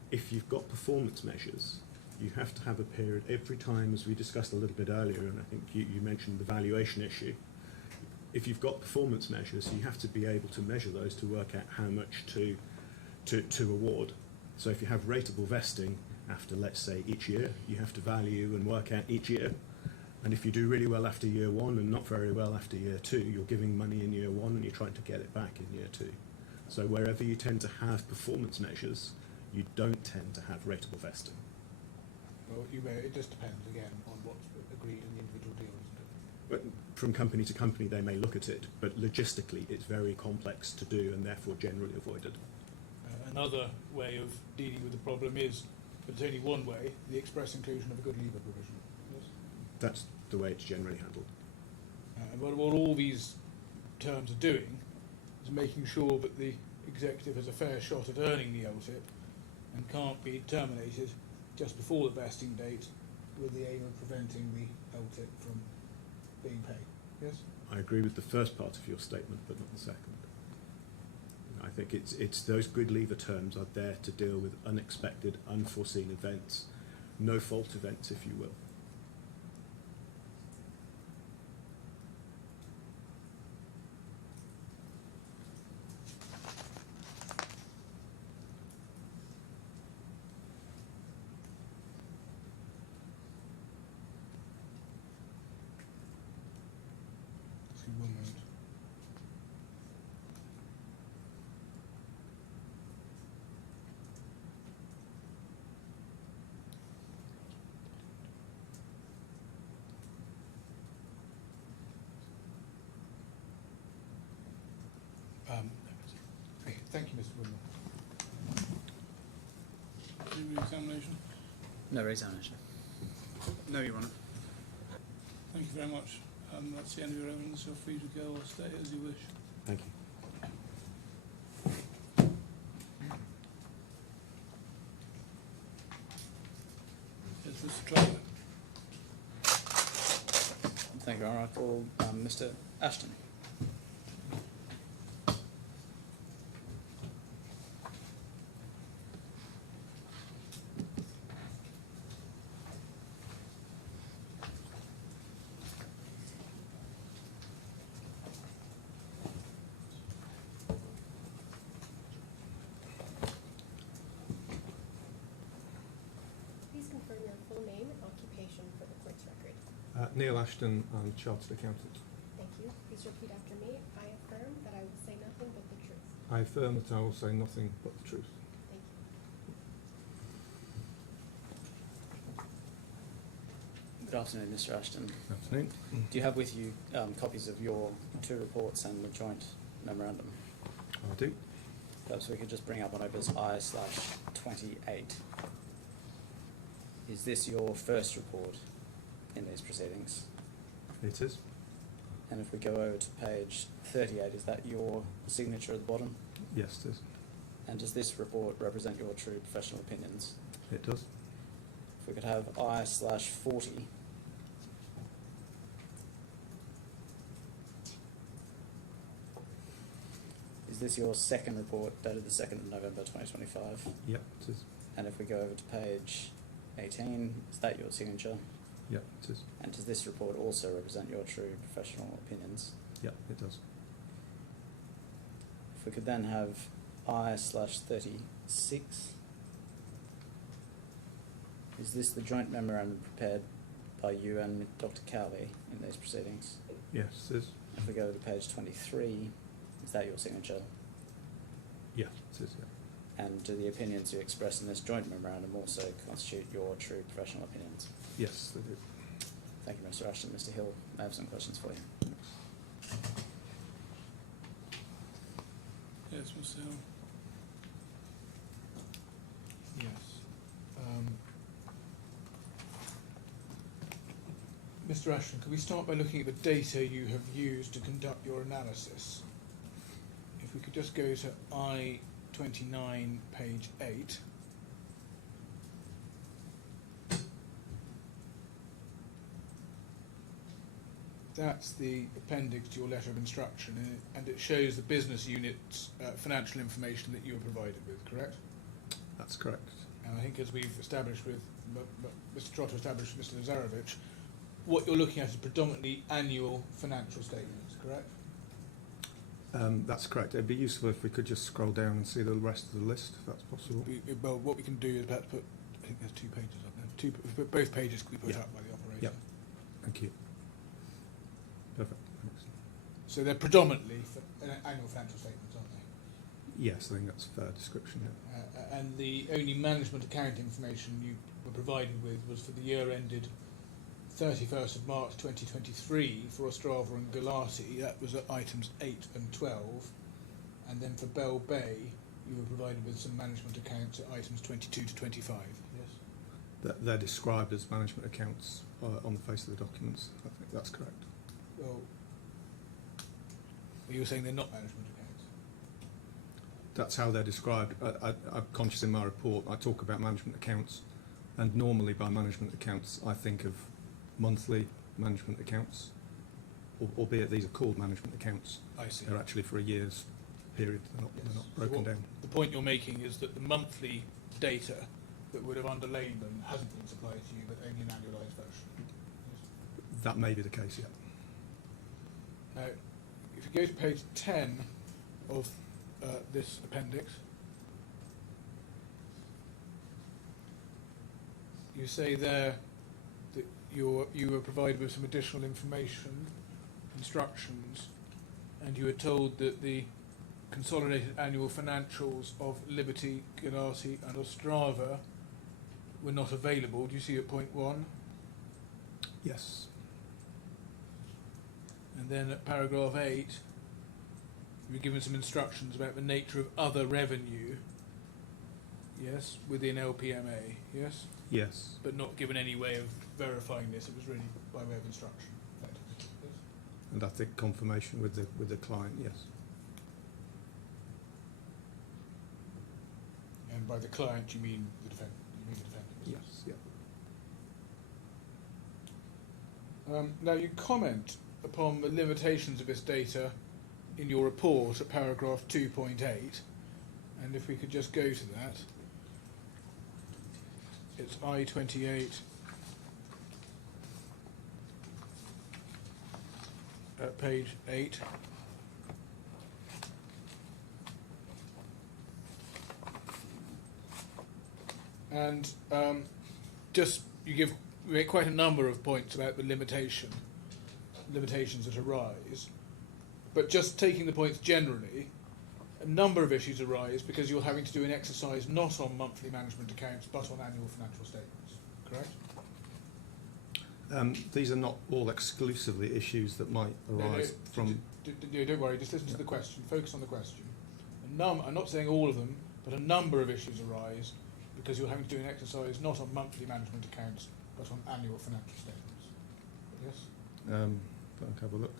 if you've got performance measures, you have to have a period every time, as we discussed a little bit earlier, and I think you mentioned the valuation issue. If you've got performance measures, you have to be able to measure those to work out how much to award. So if you have rateable vesting after, let's say, each year, you have to value and work out each year. And if you do really well after year one and not very well after year two, you're giving money in year one and you're trying to get it back in year two. So wherever you tend to have performance measures, you don't tend to have rateable vesting. Well, it just depends again on what's agreed in the individual deal, isn't it? But from company to company, they may look at it, but logistically, it's very complex to do and therefore generally avoided. Another way of dealing with the problem is, but it's only one way, the express inclusion of a good leaver provision. Yes? That's the way it's generally handled. What all these terms are doing is making sure that the executive has a fair shot at earning the LTIP and can't be terminated just before the vesting date with the aim of preventing the LTIP from being paid. Yes? I agree with the first part of your statement, but not the second. I think it's those good leaver terms are there to deal with unexpected, unforeseen events, no fault events, if you will. Just give me 1 minute. Okay, thank you, Mr. Woodman. Re-examination. No examination. No, Your Honour. Thank you very much. That's the end of your evidence. You're free to go or stay as you wish. Thank you. Yes, Mr. Driver. Thank you, Your Honour. I call Mr. Ashton. Please confirm your full name and occupation for the court's record. Neil Ashton, I'm Chartered Accountant. Thank you. Please repeat after me. I affirm that I will say nothing but the truth. I affirm that I will say nothing but the truth. Thank you. Good afternoon, Mr. Ashton. Good afternoon. Do you have with you copies of your two reports and the joint memorandum? I do. Perhaps we could just bring up on Opus I/28. Is this your first report in these proceedings? It is. And if we go over to page 38, is that your signature at the bottom? Yes, it is. And does this report represent your true professional opinions? It does. If we could have I/40 this your second report dated the 2nd of November 2025? Yep, it is. And if we go over to page 18, is that your signature? Yep, it is. And does this report also represent your true professional opinions? Yep, it does. If we could then have I/36. Is this the joint memorandum prepared by you and Dr. Cowley in these proceedings? Yes, it is. If we go to page 23, is that your signature? Yeah, it is, yeah. And do the opinions you express in this joint memorandum also constitute your true professional opinions? Yes, they do. Thank you, Mr. Ashton. Mr. Hill, I have some questions for you. Yes, Mr. Hill. Yes. Mr. Ashton, could we start by looking at the data you have used to conduct your analysis? If we could just go to I-29, page 8. That's the appendix to your letter of instruction, and it shows the business unit's financial information that you were provided with, correct? That's correct. And I think as we've established with Mr. Trotter established with Mr. Lazarevic, what you're looking at is predominantly annual financial statements, correct? That's correct. It'd be useful if we could just scroll down and see the rest of the list, if that's possible. Well, what we can do is perhaps put, I think there's 2 pages up there. Both pages can be put Yeah. up by the operator. Yep. Thank you. Perfect. Thanks. So they're predominantly annual financial statements, aren't they? Yes, I think that's a fair description. Yeah. And the only management account information you were provided with was for the year ended 31st of March 2023 for Ostrava and Galati. That was at items 8 and 12. And then for Bell Bay, you were provided with some management accounts at items 22 to 25. Yes. They're described as management accounts on the face of the documents. I think that's correct. Well, you were saying they're not management accounts. That's how they're described. I'm conscious in my report I talk about management accounts, and normally by management accounts I think of monthly management accounts, albeit these are called management accounts. I see. They're actually for a year's period. They're not So broken what- down. The point you're making is that the monthly data that would have underlain them hasn't been supplied to you, but only an annualised version. Yes. That may be the case, yeah. Now, if you go to page 10 of this appendix, you say there that you were provided with some additional information, instructions, and you were told that the consolidated annual financials of Liberty, Galati and Ostrava were not available. Do you see at point 1? Yes. And then at paragraph 8, you were given some instructions about the nature of other revenue, yes, within LPMA, yes, Yes. but not given any way of verifying this. It was really by way of instruction, effectively. Yes. And I think confirmation with the client, yes. And by the client, you mean the defendant. You mean the defendant. Yes, yeah. Now you comment upon the limitations of this data in your report at paragraph 2.8, and if we could just go to that, it's I-28 at page 8. And just you make quite a number of points about the limitations that arise, but just taking the points generally, a number of issues arise because you're having to do an exercise not on monthly management accounts but on annual financial statements, correct? These are not all exclusively issues that might arise from... Don't worry, just listen to the question, focus on the question. I'm not saying all of them, but a number of issues arise because you're having to do an exercise not on monthly management accounts but on annual financial statements. Yes? Let's have a look.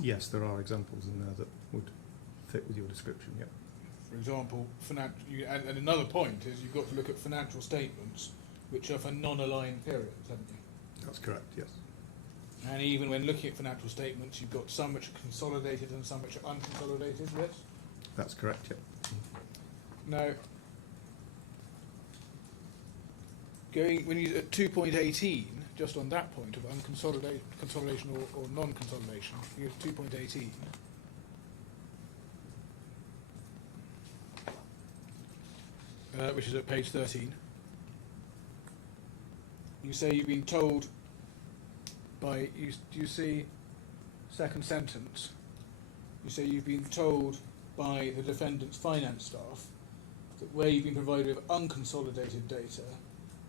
Yes, there are examples in there that would fit with your description, yeah. For example, and another point is you've got to look at financial statements which are for non-aligned periods, haven't you? That's correct, yes. And even when looking at financial statements, you've got some which are consolidated and some which are unconsolidated, yes? That's correct, yeah. Now, when you at 2.18, just on that point of consolidation or non-consolidation, you go to 2.18. Which is at page 13. You say you've been told by, you see, second sentence, you say you've been told by the defendant's finance staff that where you've been provided with unconsolidated data,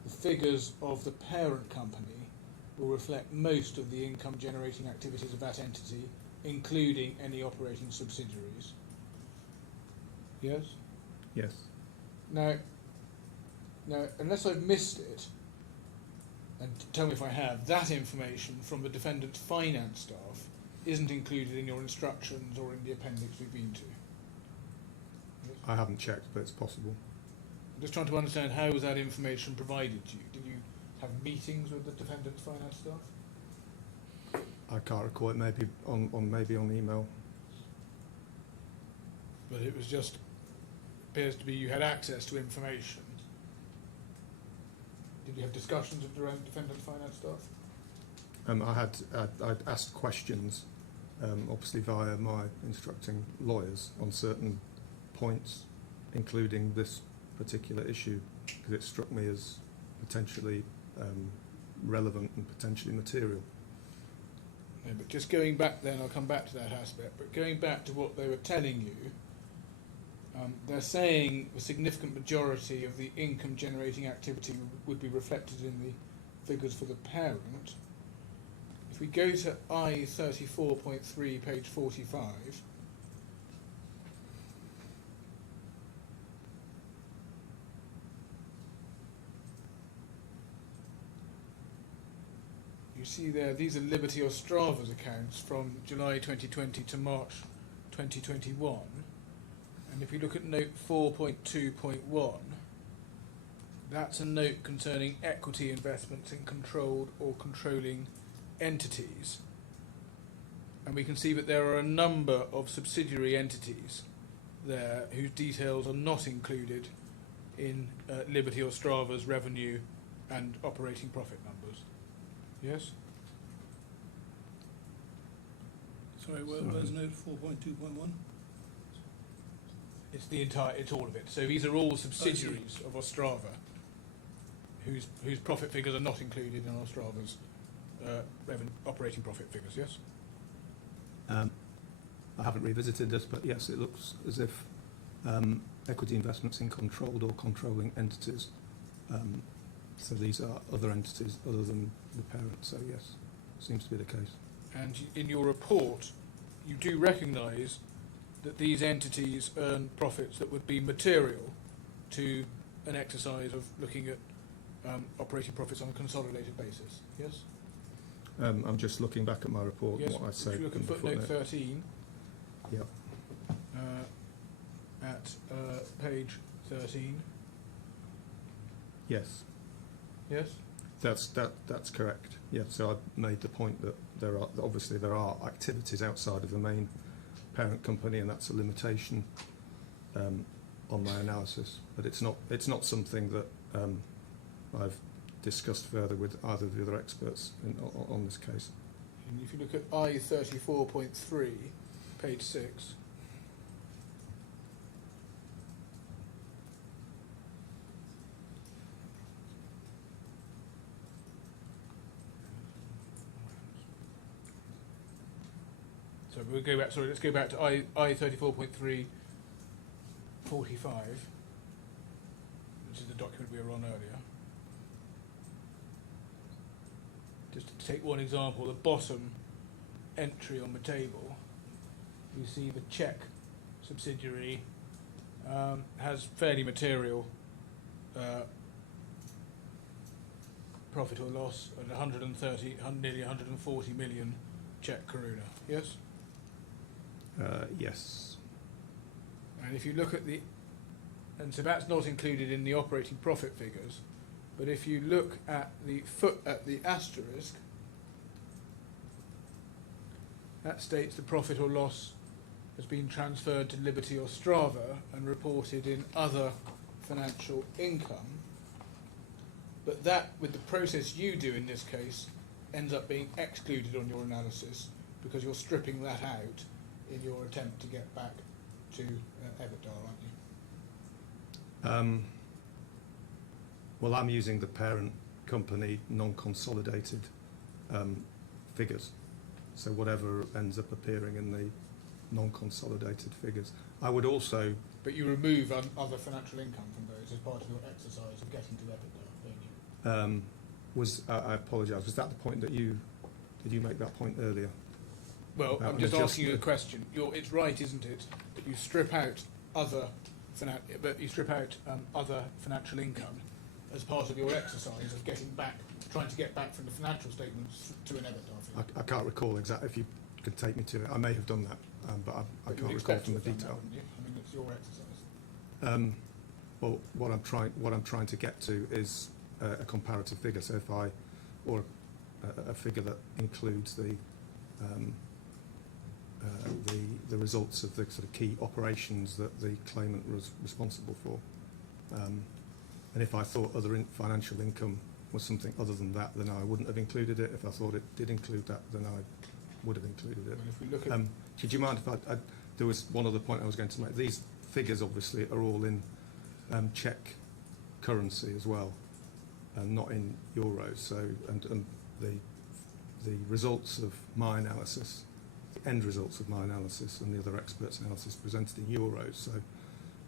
the figures of the parent company will reflect most of the income generating activities of that entity, including any operating subsidiaries. Yes? Yes. Now, unless I've missed it, and tell me if I have, that information from the defendant's finance staff isn't included in your instructions or in the appendix we've been to. Yes? I haven't checked, but it's possible. I'm just trying to understand, how was that information provided to you? Did you have meetings with the defendant's finance staff? I can't recall it. Maybe on email. But it was just, appears to be you had access to information. Did you have discussions with the defendant's finance staff? I'd asked questions, obviously via my instructing lawyers on certain points, including this particular issue, because it struck me as potentially relevant and potentially material. Yeah, but just going back then, I'll come back to that aspect, but going back to what they were telling you, they're saying a significant majority of the income generating activity would be reflected in the figures for the parent. If we go to I34.3, page 45, you see there, these are Liberty Ostrava's accounts from July 2020 to March 2021. And if you look at note 4.2.1, that's a note concerning equity investments in controlled or controlling entities. And we can see that there are a number of subsidiary entities there whose details are not included in Liberty Ostrava's revenue and operating profit numbers. Yes? Sorry, where's note 4.2.1? It's all of it. So these are all subsidiaries of Ostrava, whose profit figures are not included in Ostrava's operating profit figures. Yes. I haven't revisited this, but yes, it looks as if equity investments in controlled or controlling entities. So these are other entities other than the parent. So yes, seems to be the case. And in your report, you do recognise that these entities earn profits that would be material to an exercise of looking at operating profits on a consolidated basis. Yes? I'm just looking back at my report, Yes. what I say. If you look at in the footnote footnote. 13, Yep. at page 13. Yes, Yes? that's correct. Yeah, so I made the point that there are activities outside of the main parent company, and that's a limitation on my analysis. But it's not something that I've discussed further with either of the other experts on this case. And if you look at I34.3, page 6, so we'll go back. Sorry, let's go back to I34.3, 45, which is the document we were on earlier. Just to take one example, the bottom entry on the table, you see the Czech subsidiary has fairly material profit or loss at nearly 140 million Czech koruna. Yes? Yes. And if you look at and so that's not included in the operating profit figures, But if you look at the asterisk, that states the profit or loss has been transferred to Liberty or Strava and reported in other financial income. But that, with the process you do in this case, ends up being excluded on your analysis because you're stripping that out in your attempt to get back to EBITDA, aren't you? Well, I'm using the parent company non-consolidated figures. So whatever ends up appearing in the non-consolidated figures. I would also... But you remove other financial income from those as part of your exercise of getting to EBITDA, don't you? I apologise, was that the point that did you make that point earlier? Well, About I'm just an asking you a adjustment. question. It's right, isn't it, that you strip out other financial income as part of your exercise of trying to get back from the financial statements to an EBITDA figure? I can't recall exactly. If you could take me to it, I may have done that, but I But can't you'd recall expect from the to have done detail. that, wouldn't you? I mean, it's your exercise. Well, what I'm trying to get to is a comparative figure. So if a figure that includes the results of the sort of key operations that the claimant was responsible for, and if I thought financial income was something other than that, then I wouldn't have included it. If I thought it did include that, then I would have included it. And if we look at Did you mind if there was one other point I was going to make? These figures obviously are all in Czech currency as well, and not in euros. So, and the results of my analysis, the end results of my analysis, and the other experts' analysis presented in euros. So,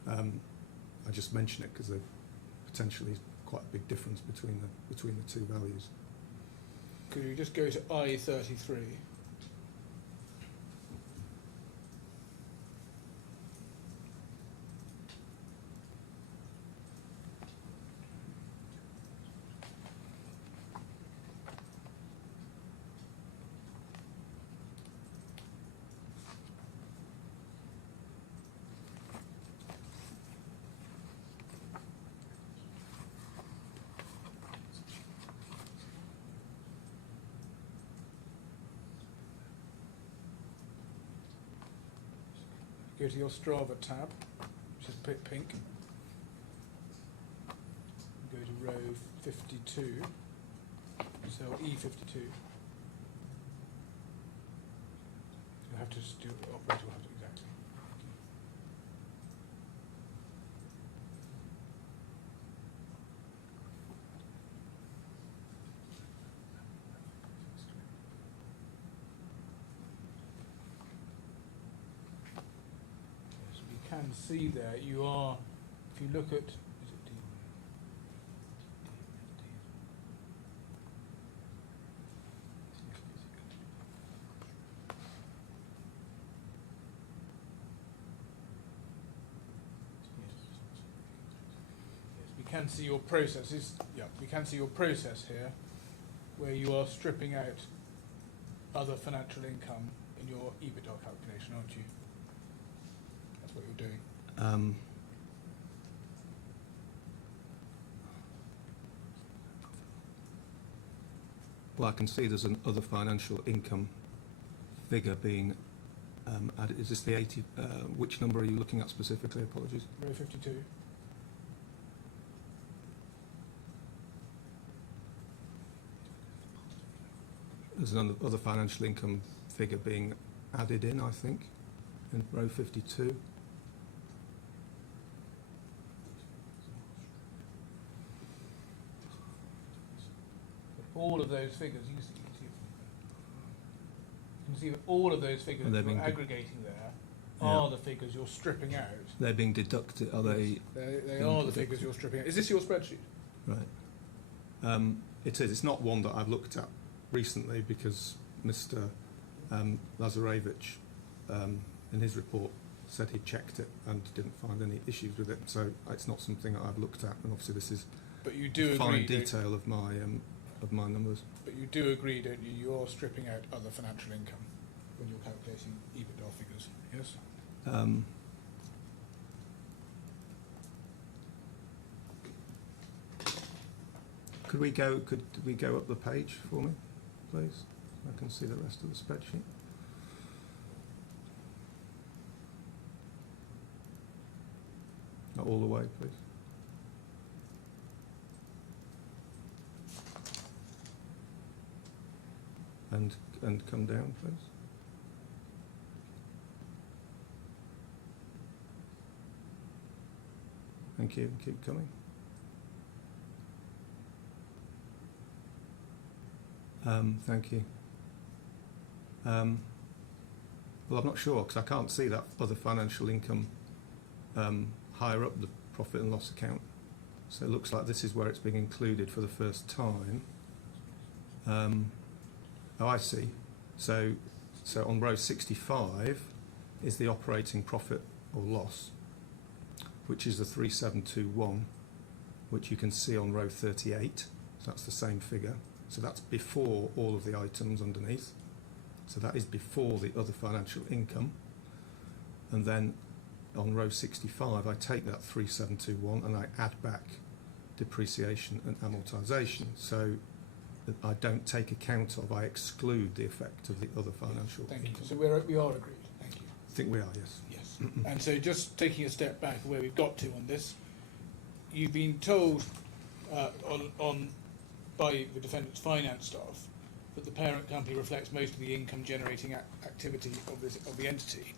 I just mention it because there potentially is quite a big difference between the two values. could you just go to I-33? Go to your Strava tab, which is pink. Go to row 52, cell E52. You'll have to just do operator will have to exactly. Yes, we can see there you are, if you look at, is it D? We can see your processes. Yeah, we can see your process here, where you are stripping out other financial income in your EBITDA calculation, aren't you? That's what you're doing. Well, I can see there's an other financial income figure being added. Is this the 80? Which number are you looking at specifically? Apologies. Row 52. There's another financial income figure being added in, I think, in row 52. All of those figures, you can see that all of those figures And they're you're being aggregating there Yeah. are the figures you're stripping out. They're being deducted. Are they? They being are the deducted? figures you're stripping out. Is this your spreadsheet? Right. It is. It's not one that I've looked at recently because Mr. Lazarevich, in his report, said he checked it and didn't find any issues with it. So it's not something that I've looked at. And obviously, this is But you do fine agree. detail of my numbers. But you do agree, don't you? You are stripping out other financial income when you're calculating EBITDA figures. Yes. Could we go up the page for me, please? I can see the rest of the spreadsheet. Not all the way, please. And come down, please. Thank you. Keep coming. Thank you. Well, I'm not sure because I can't see that other financial income higher up the profit and loss account. So it looks like this is where it's being included for the first time. Oh, I see. So on row 65 is the operating profit or loss, which is the 3721, which you can see on row 38. So that's the same figure. So that's before all of the items underneath. So that is before the other financial income. And then on row 65, I take that 3721 and I add back depreciation and amortisation. So that I don't take account of, I exclude the effect of the other financial Thank you. income. So we are agreed. Thank you. I think we are, yes. Yes. And so just taking a step back where we've got to on this, you've been told by the defendant's finance staff that the parent company reflects most of the income generating activity of the entity.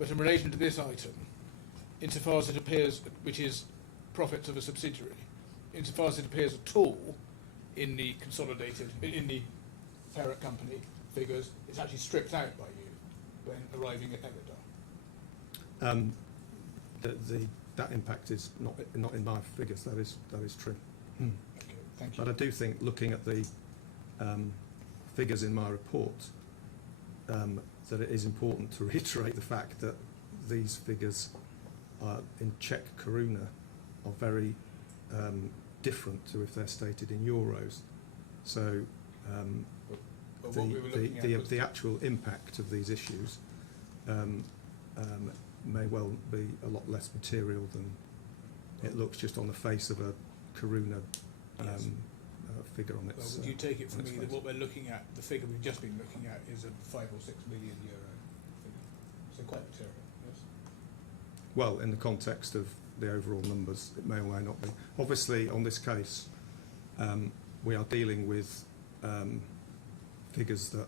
But in relation to this item, insofar as it appears, which is profits of a subsidiary, insofar as it appears at all in the consolidated, in the parent company figures, it's actually stripped out by you when arriving at EBITDA. That impact is not in my figures. That is true. Okay, thank you. But I do think, looking at the figures in my report, that it is important to reiterate the fact that these figures are in Czech koruna are very different to if they're stated in euros. So But what we were looking at was the actual impact of these issues may well be a lot less material than it looks just on the face of a koruna Yes. figure on its. Well, would you take it from on its me that face. what we're looking at, the figure we've just been looking at, is a 5 or 6 million euro figure? So quite material, yes? Well, in the context of the overall numbers, it may or may not be. Obviously, on this case, we are dealing with figures that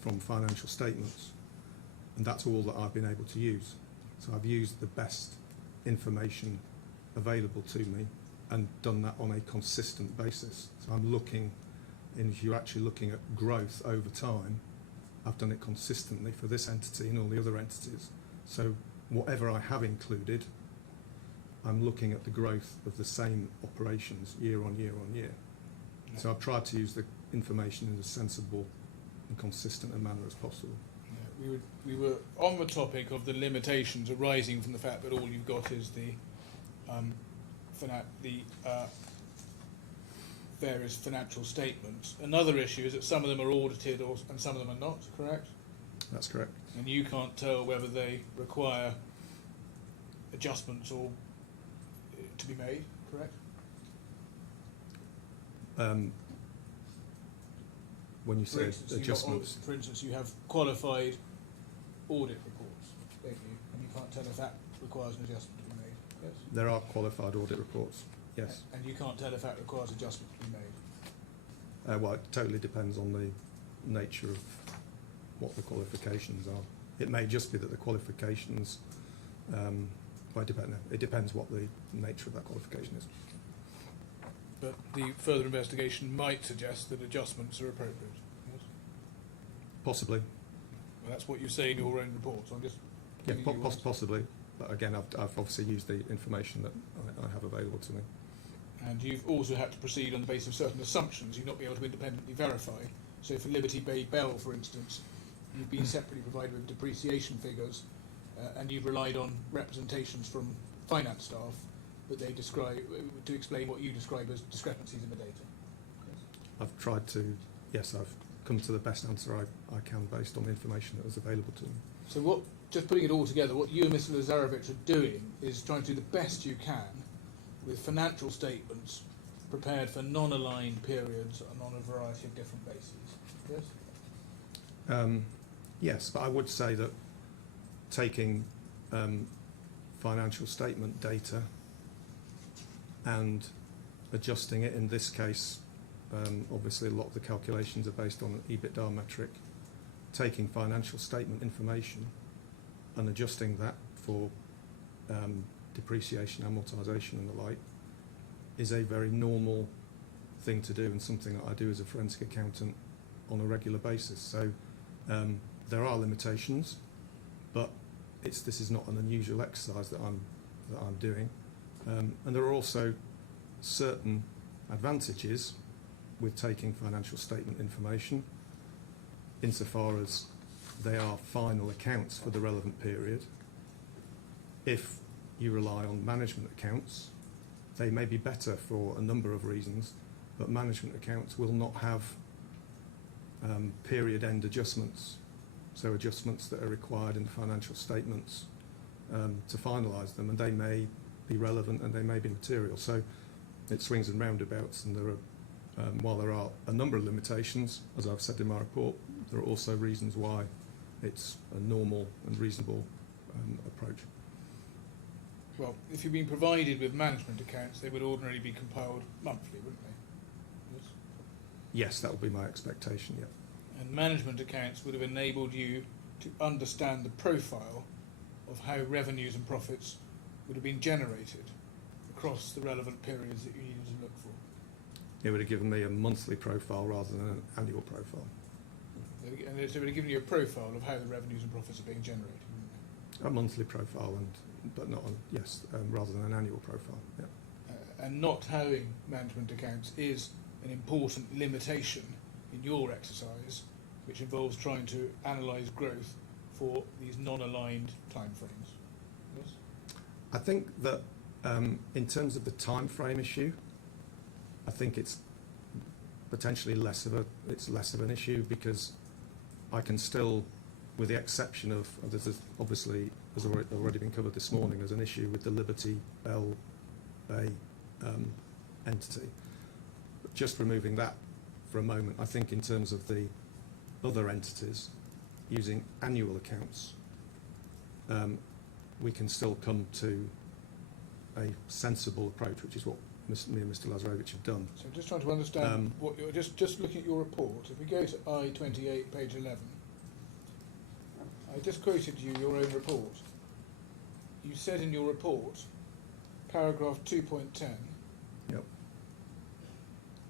from financial statements, and that's all that I've been able to use. So I've used the best information available to me and done that on a consistent basis. So I'm looking, and if you're actually looking at growth over time, I've done it consistently for this entity and all the other entities. So whatever I have included, I'm looking at the growth of the same operations year on year on year. So I've tried to use the information in as sensible and consistent a manner as possible. Yeah, we were on the topic of the limitations arising from the fact that all you've got is the various financial statements. Another issue is that some of them are audited and some of them are not, correct? That's correct. And you can't tell whether they require adjustments or to be made, correct? When you say adjustments, For instance, you have qualified audit reports, don't you? And you can't tell if that requires an adjustment to be made, yes? there are qualified audit reports, yes. And you can't tell if that requires adjustment to be made. Well, it totally depends on the nature of what the qualifications are. It may just be that the qualifications, well, it depends what the nature of that qualification is. But the further investigation might suggest that adjustments are appropriate, yes? Possibly, Well, that's what you say in your own report, so I'm just yeah, giving you one. possibly. But again, I've obviously used the information that I have available to me. And you've also had to proceed on the basis of certain assumptions you've not been able to independently verify. So for Liberty Bay Bell, for instance, you've been separately provided with depreciation figures and you've relied on representations from finance staff that they describe to explain what you describe as discrepancies in the data. I've tried to, yes, I've come to the best answer I can based on the information that was available to me. So what, just putting it all together, what you and Mr. Lazarevic are doing is trying to do the best you can with financial statements prepared for non-aligned periods and on a variety of different bases. Yes? Yes, but I would say that taking financial statement data and adjusting it, in this case, obviously a lot of the calculations are based on an EBITDA metric, taking financial statement information and adjusting that for depreciation, amortisation and the like is a very normal thing to do and something that I do as a forensic accountant on a regular basis. So there are limitations, but this is not an unusual exercise that I'm doing, and there are also certain advantages with taking financial statement information insofar as they are final accounts for the relevant period. If you rely on management accounts, they may be better for a number of reasons, but management accounts will not have period end adjustments, so adjustments that are required in the financial statements to finalise them, and they may be relevant and they may be material. So it swings and roundabouts, and there are, while there are a number of limitations, as I've said in my report, there are also reasons why it's a normal and reasonable approach. Well, if you've been provided with management accounts, they would ordinarily be compiled monthly, wouldn't they? Yes. Yes, that would be my expectation, yeah. And management accounts would have enabled you to understand the profile of how revenues and profits would have been generated across the relevant periods that you needed to look for. It would have given me a monthly profile rather than an annual profile. And so it would have given you a profile of how the revenues and profits are being generated, wouldn't A monthly profile, but not on, yes, rather than an annual profile, yeah. it? And not having management accounts is an important limitation in your exercise, which involves trying to analyse growth for these non-aligned timeframes. Yes? I think that in terms of the time frame issue, I think it's potentially less of an issue, because I can still, with the exception of there's obviously, has already been covered this morning, there's an issue with the Liberty Bell Bay entity. But just removing that for a moment, I think in terms of the other entities using annual accounts, we can still come to a sensible approach, which is what me and Mr. Lazarovich have done. So I'm just trying to understand what you're just looking at your report. If we go to I-28, page 11, I just quoted you your own report. You said in your report, paragraph 2.10, Yep.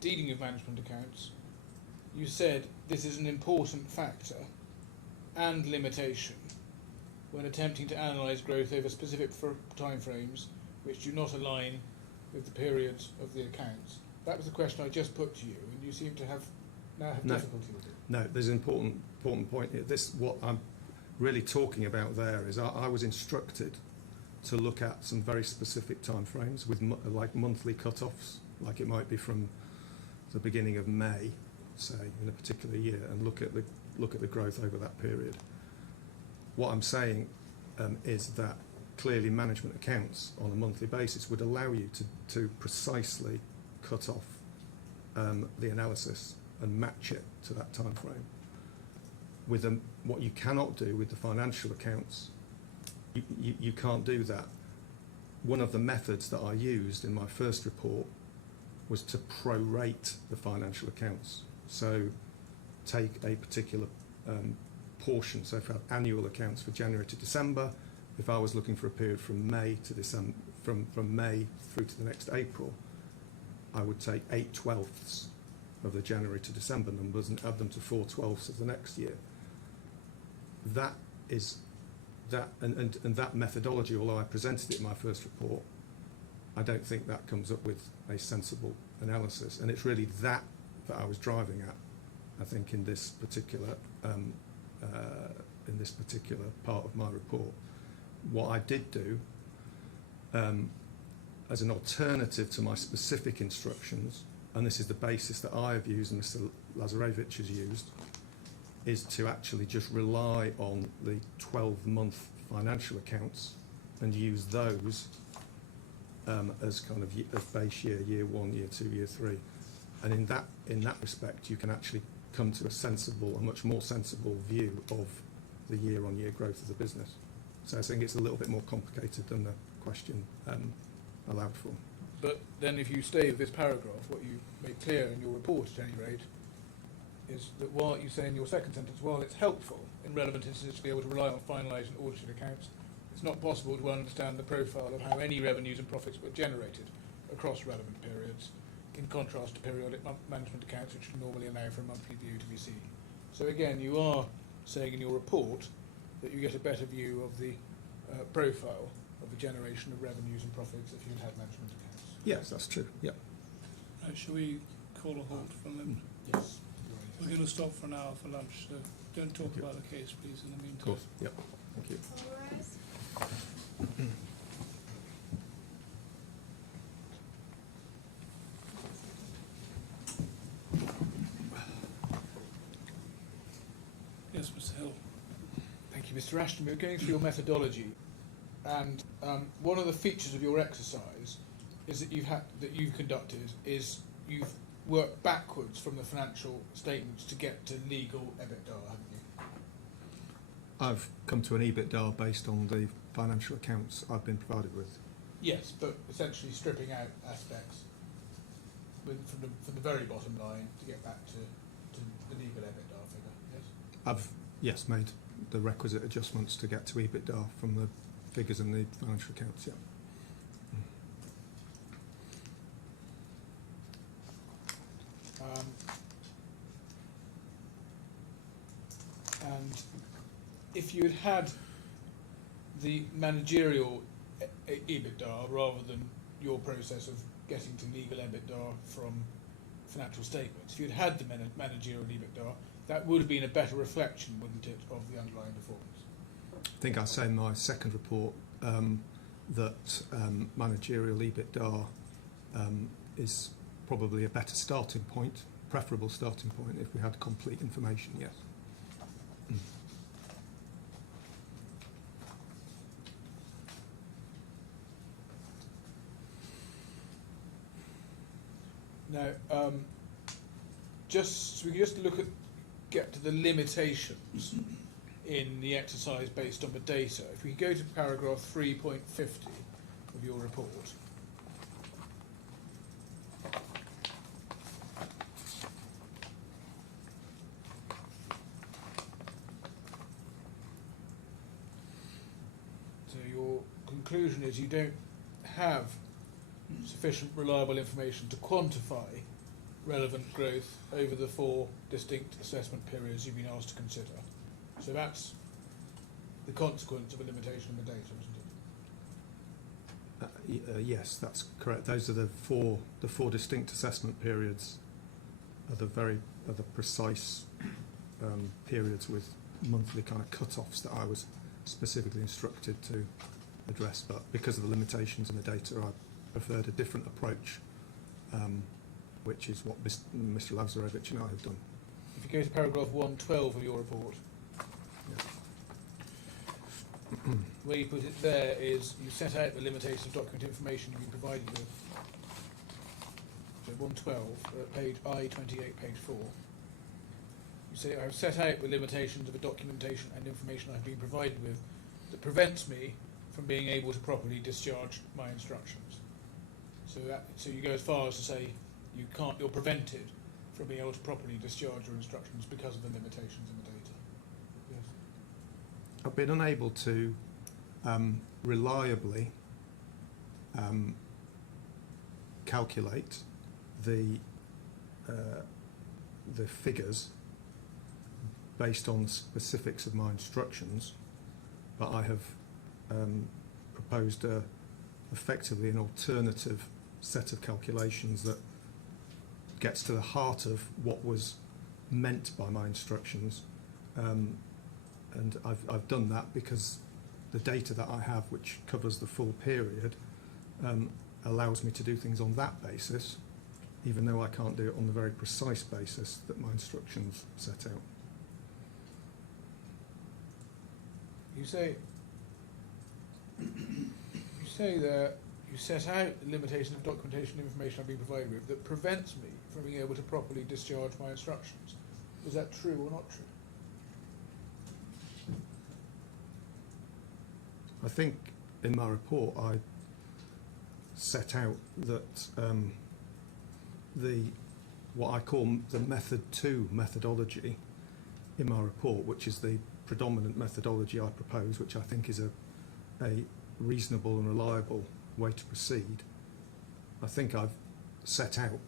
dealing with management accounts, you said this is an important factor and limitation when attempting to analyse growth over specific timeframes which do not align with the periods of the accounts. That was the question I just put to you, and you seem to now have difficulty with it. No, there's an important point here. What I'm really talking about there is I was instructed to look at some very specific timeframes with like monthly cut-offs, like it might be from the beginning of May, say, in a particular year, and look at the growth over that period. What I'm saying is that clearly management accounts on a monthly basis would allow you to precisely cut off the analysis and match it to that time frame. With what you cannot do with the financial accounts, you can't do that. One of the methods that I used in my first report was to prorate the financial accounts. So take a particular portion. So if I have annual accounts for January to December, if I was looking for a period from May to December, from May through to the next April, I would take 8/12ths of the January to December numbers and add them to 4/12ths of the next year. That is that, and that methodology, although I presented it in my first report, I don't think that comes up with a sensible analysis, and it's really that I was driving at, I think, in this particular part of my report. What I did do, as an alternative to my specific instructions, and this is the basis that I have used and Mr. Lazarovich has used, is to actually just rely on the 12-month financial accounts and use those as kind of as base year, year 1, year 2, year 3, and in that respect, you can actually come to a much more sensible view of the year-on-year growth of the business. So I think it's a little bit more complicated than the question allowed for. But then if you stay with this paragraph, what you make clear in your report at any rate is that while you say in your second sentence, while it's helpful in relevant instances to be able to rely on finalised and audited accounts, it's not possible to understand the profile of how any revenues and profits were generated across relevant periods, in contrast to periodic management accounts, which normally allow for a monthly view to be seen. So again, you are saying in your report that you get a better view of the profile of the generation of revenues and profits if you'd had management accounts. Yes, that's true. Yeah. Right, shall we call a halt from them? Yes. We're going to stop for an hour for lunch, so don't talk about the case, please, in the meantime. Of course. Yep. Thank you. All rise. Yes, Mr. Hill. Thank you, Mr. Ashton. We're going through your methodology, and one of the features of your exercise is that you've conducted is you've worked backwards from the financial statements to get to legal EBITDA, haven't you? I've come to an EBITDA based on the financial accounts I've been provided with. Yes, but essentially stripping out aspects from the very bottom line to get back to the legal EBITDA figure. Yes. I've made the requisite adjustments to get to EBITDA from the figures in the financial accounts. Yeah. And if you had the managerial EBITDA rather than your process of getting to legal EBITDA from financial statements, if you'd had the managerial EBITDA, that would have been a better reflection, wouldn't it, of the underlying performance? I think I say in my second report that managerial EBITDA is probably a better starting point, preferable starting point if we had complete information, yes. Now, so we can just get to the limitations in the exercise based on the data. If we go to paragraph 3.50 of your report. So your conclusion is you don't have sufficient reliable information to quantify relevant growth over the 4 distinct assessment periods you've been asked to consider. So that's the consequence of a limitation in the data, isn't it? Yes, that's correct. Those are the four distinct assessment periods. Are the precise periods with monthly kind of cut-offs that I was specifically instructed to address. But because of the limitations in the data, I preferred a different approach, which is what Mr. Lazarevich and I have done. If you go to paragraph 112 of your report, where you put it there is you set out the limitations of document information you've been provided with. So 112, page I-28, page 4. You say, I have set out the limitations of the documentation and information I've been provided with that prevents me from being able to properly discharge my instructions. So you go as far as to say you're prevented from being able to properly discharge your instructions because of the limitations in the data. Yes. I've been unable to reliably calculate the figures based on the specifics of my instructions, but I have proposed effectively an alternative set of calculations that gets to the heart of what was meant by my instructions, and I've done that because the data that I have, which covers the full period, allows me to do things on that basis, even though I can't do it on the very precise basis that my instructions set out. You say there you set out the limitations of documentation and information I've been provided with that prevents me from being able to properly discharge my instructions. Is that true or not true? I think in my report I set out that the what I call the method 2 methodology in my report, which is the predominant methodology I propose, which I think is a reasonable and reliable way to proceed. I think I've set out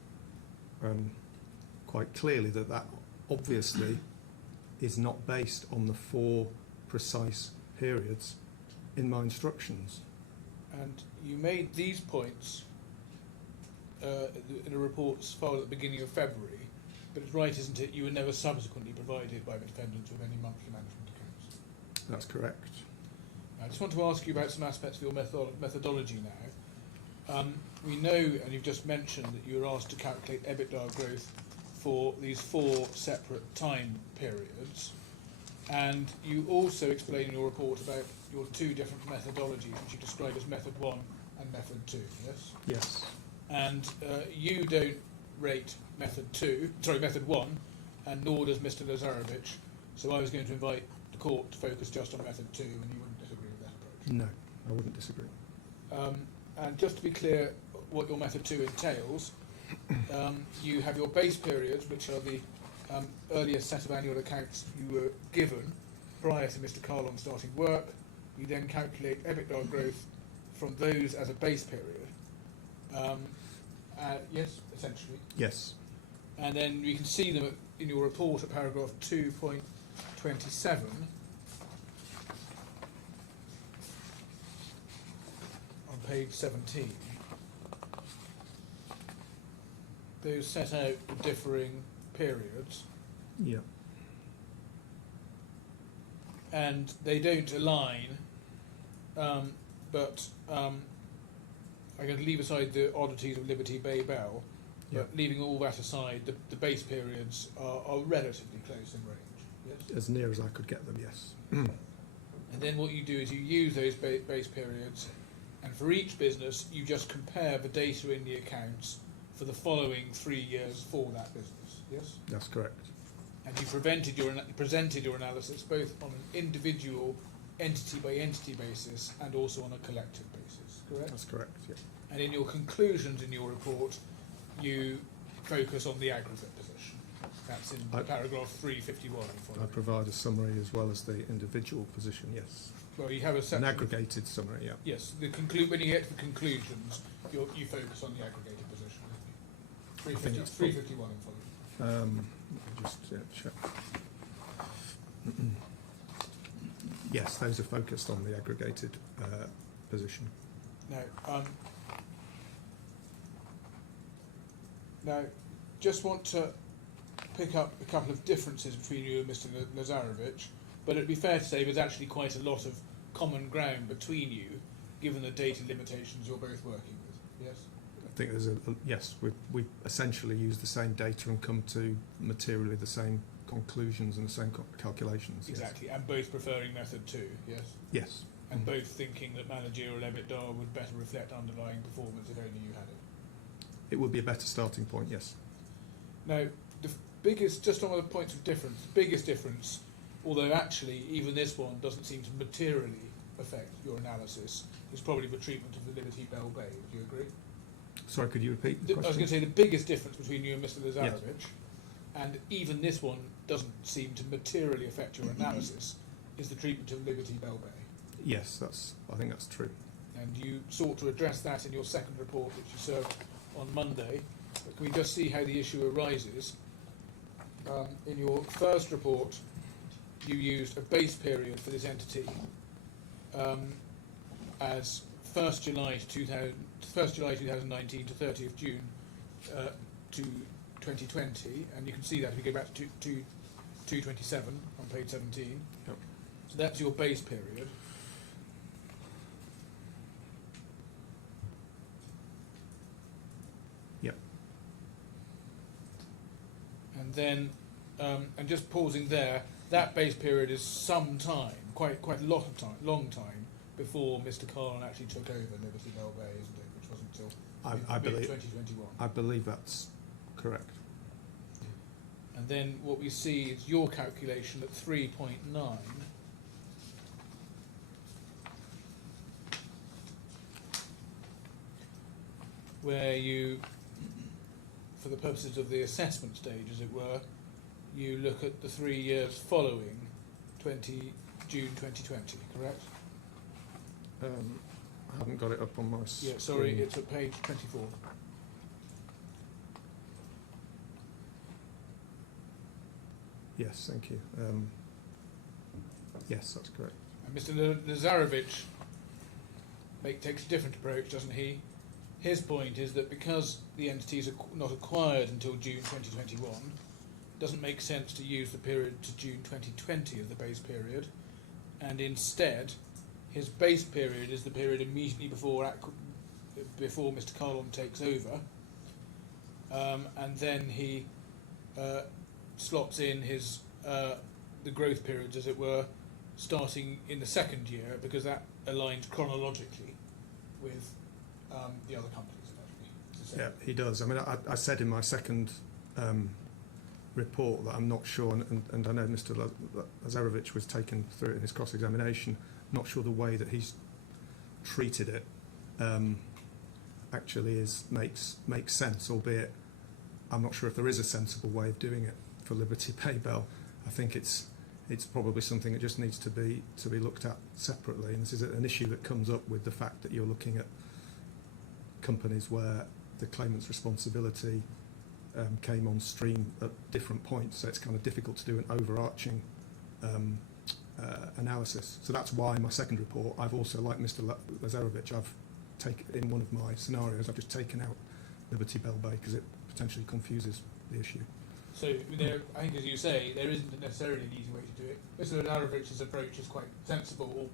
quite clearly that that obviously is not based on the 4 precise periods in my instructions. And you made these points in a report filed at the beginning of February, but it's right, isn't it? You were never subsequently provided by the defendants with any monthly management accounts. That's correct. I just want to ask you about some aspects of your methodology now. We know, and you've just mentioned, that you were asked to calculate EBITDA growth for these 4 separate time periods, and you also explain in your report about your 2 different methodologies, which you describe as method 1 and method 2, yes? Yes. And you don't rate method 1, and nor does Mr. Lazarevich, so I was going to invite the court to focus just on method 2, and you wouldn't disagree with that approach. No, I wouldn't disagree. And just to be clear what your method 2 entails, you have your base periods, which are the earliest set of annual accounts you were given prior to Mr. Kahlon starting work. You then calculate EBITDA growth from those as a base period. Yes, essentially. Yes. And then you can see them in your report at paragraph 2.27. On page 17. Those set out the differing periods, Yeah. and they don't align, but I'm going to leave aside the oddities of Liberty Bay Bell, but leaving all that aside, the base periods are relatively close in range, yes? As near as I could get them, yes. And then what you do is you use those base periods, and for each business you just compare the data in the accounts for the following 3 years for that business, yes? That's correct. And you presented your analysis both on an individual entity by entity basis and also on a collective basis, correct? That's correct, yeah. And in your conclusions in your report, you focus on the aggregate position. That's in paragraph 351. I provide a summary as well as the individual position, yes. Well, you have a An separate... aggregated summary, yeah. Yes, when you get to the conclusions, you focus on the aggregated position. I think that's 351 in follow. Let me just check. Yes, those are focused on the aggregated position. Now, just want to pick up a couple of differences between you and Mr. Lazarevich, but it'd be fair to say there's actually quite a lot of common ground between you, given the data limitations you're both working with, yes? I think there's yes, we essentially use the same data and come to materially the same conclusions and the same calculations. Exactly, yes. And both preferring method 2, yes? Yes. And both thinking that managerial EBITDA would better reflect underlying performance if only you had it. It would be a better starting point, yes. Now, the biggest, just on the points of difference, the biggest difference, although actually even this one doesn't seem to materially affect your analysis, is probably the treatment of the Liberty Bell Bay. Would you agree? Sorry, could you repeat the question? I was going to say the biggest difference between you and Mr. Lazarevich, and even this one doesn't seem to materially affect your analysis, is the treatment of Liberty Bell Bay. Yes, I think that's true. And you sought to address that in your second report, which you served on Monday. But can we just see how the issue arises? In your first report, you used a base period for this entity as 1st July 2019 to 30th June to 2020, and you can see that if you go back to 227 on page 17. Yep. So that's your base period. Yep. And then, and just pausing there, that base period is some time, quite a lot of time, long time, before Mr. Kahlon actually took over Liberty Bell Bay, isn't it? until I believe 2021. I believe that's correct. And then what we see is your calculation at 3.9. Where you, for the purposes of the assessment stage, as it were, you look at the 3 years following June 2020, correct? I haven't got it up on my Yeah, sorry, screen. it's at page 24. Yes, thank you. Yes, that's correct. And Mr. Lazarevic takes a different approach, doesn't he? His point is that because the entities are not acquired until June 2021, it doesn't make sense to use the period to June 2020 as the base period, and instead, his base period is the period immediately before Mr. Kahlon takes over, and then he slots in his the growth periods, as it were, starting in the second year, because that aligns chronologically with the other companies, effectively. Yeah, he does. I mean, I said in my second report that I'm not sure, and I know Mr. Lazarevic was taken through it in his cross-examination. Not sure the way that he's treated it actually makes sense, albeit I'm not sure if there is a sensible way of doing it for Liberty Paybell. I think it's probably something that just needs to be looked at separately, and this is an issue that comes up with the fact that you're looking at companies where the claimant's responsibility came on stream at different points, so it's kind of difficult to do an overarching analysis. So that's why in my second report I've also, like Mr. Lazarevic, I've taken in one of my scenarios, I've just taken out Liberty Bell Bay because it potentially confuses the issue. So there, I think, as you say, there isn't necessarily an easy way to do it. Mr. Lazarovic's approach is quite sensible,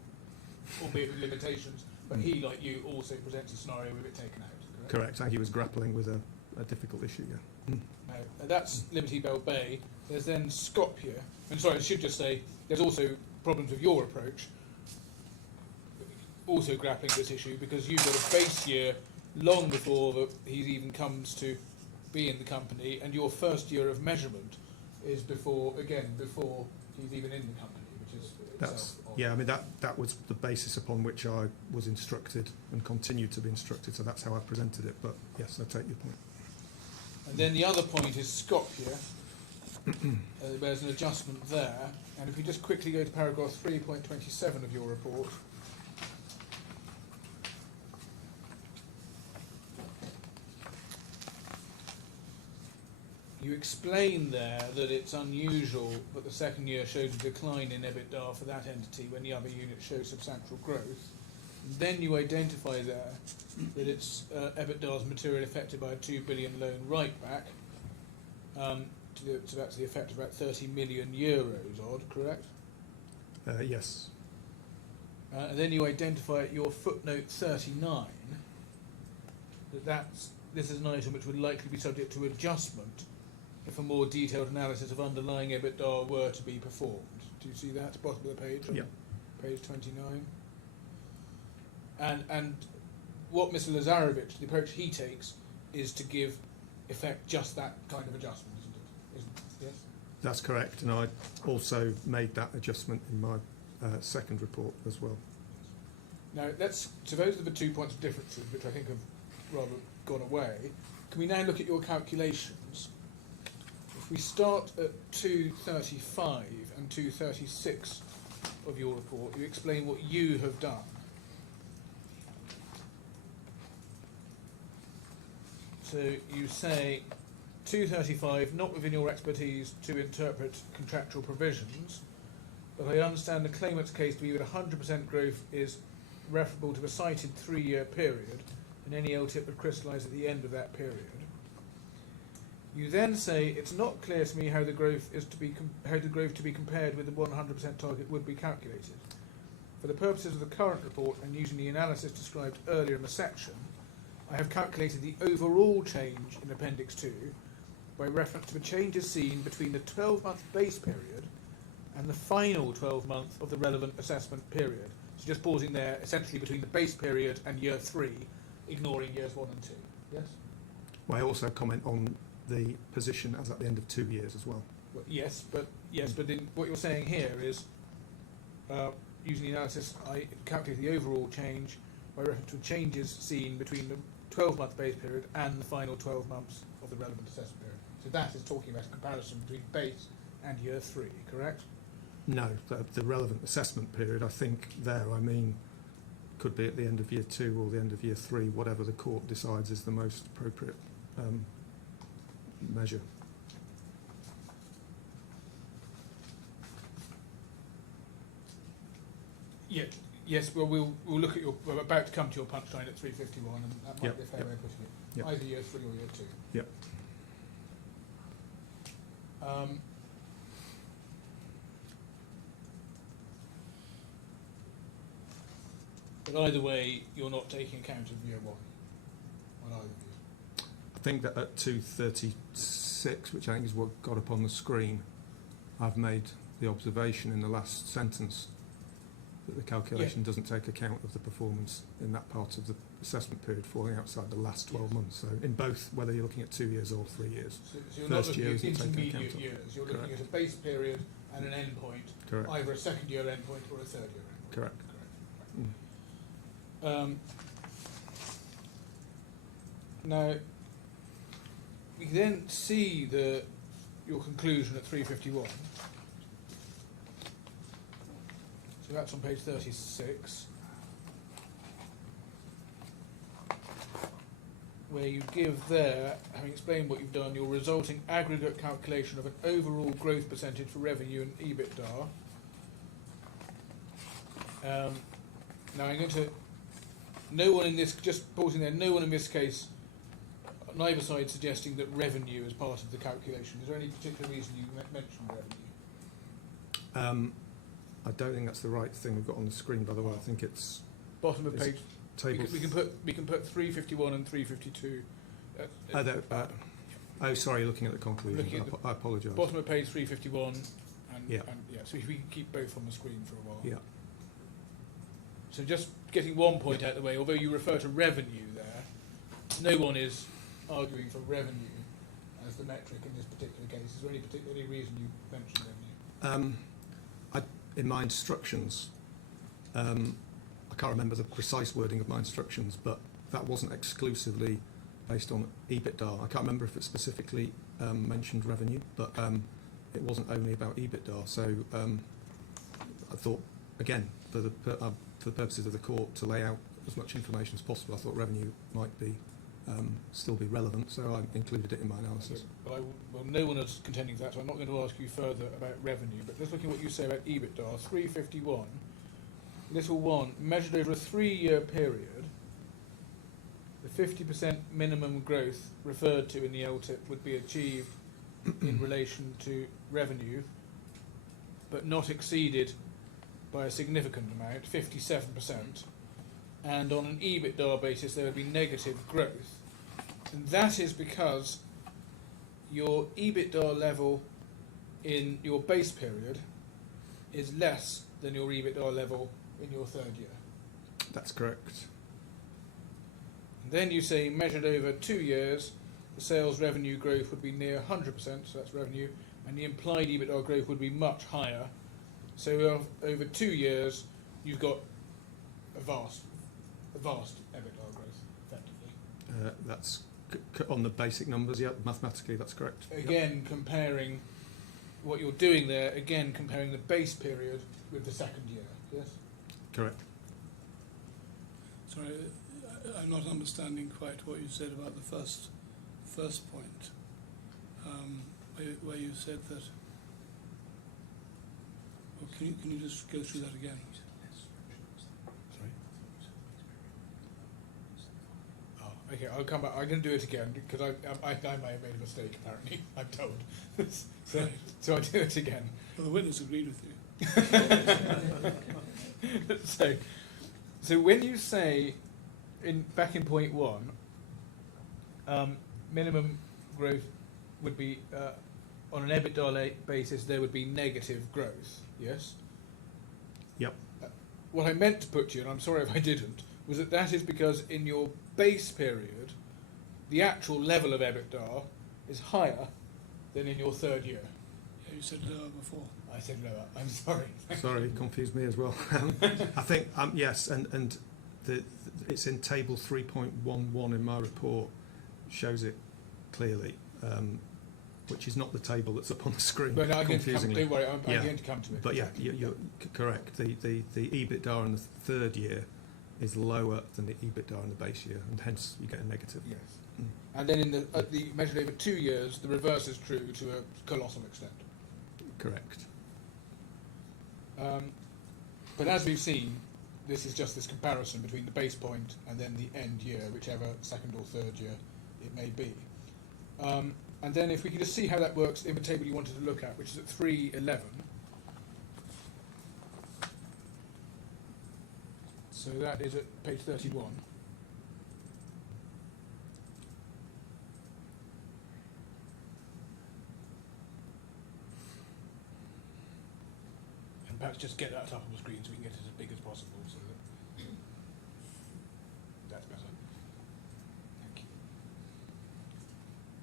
albeit with limitations, but he, like you, also presents a scenario with it taken out. Correct. I think he was grappling with a difficult issue, yeah. No, and that's Liberty Bell Bay. There's then Skopje. And sorry, I should just say, there's also problems with your approach, also grappling this issue, because you've got a base year long before he even comes to be in the company, and your first year of measurement is before he's even in the company, which is itself odd. Yeah, I mean that was the basis upon which I was instructed and continue to be instructed, so that's how I presented it. But yes, I take your point. And then the other point is Skopje. There's an adjustment there, and if we just quickly go to paragraph 3.27 of your report. You explain there that it's unusual that the second year shows a decline in EBITDA for that entity when the other units show substantial growth. Then you identify there that its EBITDA is materially affected by a 2 billion loan write-back to the effect of about 30 million euros odd, correct? Yes. And then you identify at your footnote 39 that this is an item which would likely be subject to adjustment if a more detailed analysis of underlying EBITDA were to be performed. Do you see that at the bottom of the page? Yeah. Page 29. And what Mr. Lazarevic, the approach he takes, is to give effect just that kind of adjustment, isn't it? Yes? That's correct, and I also made that adjustment in my second report as well. Now, so those are the 2 points of differences which I think have rather gone away. Can we now look at your calculations? If we start at 235 and 236 of your report, you explain what you have done. So you say 235, not within your expertise to interpret contractual provisions, but I understand the claimant's case to be that 100% growth is referable to the cited 3-year period, and any LTIP would crystallise at the end of that period. You then say it's not clear to me how the growth to be compared with the 100% target would be calculated. For the purposes of the current report and using the analysis described earlier in the section, I have calculated the overall change in Appendix 2 by reference to the changes seen between the 12-month base period and the final 12 month of the relevant assessment period. So just pausing there, essentially between the base period and year 3, ignoring years 1 and 2. Yes? Well, I also comment on the position as at the end of 2 years as well. Well, yes, but in what you're saying here is using the analysis, I calculate the overall change by reference to changes seen between the 12-month base period and the final 12 months of the relevant assessment period. So that is talking about a comparison between base and year 3, correct? No, the relevant assessment period, I think there, I mean, could be at the end of year 2 or the end of year 3, whatever the court decides is the most appropriate measure. Yeah. Yes. Well, we'll look at your. We're about to come to your punchline at 351, and that might be a fair way of putting it. Yep. Either year 3 or year 2. Yep. But either way, you're not taking account of year 1 on either view. I think that at 236, which I think is what got up on the screen, I've made the observation in the last sentence that the calculation doesn't take account of the performance in that part of the assessment period falling outside the last 12 months. So in both, whether you're looking at 2 years or 3 years. So you're First not year looking at isn't taken account intermediate of. years. You're looking Correct. at a base period and an end point, Correct. either a second year end point or a third year end point. Correct. Now, we then see your conclusion at 351. So that's on page 36, where you give there, having explained what you've done, your resulting aggregate calculation of an overall growth percentage for revenue and EBITDA. Now I'm going to, no one in this, just pausing there, no one in this case, on either side suggesting that revenue is part of the calculation. Is there any particular reason you mentioned revenue? I don't think that's the right thing we've got on the screen, by the way. I think it's Bottom of Is page. table. We can put 351 and 352. Sorry, looking at the conclusion. Looking at I apologise. Bottom of page 351, Yeah. So if we can keep both on the screen for a while. Yeah. So just getting one point out of the way, although you refer to revenue there, no one is arguing for revenue as the metric in this particular case. Is there any reason you mentioned revenue? In my instructions, I can't remember the precise wording of my instructions, but that wasn't exclusively based on EBITDA. I can't remember if it specifically mentioned revenue, but it wasn't only about EBITDA. So I thought, again, for the purposes of the court, to lay out as much information as possible, I thought revenue might be still be relevant, so I included it in my analysis. Well, no one is contending that, so I'm not going to ask you further about revenue, but just looking at what you say about EBITDA, 351, little 1, measured over a 3-year period, the 50% minimum growth referred to in the LTIP would be achieved in relation to revenue, but not exceeded by a significant amount, 57%, and on an EBITDA basis there would be negative growth. And that is because your EBITDA level in your base period is less than your EBITDA level in your 3rd year. That's correct. And then you say measured over 2 years, the sales revenue growth would be near 100%, so that's revenue, and the implied EBITDA growth would be much higher. So over 2 years, you've got a vast EBITDA growth, effectively. That's on the basic numbers, yeah, mathematically that's correct. Again, comparing what you're doing there, again comparing the base period with the 2nd year, yes? Correct. Sorry, I'm not understanding quite what you said about the first point, where you said that. Well, can you just go through that again? Sorry. Oh, okay, I'll come back. I'm going to do it again because I may have made a mistake. Apparently, I'm told. so I'll do it again. Well, the witness agreed with you. So when you say back in point 1, minimum growth would be on an EBITDA basis there would be negative growth. Yes. Yep. What I meant to put to you, and I'm sorry if I didn't, was that is because in your base period, the actual level of EBITDA is higher than in your third year. Yeah, you said lower before. I said lower. I'm sorry. Sorry, confused me as well. I think yes, and it's in table 3.11 in my report, shows it clearly, which is not the table that's up on the screen. But no, I'm going to come, confusingly. don't worry, I'm Yeah. going to come to it. But yeah, you're correct. The EBITDA in the third year is lower than the EBITDA in the base year, and hence you get a negative. Yes. And then in the measured over 2 years, the reverse is true to a colossal extent. Correct. But as we've seen, this is just this comparison between the base point and then the end year, whichever second or third year it may be. And then if we could just see how that works in the table you wanted to look at, which is at 3.11. So that is at page 31. And perhaps just get that up on the screen so we can get it as big as possible. So that's better. Thank you.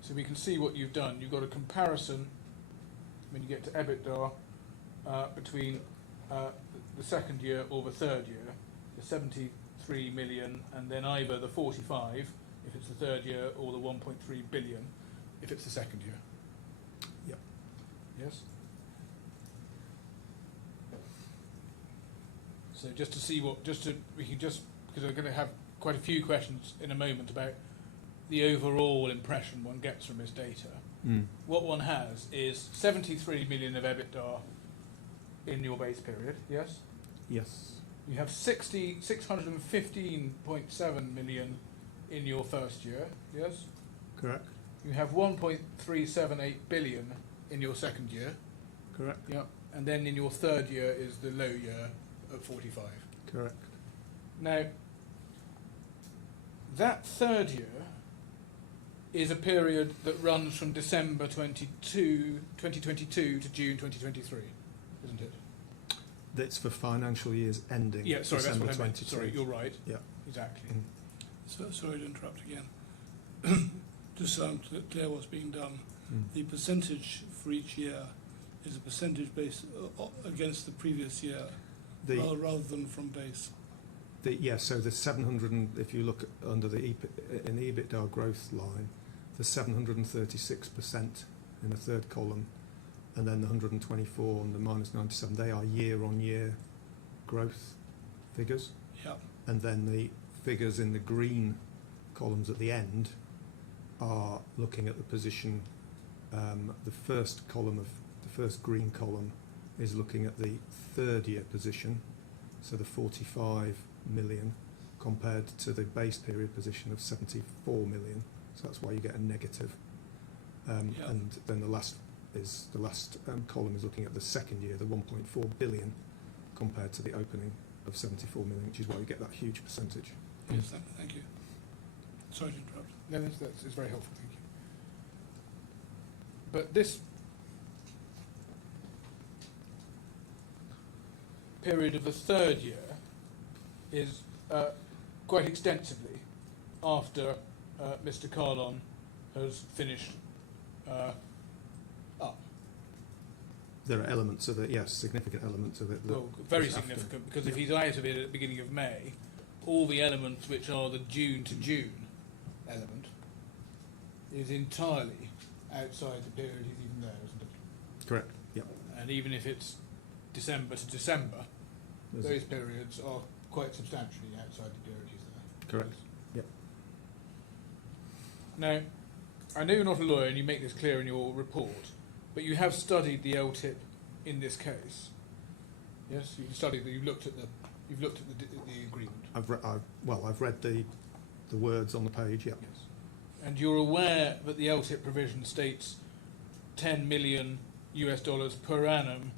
So we can see what you've done. You've got a comparison when you get to EBITDA between the second year or the third year, the 73 million, and then either the 45 if it's the third year or the 1.3 billion if it's the second year. Yep. Yes? So just to see because we're going to have quite a few questions in a moment about the overall impression one gets from this data. What one has is 73 million of EBITDA in your base period, yes? Yes. You have 615.7 million in your first year, yes? Correct. You have 1.378 billion in your second year, Correct. yep. And then in your third year is the low year at 45. Correct. Now, that third year is a period that runs from December 2022 to June 2023, isn't it? That's for financial years ending. Yeah, sorry, December that's what I meant. 22. Sorry, you're right. Yeah. Exactly. So, sorry to interrupt again. Just so I'm clear what's being done, the percentage for each year is a percentage based against the previous year, rather than from base. So the 700, if you look under in the EBITDA growth line, the 736% in the third column, and then the 124 and the minus 97, they are year-on-year growth figures. Yeah. And then the figures in the green columns at the end are looking at the position. The first green column is looking at the third year position, so the 45 million compared to the base period position of 74 million. So that's why you get a negative. And then the last column is looking at the second year, the 1.4 billion, compared to the opening of 74 million, which is why you get that huge percentage. Yes, thank you. Sorry to interrupt. No, that's very helpful, thank you. But this period of the third year is quite extensively after Mr. Kahlon has finished up. There are elements of it, yes, significant elements of it. Well, very significant, because if he's out of it at the beginning of May, all the elements which are the June to June element is entirely outside the period he's even there, isn't it? Correct, yeah. And even if it's December to December, those periods are quite substantially outside the period he's there. Correct, yeah. Now, I know you're not a lawyer and you make this clear in your report, but you have studied the LTIP in this case. Yes, you've studied. You've looked at the agreement. I've read the words on the page. Yeah. Yes, and you're aware that the LTIP provision states $10 million per annum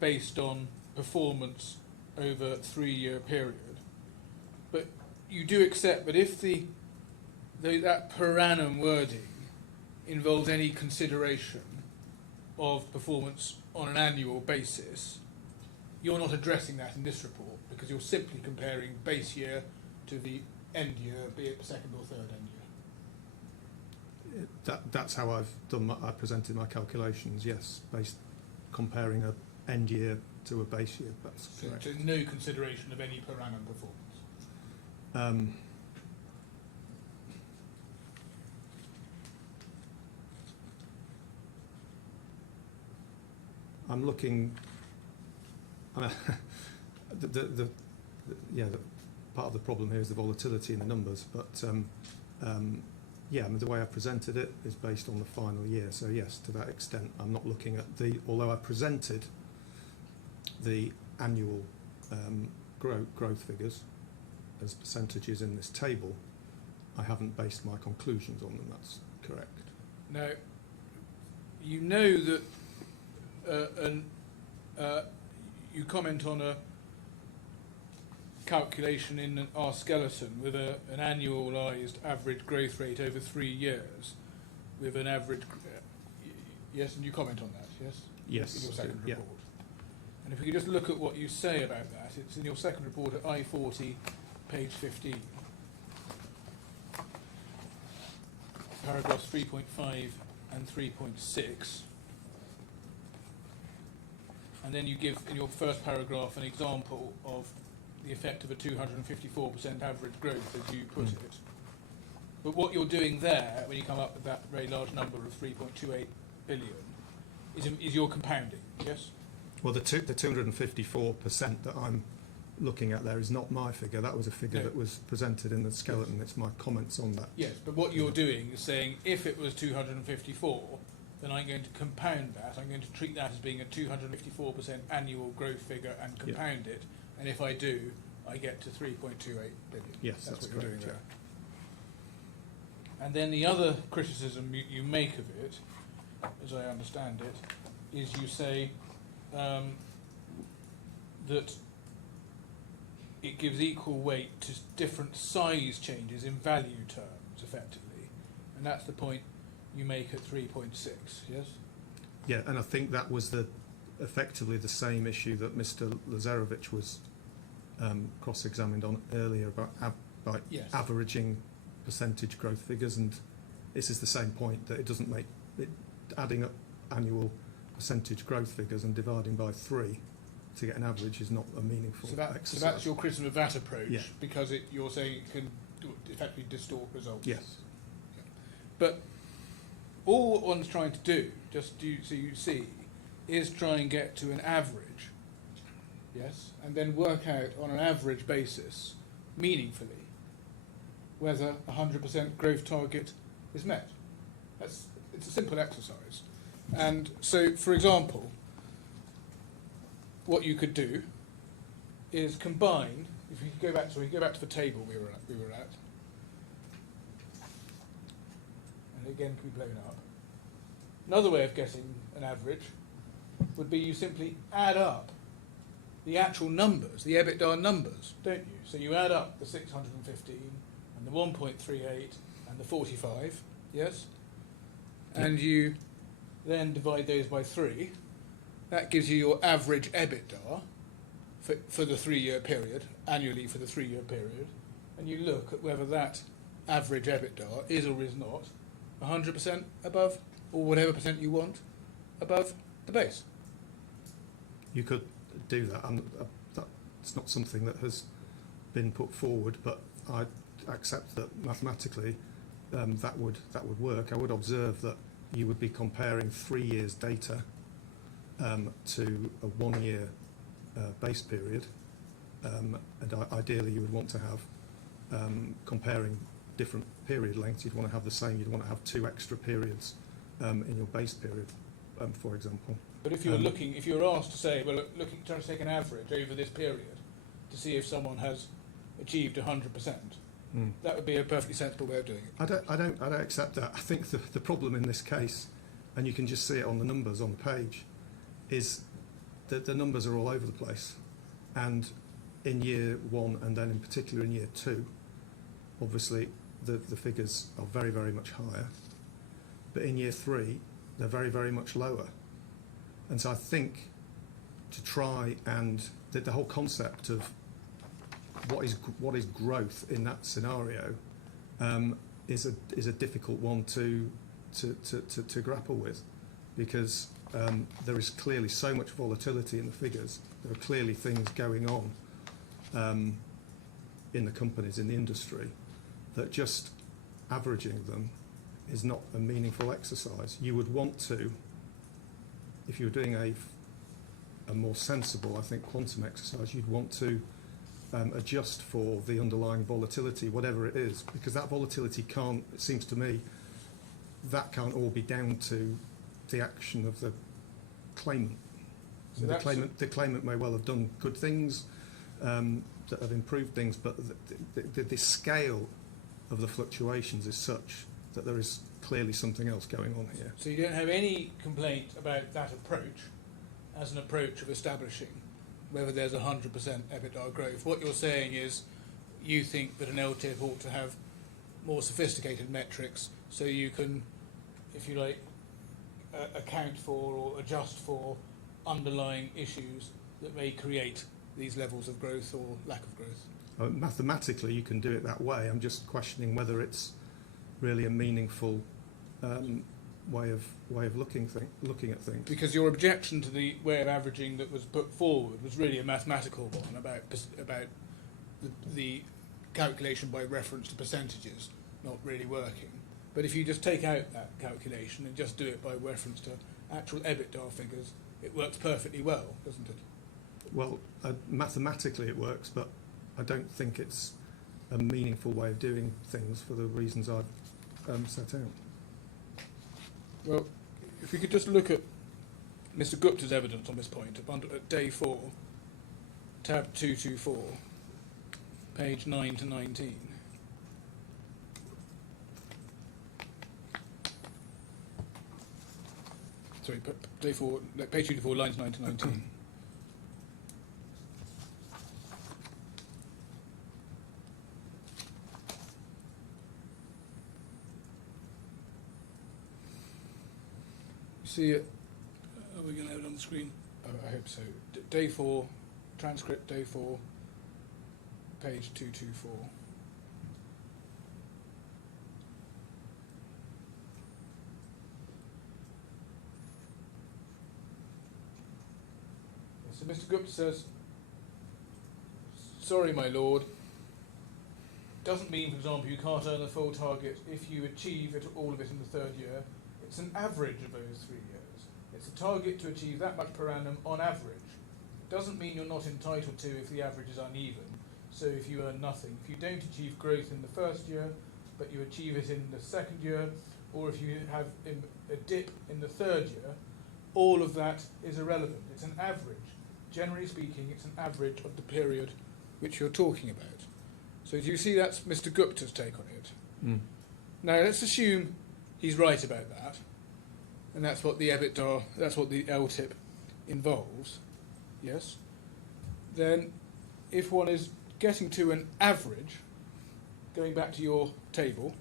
based on performance over a 3-year period. But you do accept that if that per annum wording involves any consideration of performance on an annual basis, you're not addressing that in this report because you're simply comparing base year to the end year, be it the second or third end year. That's how I've done. I presented my calculations. Yes, based comparing a end year to a base year. That's So, correct. so no consideration of any per annum performance. I'm looking. The part of the problem here is the volatility in the numbers, but yeah, I mean, the way I presented it is based on the final year. So yes, to that extent, I'm not looking at although I presented the annual growth figures as percentages in this table, I haven't based my conclusions on them. That's correct. Now, you know that you comment on a calculation in our skeleton with an annualised average growth rate over 3 years, with an average. Yes, and you comment on that. Yes. Yes. In your second yeah. report. And if we could just look at what you say about that, it's in your second report at I-40, page 15. Paragraphs 3.5 and 3.6. And then you give, in your first paragraph, an example of the effect of a 254% average growth, as you put it. But what you're doing there, when you come up with that very large number of 3.28 billion, is you're compounding, yes? Well, the 254% that I'm looking at there is not my figure. That was a figure No. that was presented in the skeleton. It's my comments on that. Yes, but what you're doing is saying if it was 254, then I'm going to compound that. I'm going to treat that as being a 254% annual growth figure and compound it. And if I do, I get to 3.28 billion. Yes, that's what you're doing correct, there. And then the other criticism you make of it, as I understand it, is you say that it gives equal weight to different size changes in value terms, effectively. And that's the point you make at 3.6, yes? Yeah, and I think that was effectively the same issue that Mr. Lazarevic was cross-examined on earlier about Yes. averaging percentage growth figures, and this is the same point, that it doesn't make it, adding up annual percentage growth figures and dividing by 3 to get an average is not a meaningful So exercise. that's your criticism of that approach, Yeah. because you're saying it can effectively distort results. Yes. But all what one's trying to do, so you see, is try and get to an average, yes, and then work out on an average basis, meaningfully, whether a 100% growth target is met. It's a simple exercise. And so, for example, what you could do is combine, if you go back to the table we were at, and again can be blown up. Another way of getting an average would be you simply add up the actual numbers, the EBITDA numbers, don't you? So you add up the 615 and the 1.38 and the 45, yes? And you then divide those by 3. That gives you your average EBITDA for the 3-year period, annually for the 3-year period. And you look at whether that average EBITDA is or is not 100% above, or whatever percent you want, above the base. You could do that, and that's not something that has been put forward, but I accept that mathematically that would work. I would observe that you would be comparing 3 years' data to a 1-year base period, and ideally you would want to have comparing different period lengths. You'd want to have the same. You'd want to have 2 extra periods in your base period, for example. But if you're if you're asked to say, well, trying to take an average over this period to see if someone has achieved 100%, that would be a perfectly sensible way of doing it. I don't accept that. I think the problem in this case, and you can just see it on the numbers on the page, is that the numbers are all over the place. And in year 1, and then in particular in year 2, obviously the figures are very, very much higher. But in year 3, they're very, very much lower. And so I think to try and the whole concept of what is growth in that scenario is a difficult one to grapple with, because there is clearly so much volatility in the figures. There are clearly things going on in the companies, in the industry, that just averaging them is not a meaningful exercise. You would want to, if you were doing a more sensible, I think, quantum exercise, you'd want to adjust for the underlying volatility, whatever it is, because that volatility can't, it seems to me, that can't all be down to the action of the claimant. So The claimant may well have done good things that have improved things, but the scale of the fluctuations is such that there is clearly something else going on here. So you don't have any complaint about that approach as an approach of establishing whether there's 100% EBITDA growth. What you're saying is you think that an LTIP ought to have more sophisticated metrics so you can, if you like, account for or adjust for underlying issues that may create these levels of growth or lack of growth. Mathematically, you can do it that way. I'm just questioning whether it's really a meaningful way of looking at things. Because your objection to the way of averaging that was put forward was really a mathematical one about the calculation by reference to percentages not really working. But if you just take out that calculation and just do it by reference to actual EBITDA figures, it works perfectly well, doesn't it? Well, mathematically it works, but I don't think it's a meaningful way of doing things for the reasons I've set out. Well, if we could just look at Mr. Gupta's evidence on this point, at day 4, tab 224, page 9 to 19. Sorry, day 4, page 224, lines 9 to 19. See it? Are we going to have it on the screen? I hope so. Day 4, transcript day 4, page 224. So Mr. Gupta says, sorry, my lord, doesn't mean, for example, you can't earn the full target if you achieve it, all of it in the third year. It's an average of those 3 years. It's a target to achieve that much per annum on average. It doesn't mean you're not entitled to if the average is uneven. So if you earn nothing, if you don't achieve growth in the first year, but you achieve it in the second year, or if you have a dip in the third year, all of that is irrelevant. It's an average. Generally speaking, it's an average of the period which you're talking about. So do you see that's Mr. Gupta's take on it? Mm. Now let's assume he's right about that, and that's what the EBITDA, that's what the LTIP involves, yes? Then if one is getting to an average, going back to your table,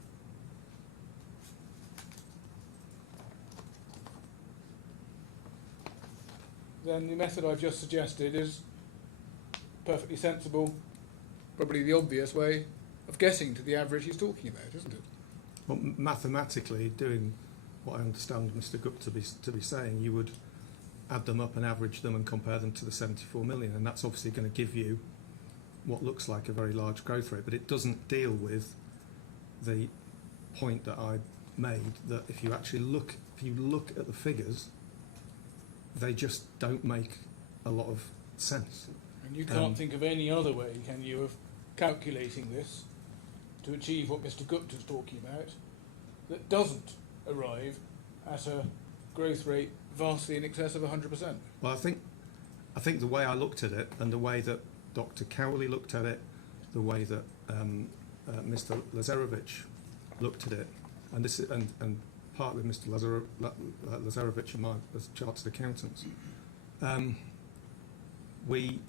then the method I've just suggested is perfectly sensible, probably the obvious way of getting to the average he's talking about, isn't it? Well, mathematically, doing what I understand Mr. Gupta to be saying, you would add them up and average them and compare them to the 74 million, and that's obviously going to give you what looks like a very large growth rate, but it doesn't deal with the point that I made, that if you actually look at the figures, they just don't make a lot of sense. And you can't think of any other way, can you, of calculating this to achieve what Mr. Gupta's talking about that doesn't arrive at a growth rate vastly in excess of 100%? Well, I think the way I looked at it, and the way that Dr. Cowley looked at it, the way that Mr. Lazarevic looked at it, and this and partly Mr. Lazarevic and mine as chartered accountants, we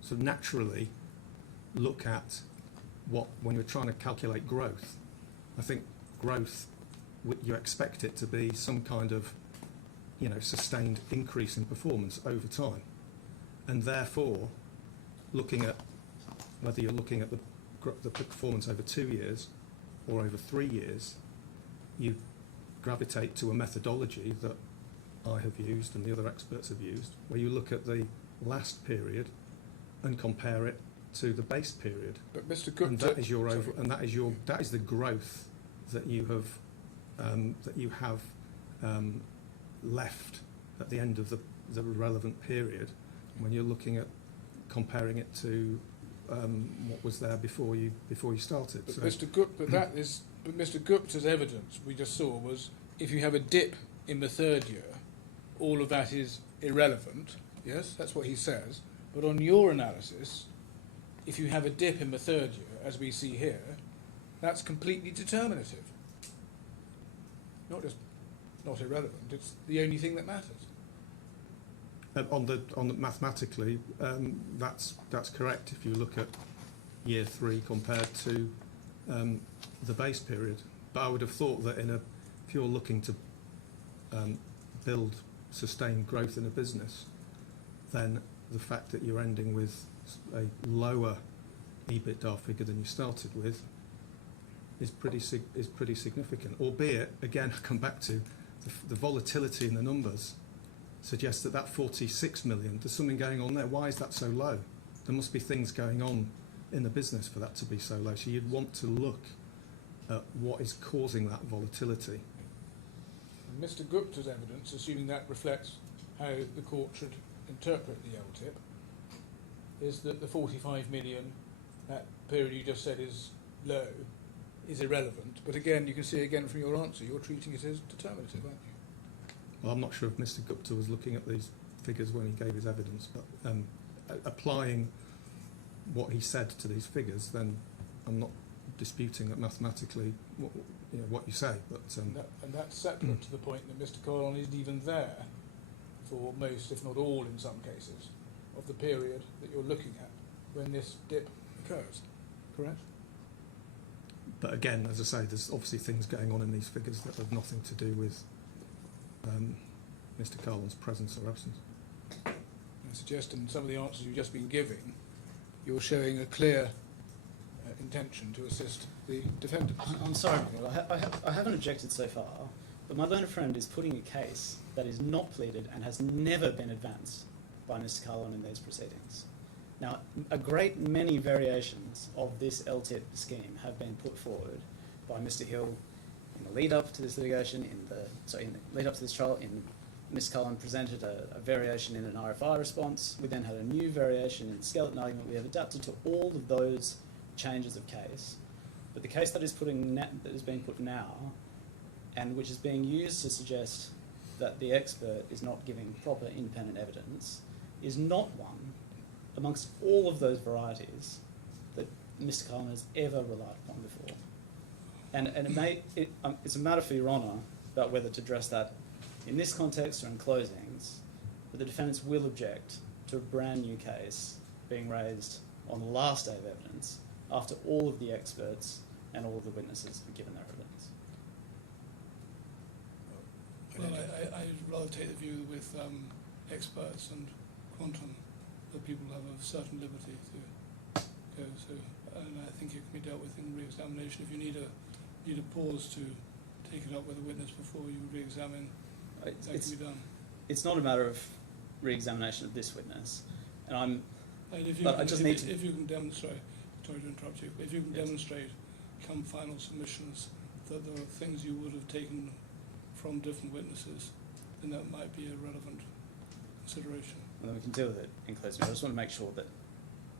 sort of naturally look at what, when you're trying to calculate growth, I think growth, you expect it to be some kind of, sustained increase in performance over time, and therefore looking at whether you're looking at the performance over 2 years or over 3 years, you gravitate to a methodology that I have used and the other experts have used, where you look at the last period and compare it to the base period. But Mr. Gupta, And that is that is the growth that you have left at the end of the relevant period when you're looking at comparing it to what was there before you started. But So, Mr. Gupta's evidence we just saw was if you have a dip in the third year, all of that is irrelevant. Yes, that's what he says. But on your analysis, if you have a dip in the third year, as we see here, that's completely determinative. Not irrelevant. It's the only thing that matters. on the mathematically, that's correct. If you look at year 3 compared to the base period, but I would have thought that if you're looking to build sustained growth in a business, then the fact that you're ending with a lower EBITDA figure than you started with is pretty significant. Albeit, again, I come back to the volatility in the numbers suggests that 46 million, there's something going on there. Why is that so low? There must be things going on in the business for that to be so low. So you'd want to look at what is causing that volatility. And Mr. Gupta's evidence, assuming that reflects how the court should interpret the LTIP, is that the 45 million, that period you just said is low, is irrelevant. But again, you can see again from your answer, you're treating it as determinative, aren't you? Well, I'm not sure if Mr. Gupta was looking at these figures when he gave his evidence, but applying what he said to these figures, then I'm not disputing that mathematically what you say. But and that's separate to the point that Mr. Kahlon isn't even there for most, if not all, in some cases, of the period that you're looking at when this dip occurs. Correct? But again, as I say, there's obviously things going on in these figures that have nothing to do with Mr. Kahlon's presence or absence. I suggest in some of the answers you've just been giving, you're showing a clear intention to assist the defendants. I'm sorry, I haven't objected so far, but my learned friend is putting a case that is not pleaded and has never been advanced by Mr. Kahlon in these proceedings. Now, a great many variations of this LTIP scheme have been put forward by Mr. Hill in the lead up to this litigation, in the lead up to this trial. Mr. Kahlon presented a variation in an RFI response. We then had a new variation in the skeleton argument. We have adapted to all of those changes of case. But the case that is being put now, and which is being used to suggest that the expert is not giving proper independent evidence, is not one amongst all of those varieties that Mr. Kahlon has ever relied upon before. And it's a matter for Your Honour about whether to address that in this context or in closings, but the defendants will object to a brand new case being raised on the last day of evidence after all of the experts and all of the witnesses have given their evidence. Well, I'd rather take the view with experts and quantum that people have a certain liberty to go to, and I think it can be dealt with in re-examination. If you need a pause to take it up with a witness before you re-examine, that can be done. It's not a matter of re-examination of this witness, and If you can demonstrate, sorry to interrupt you, but if you can demonstrate come final submissions that there are things you would have taken from different witnesses, then that might be a relevant consideration. well, then we can deal with it in closing. I just want to make sure that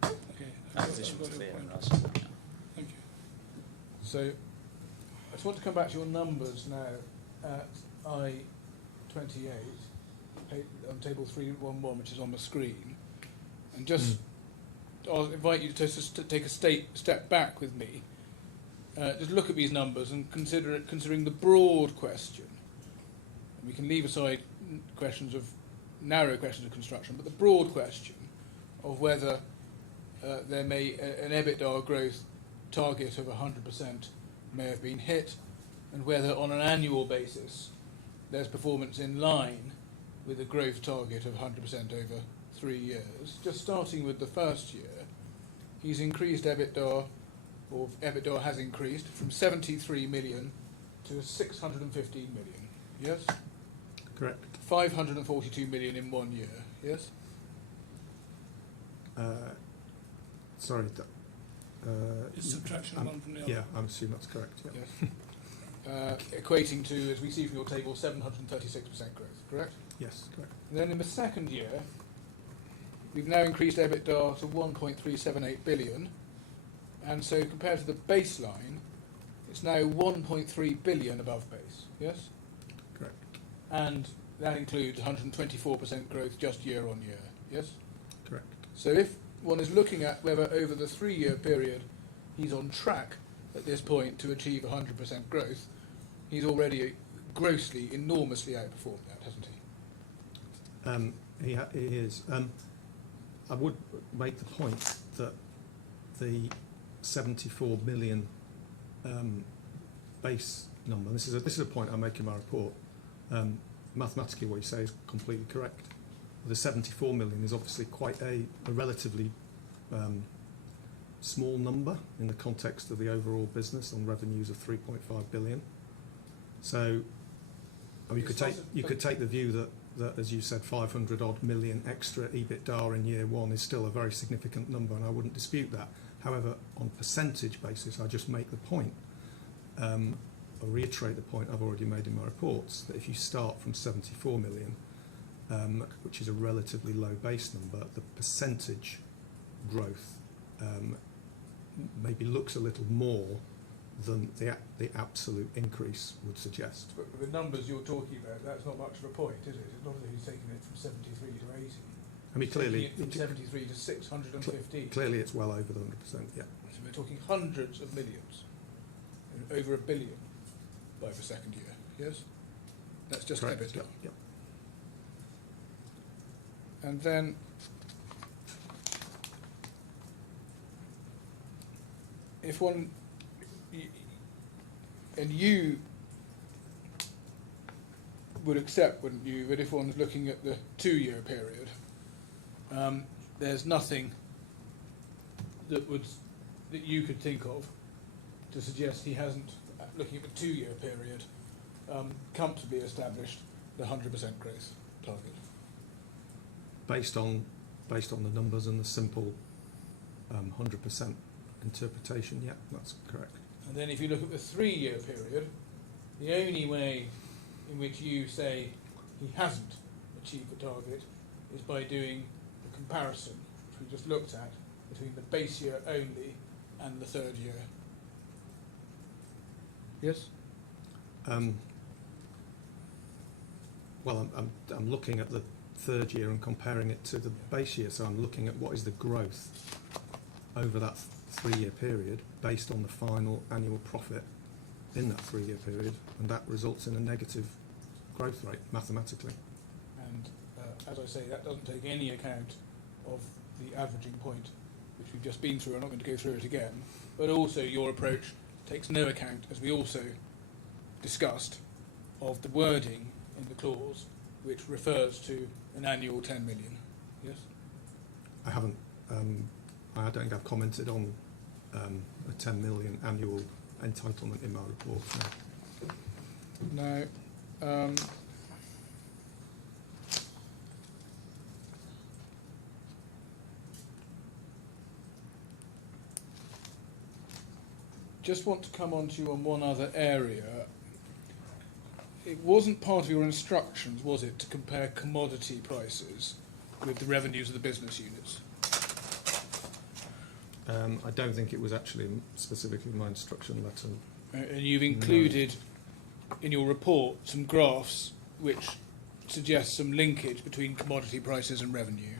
Okay, our I've position got is your clear. point. And that's- yeah. Thank you. So I just want to come back to your numbers now at I-28, on table 311, which is on the screen, and just I'll invite you to take a step back with me. Just look at these numbers and considering the broad question. And we can leave aside narrow questions of construction, but the broad question of whether there may an EBITDA growth target of 100% may have been hit, and whether on an annual basis there's performance in line with a growth target of 100% over 3 years. Just starting with the first year, he's increased EBITDA, or EBITDA has increased from 73 million to 615 million. Yes? Correct. 542 million in 1 year. Yes? Sorry. It's subtraction of one from the other. Yeah, I'm assuming that's correct. Yeah. Yes. Equating to, as we see from your table, 736% growth. Correct? Yes, correct. And then in the second year, we've now increased EBITDA to 1.378 billion, and so compared to the baseline, it's now 1.3 billion above base. Yes? Correct. And that includes 124% growth just year on year. Yes? Correct. So if one is looking at whether over the 3-year period he's on track at this point to achieve 100% growth, he's already grossly, enormously outperformed that, hasn't he? He is. I would make the point that the 74 million base number. This is a point I make in my report. Mathematically, what you say is completely correct. The 74 million is obviously quite a relatively small number in the context of the overall business on revenues of 3.5 billion. So, I mean, you could take the view that, as you said, 500 odd million extra EBITDA in year one is still a very significant number, and I wouldn't dispute that. However, on percentage basis, I just make the point, or reiterate the point I've already made in my reports, that if you start from 74 million, which is a relatively low base number, the percentage growth maybe looks a little more than the absolute increase would suggest. But the numbers you're talking about, that's not much of a point, is it? It's not as if he's taking it from 73 to 80. I mean, clearly, Taking it from 73 to 615. clearly it's well over the 100%. Yeah. So we're talking hundreds of millions, over $1 billion by the second year. Yes, that's just Correct. EBITDA. Yep. And then if one, and you would accept, wouldn't you, that if one's looking at the 2-year period, there's nothing that you could think of to suggest he hasn't, looking at the 2-year period, comfortably established the 100% growth target. Based on the numbers and the simple 100% interpretation, yeah, that's correct. And then if you look at the 3-year period, the only way in which you say he hasn't achieved the target is by doing the comparison, which we just looked at, between the base year only and the 3rd year. Yes? Well, I'm looking at the 3rd year and comparing it to the base year, so I'm looking at what is the growth over that 3-year period based on the final annual profit in that 3-year period, and that results in a negative growth rate mathematically. And as I say, that doesn't take any account of the averaging point, which we've just been through. I'm not going to go through it again. But also your approach takes no account, as we also discussed, of the wording in the clause, which refers to an annual 10 million. Yes? I haven't. I don't think I've commented on a 10 million annual entitlement in my report. No. Just want to come on to you on one other area. It wasn't part of your instructions, was it, to compare commodity prices with the revenues of the business units? I don't think it was actually specifically my instruction letter. And you've included in your report some graphs which suggest some linkage between commodity prices and revenue.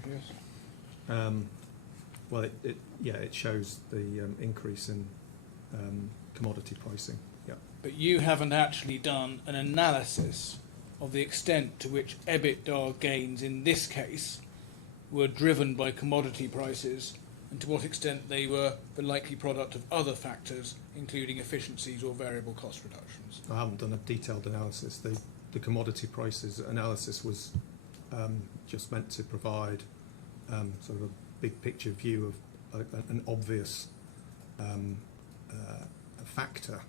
Yes. Well, it shows the increase in commodity pricing. Yeah. But you haven't actually done an analysis of the extent to which EBITDA gains in this case were driven by commodity prices, and to what extent they were the likely product of other factors, including efficiencies or variable cost reductions. I haven't done a detailed analysis. The commodity prices analysis was just meant to provide sort of a big picture view an obvious factor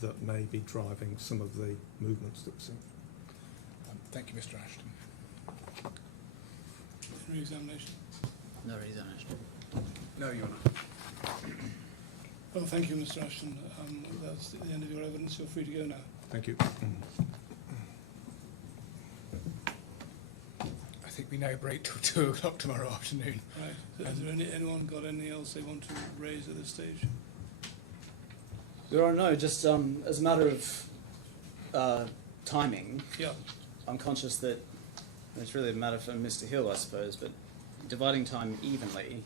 that may be driving some of the movements that we're seeing. Thank you, Mr. Ashton. Re-examination. No reexamination. No, Your Honour. Well, thank you, Mr. Ashton. That's the end of your evidence. You're free to go now. Thank you. I think we now break till 2 o'clock tomorrow afternoon. Right. Has there anyone got anything else they want to raise at this stage? There are no, just as a matter of timing, Yeah. I'm conscious that it's really a matter for Mr. Hill, I suppose, but dividing time evenly,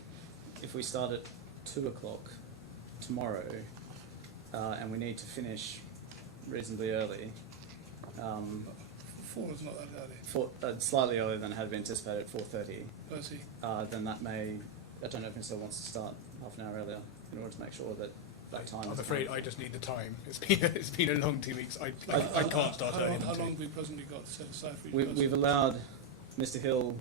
if we start at 2 o'clock tomorrow and we need to finish reasonably early, 4 is not that early. slightly earlier than had been anticipated at 4:30, I see. then that may, I don't know if Mr. Hill wants to start half an hour earlier in order to make sure that that time I'm is afraid fine. I just need the time. It's been a long 2 weeks. I can't start How earlier long, than how 2. long have we presently got set aside for each We've person? allowed Mr. Hill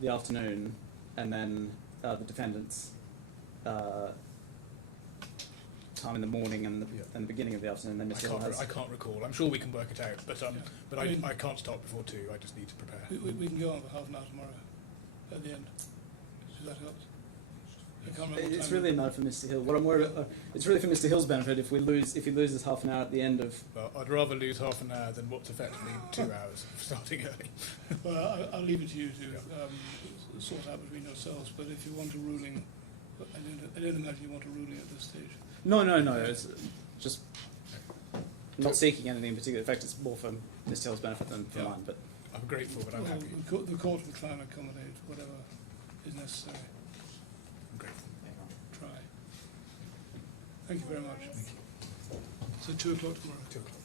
the afternoon and then the defendants time in the morning and the beginning of the afternoon. Then Mr. Hill has. I can't recall. I'm sure we can work it out, but I mean- I can't start before 2. I just need to prepare. We can go on for half an hour tomorrow at the end. Does that help? I can't remember what It's time really a matter for Mr. Hill. What I'm worried about, it's really for Mr. Hill's benefit if he loses half an hour at the end of. Well, I'd rather lose half an hour than what's effectively 2 hours of starting early. Well, I'll leave it to you to sort out between yourselves, but if you want a ruling, I don't imagine you want a ruling at this stage. No. It's just not seeking anything in particular. In fact, it's more for Mr. Hill's benefit than for Yeah. mine. But I'm grateful, but I'm Well, happy. the court will try and accommodate whatever is necessary. I'm grateful. Try. Thank you very much. So 2 o'clock tomorrow. 2 o'clock.